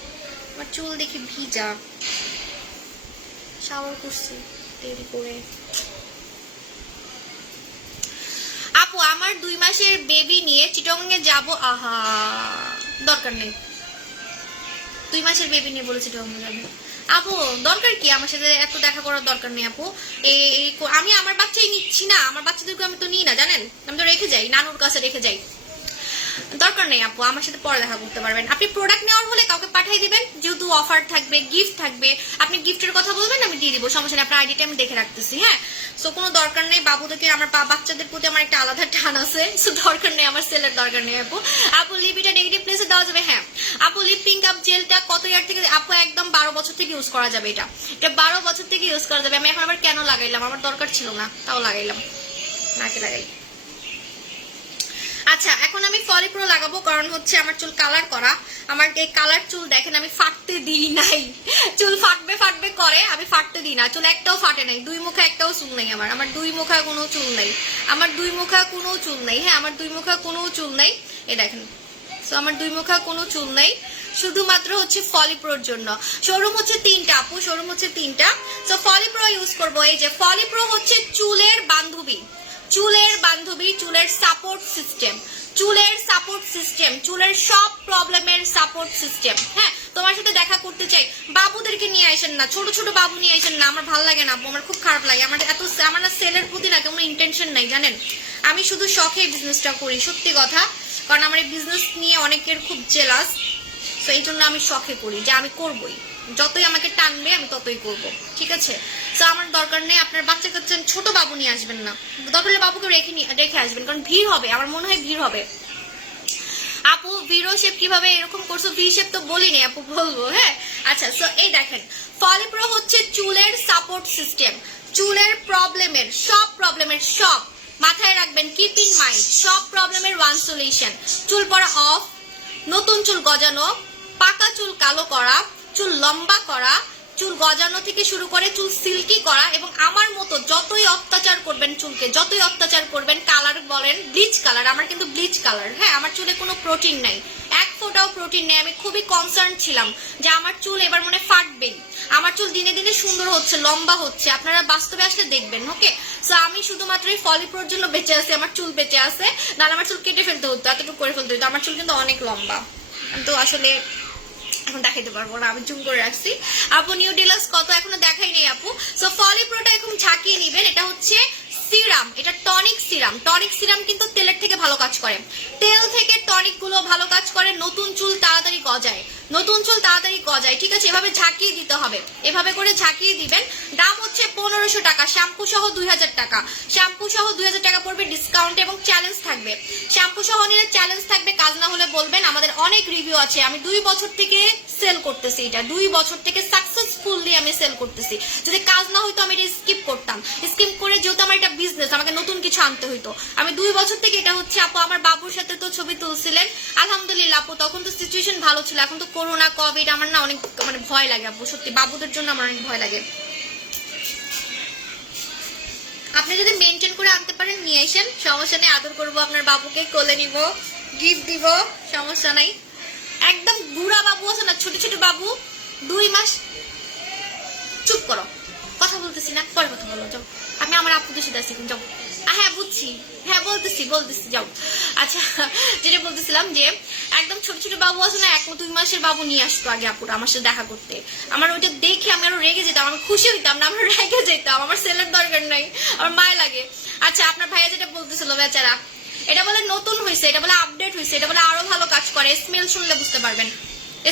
আমার চুল দেখি ভিজা, শাওয়ার করছি দেরি করে। আপু আমার 2 মাসের বেবি নিয়ে চিটংয়ে যাব। আহা, দরকার নেই। 2 মাসের বেবি নিয়ে বলে চিটংয়ে যাবে আপু, দরকার কি? আমার সাথে এত দেখা করার দরকার নেই আপু। আমি আমার বাচ্চাই নিচ্ছি না, আমার বাচ্চাদেরকে আমি তো নিই না, জানেন, আমি তো রেখে যাই, নানুর কাছে রেখে যাই। দরকার নেই আপু, আমার সাথে পরে দেখা করতে পারবেন। আপনি প্রোডাক্ট নেওয়ার হলে কাউকে পাঠিয়ে দিবেন, যেহেতু অফার থাকবে, গিফট থাকবে, আপনি গিফটের কথা বলবেন, আমি দিয়ে দিব, সমস্যা নেই। আপনার আইডিটা আমি দেখে রাখতেছি, হ্যাঁ। সো কোনো দরকার নেই। বাবুদেরকে, আমার বাচ্চাদের প্রতি আমার একটা আলাদা টান আছে, সো দরকার নেই, আমার সেলের দরকার নেই আপু। আপু লিপিটা নেগেটিভ প্লেসে দেওয়া যাবে? হ্যাঁ আপু। লিপ পিঙ্ক আপ জেলটা কত ইয়ার থেকে আপু? একদম 12 বছর থেকে ইউজ করা যাবে। এটা 12 বছর থেকে ইউজ করা যাবে। আমি এখন আবার কেন লাগাইলাম, আমার দরকার ছিল না, তাও লাগাইলাম, নাকে লাগাই। আচ্ছা, এখন আমি ফলিপ্রো লাগাবো, কারণ হচ্ছে আমার চুল কালার করা। আমার এই কালার চুল দেখেন আমি ফাটতে দিই নাই, চুল ফাটবে ফাটবে করে, আমি ফাটতে দিই না, চুল একটাও ফাটে নাই, দুই মুখা একটাও চুল নাই আমার দুই মুখা কোনো চুল নাই, আমার দুই মুখা কোনো চুল নাই। হ্যাঁ, আমার দুই মুখা কোনো চুল নাই, এই দেখেন। সো আমার দুই মুখা কোনো চুল নাই, শুধুমাত্র হচ্ছে ফলিপ্রোর জন্য। শোরুম হচ্ছে 3টা আপু, শোরুম হচ্ছে 3টা। সো ফলিপ্রো ইউজ করবো। এই যে ফলিপ্রো হচ্ছে চুলের বান্ধবী, চুলের বান্ধবী, চুলের সাপোর্ট সিস্টেম, চুলের সাপোর্ট সিস্টেম, চুলের সব প্রবলেমের সাপোর্ট সিস্টেম। হ্যাঁ, তোমার সাথে দেখা করতে চাই, বাবুদেরকে নিয়ে আসেন না, ছোট ছোট বাবু নিয়ে আসেন না, আমার ভালো লাগে না আপু, আমার খুব খারাপ লাগে। আমার না সেলের প্রতি না কেমন ইন্টেনশন নাই জানেন, আমি শুধু শখে বিজনেসটা করি, সত্যি কথা। কারণ আমার এই বিজনেস নিয়ে অনেকের খুব জেলাস, তো এই জন্য আমি শখে করি যে আমি করবই, যতই আমাকে টানবে আমি ততই করব, ঠিক আছে। তো আমার দরকার নেই আপনার বাচ্চা কাচ্চা ছোট বাবু নিয়ে আসবেন না, দরকার হলে বাবুকে রেখে আসবেন, কারণ ভিড় হবে, আমার মনে হয় ভিড় হবে। আপু ভিরো শেপ কিভাবে এরকম করছো? ভি শেপ তো বলিনি আপু, বলবো। হ্যাঁ, আচ্ছা। সো এই দেখেন, ফলিপ্রো হচ্ছে চুলের সাপোর্ট সিস্টেম, চুলের প্রবলেমের সব মাথায় রাখবেন, কিপ ইন মাইন্ড, সব প্রবলেমের ওয়ান সলিউশন। চুল পড়া অফ, নতুন চুল গজানো, পাকা চুল কালো করা, চুল লম্বা করা, চুল গজানো থেকে শুরু করে চুল সিল্কি করা, এবং আমার মতো যতই অত্যাচার করবেন চুলকে, যতই অত্যাচার করবেন, কালার বলেন ব্লিচ কালার, আমার কিন্তু ব্লিচ কালার। হ্যাঁ, আমার চুলে কোনো প্রোটিন নাই, এক ফোঁটাও প্রোটিন নেই। আমি খুবই কনসার্ন ছিলাম যে আমার চুল এবার মনে ফাটবেই, আমার চুল দিনে দিনে সুন্দর হচ্ছে, লম্বা হচ্ছে, আপনারা বাস্তবে আসলে দেখবেন। ওকে, সো আমি শুধুমাত্র এই ফলিপ্রোর জন্য বেঁচে আছি, আমার চুল বেঁচে আছে, নাহলে আমার চুল কেটে ফেলতে হতো, এতটুকু করে ফেলতে হতো। আমার চুল কিন্তু অনেক লম্বা, তো আসলে এখন দেখাইতে পারবো না, আমি জুম করে রাখছি। আপু নিউ ডিলাক্স কত এখনো দেখাই নেই আপু। সো ফলিপ্রোটা এখন ঝাঁকিয়ে নিবেন, এটা হচ্ছে সিরাম, এটা টনিক সিরাম। টনিক সিরাম কিন্তু তেলের থেকে ভালো কাজ করে, তেল থেকে টনিক গুলো ভালো কাজ করে, নতুন চুল তাড়াতাড়ি গজায়, নতুন চুল তাড়াতাড়ি গজায়, ঠিক আছে। এভাবে ঝাঁকিয়ে দিতে হবে, এভাবে করে ঝাঁকিয়ে দিবেন। দাম হচ্ছে 1500 টাকা, শ্যাম্পু সহ 2000 টাকা, শ্যাম্পু সহ 2000 টাকা পড়বে ডিসকাউন্ট, এবং চ্যালেঞ্জ থাকবে, শ্যাম্পু সহ নিলে চ্যালেঞ্জ থাকবে, কাজ না হলে বলবেন। আমাদের অনেক রিভিউ আছে, আমি 2 বছর থেকে সেল করতেছি, এটা 2 বছর থেকে সাকসেসফুলি আমি সেল করতেছি। যদি কাজ না হইতো আমি এটা স্কিপ করতাম, স্কিপ করে যেহেতু আমার এটা বিজনেস, আমাকে নতুন কিছু আনতে হইতো। আমি 2 বছর থেকে এটা হচ্ছে। আপু আমার বাবুর সাথে তো ছবি তুলছিলেন, আলহামদুলিল্লাহ আপু, তখন তো সিচুয়েশন ভালো ছিল, এখন তো করোনা কোভিড, আমার না অনেক ভয় লাগে আপু, সত্যি বাবুদের জন্য আমার অনেক ভয় লাগে। আপনি যদি মেনটেন করে আনতে পারেন নিয়ে আসেন, সমস্যা নেই, আদর করবো, আপনার বাবুকে কোলে নিব, গিফট দিব, সমস্যা নাই। একদম বুড়া বাবু আছে না, ছোট ছোট বাবু, 2 মাস। চুপ করো, কথা বলতেছি না, পরে কথা বলো, যাও। আমি আমার আপুদের সাথে আছি, যাও। হ্যাঁ বুঝছি, হ্যাঁ বলতেছি যাও। আচ্ছা, যেটা বলতেছিলাম যে একদম ছোট ছোট বাবু আছে না, 1-2 মাসের বাবু নিয়ে আসতো আগে আপুরা আমার সাথে দেখা করতে। আমার ওইটা দেখে আমি আরো রেগে যেতাম, আমি খুশি হইতাম না, আমার রেগে যেতাম, আমার সেলের দরকার নাই, আমার মায় লাগে। আচ্ছা, আপনার ভাইয়া যেটা বলতেছিল বেচারা, এটা বলে নতুন হয়েছে, এটা বলে আপডেট হয়েছে, এটা বলে আরো ভালো কাজ করে। স্মেল শুনলে বুঝতে পারবেন,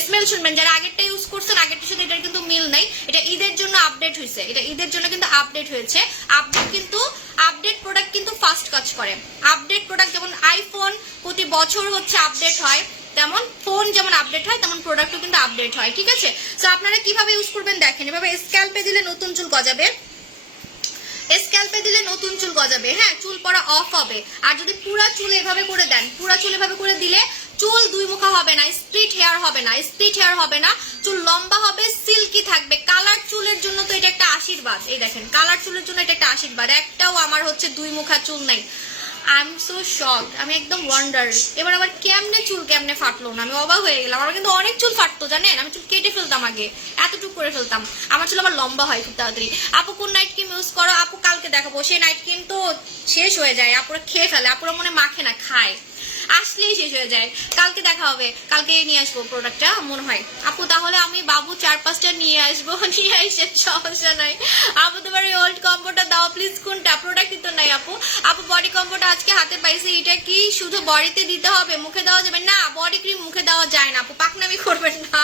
স্মেল শুনবেন, যারা আগেরটা ইউজ করছেন আগেরটার সাথে এটার কিন্তু মিল নাই। এটা ঈদের জন্য আপডেট হয়েছে, এটা ঈদের জন্য কিন্তু আপডেট হয়েছে। আপডেট কিন্তু আপডেট প্রোডাক্ট কিন্তু ফাস্ট কাজ করে। আপডেট প্রোডাক্ট যেমন আইফোন প্রতি বছর হচ্ছে আপডেট হয়, তেমন ফোন যেমন আপডেট হয়, তেমন প্রোডাক্টও কিন্তু আপডেট হয়, ঠিক আছে। তো আপনারা কিভাবে ইউজ করবেন দেখেন, এভাবে স্ক্যাল্পে দিলে নতুন চুল গজাবে, স্ক্যাল্পে দিলে নতুন চুল গজাবে। হ্যাঁ, চুল পড়া অফ হবে। আর যদি পুরা চুল এভাবে করে দেন, পুরা চুল এভাবে করে দিলে চুল 2 মুখা হবে না, স্প্লিট হেয়ার হবে না, স্প্লিট হেয়ার হবে না, চুল লম্বা হবে, সিল্কি থাকবে। কালার চুলের জন্য তো এটা একটা আশীর্বাদ, এই দেখেন, কালার চুলের জন্য এটা একটা আশীর্বাদ। একটাও আমার হচ্ছে 2 মুখা চুল নাই। আই এম সো শক, আমি একদম ওয়ান্ডার। এবার আবার চুল কেমনে ফাটলো না, আমি অবাক হয়ে গেলাম। আমার কিন্তু অনেক চুল ফাটতো জানেন, আমি চুল কেটে ফেলতাম আগে, এতটুকু করে ফেলতাম। আমার চুল আবার লম্বা হয় খুব তাড়াতাড়ি। আপু কোন নাইট ক্রিম ইউজ করো? আপু কালকে দেখাবো, সেই নাইট ক্রিম তো শেষ হয়ে যায়, আপুরা খেয়ে ফেলে, আপুরা মনে মাখে না, খায়, আসলেই শেষ হয়ে যায়। কালকে দেখা হবে, কালকে নিয়ে আসবো প্রোডাক্টটা মনে হয়। আপু তাহলে আমি বাবু 4-5টা নিয়ে আসবো, নিয়ে আসে, সমস্যা নাই। আপু তোমার ওই ওল্ড কম্বোটা দাও প্লিজ। কোনটা? প্রোডাক্টই তো নাই আপু। আপু বডি কম্বোটা আজকে হাতে পাইছি, এটা কি শুধু বডিতে দিতে হবে, মুখে দেওয়া যাবে না? বডি ক্রিম মুখে দেওয়া যায় না আপু, পাকনামি করবেন না,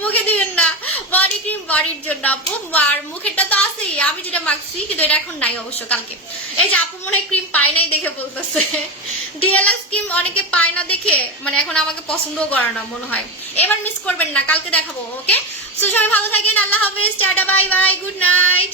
মুখে দিবেন না। বডি ক্রিম বডির জন্য আপু, আর মুখেরটা তো আছেই, আমি যেটা মাখছি, কিন্তু এটা এখন নাই অবশ্য, কালকে। এই যে আপু মনে হয় ক্রিম পায় নাই দেখে বলতেছে, ডিএলএক্স ক্রিম অনেকে পায় না দেখে মানে এখন আমাকে পছন্দও করে না মনে হয়। এবার মিস করবেন না, কালকে দেখাবো। ওকে, সো সবাই ভালো থাকেন, আল্লাহ হাফেজ, tata, bye bye, good night.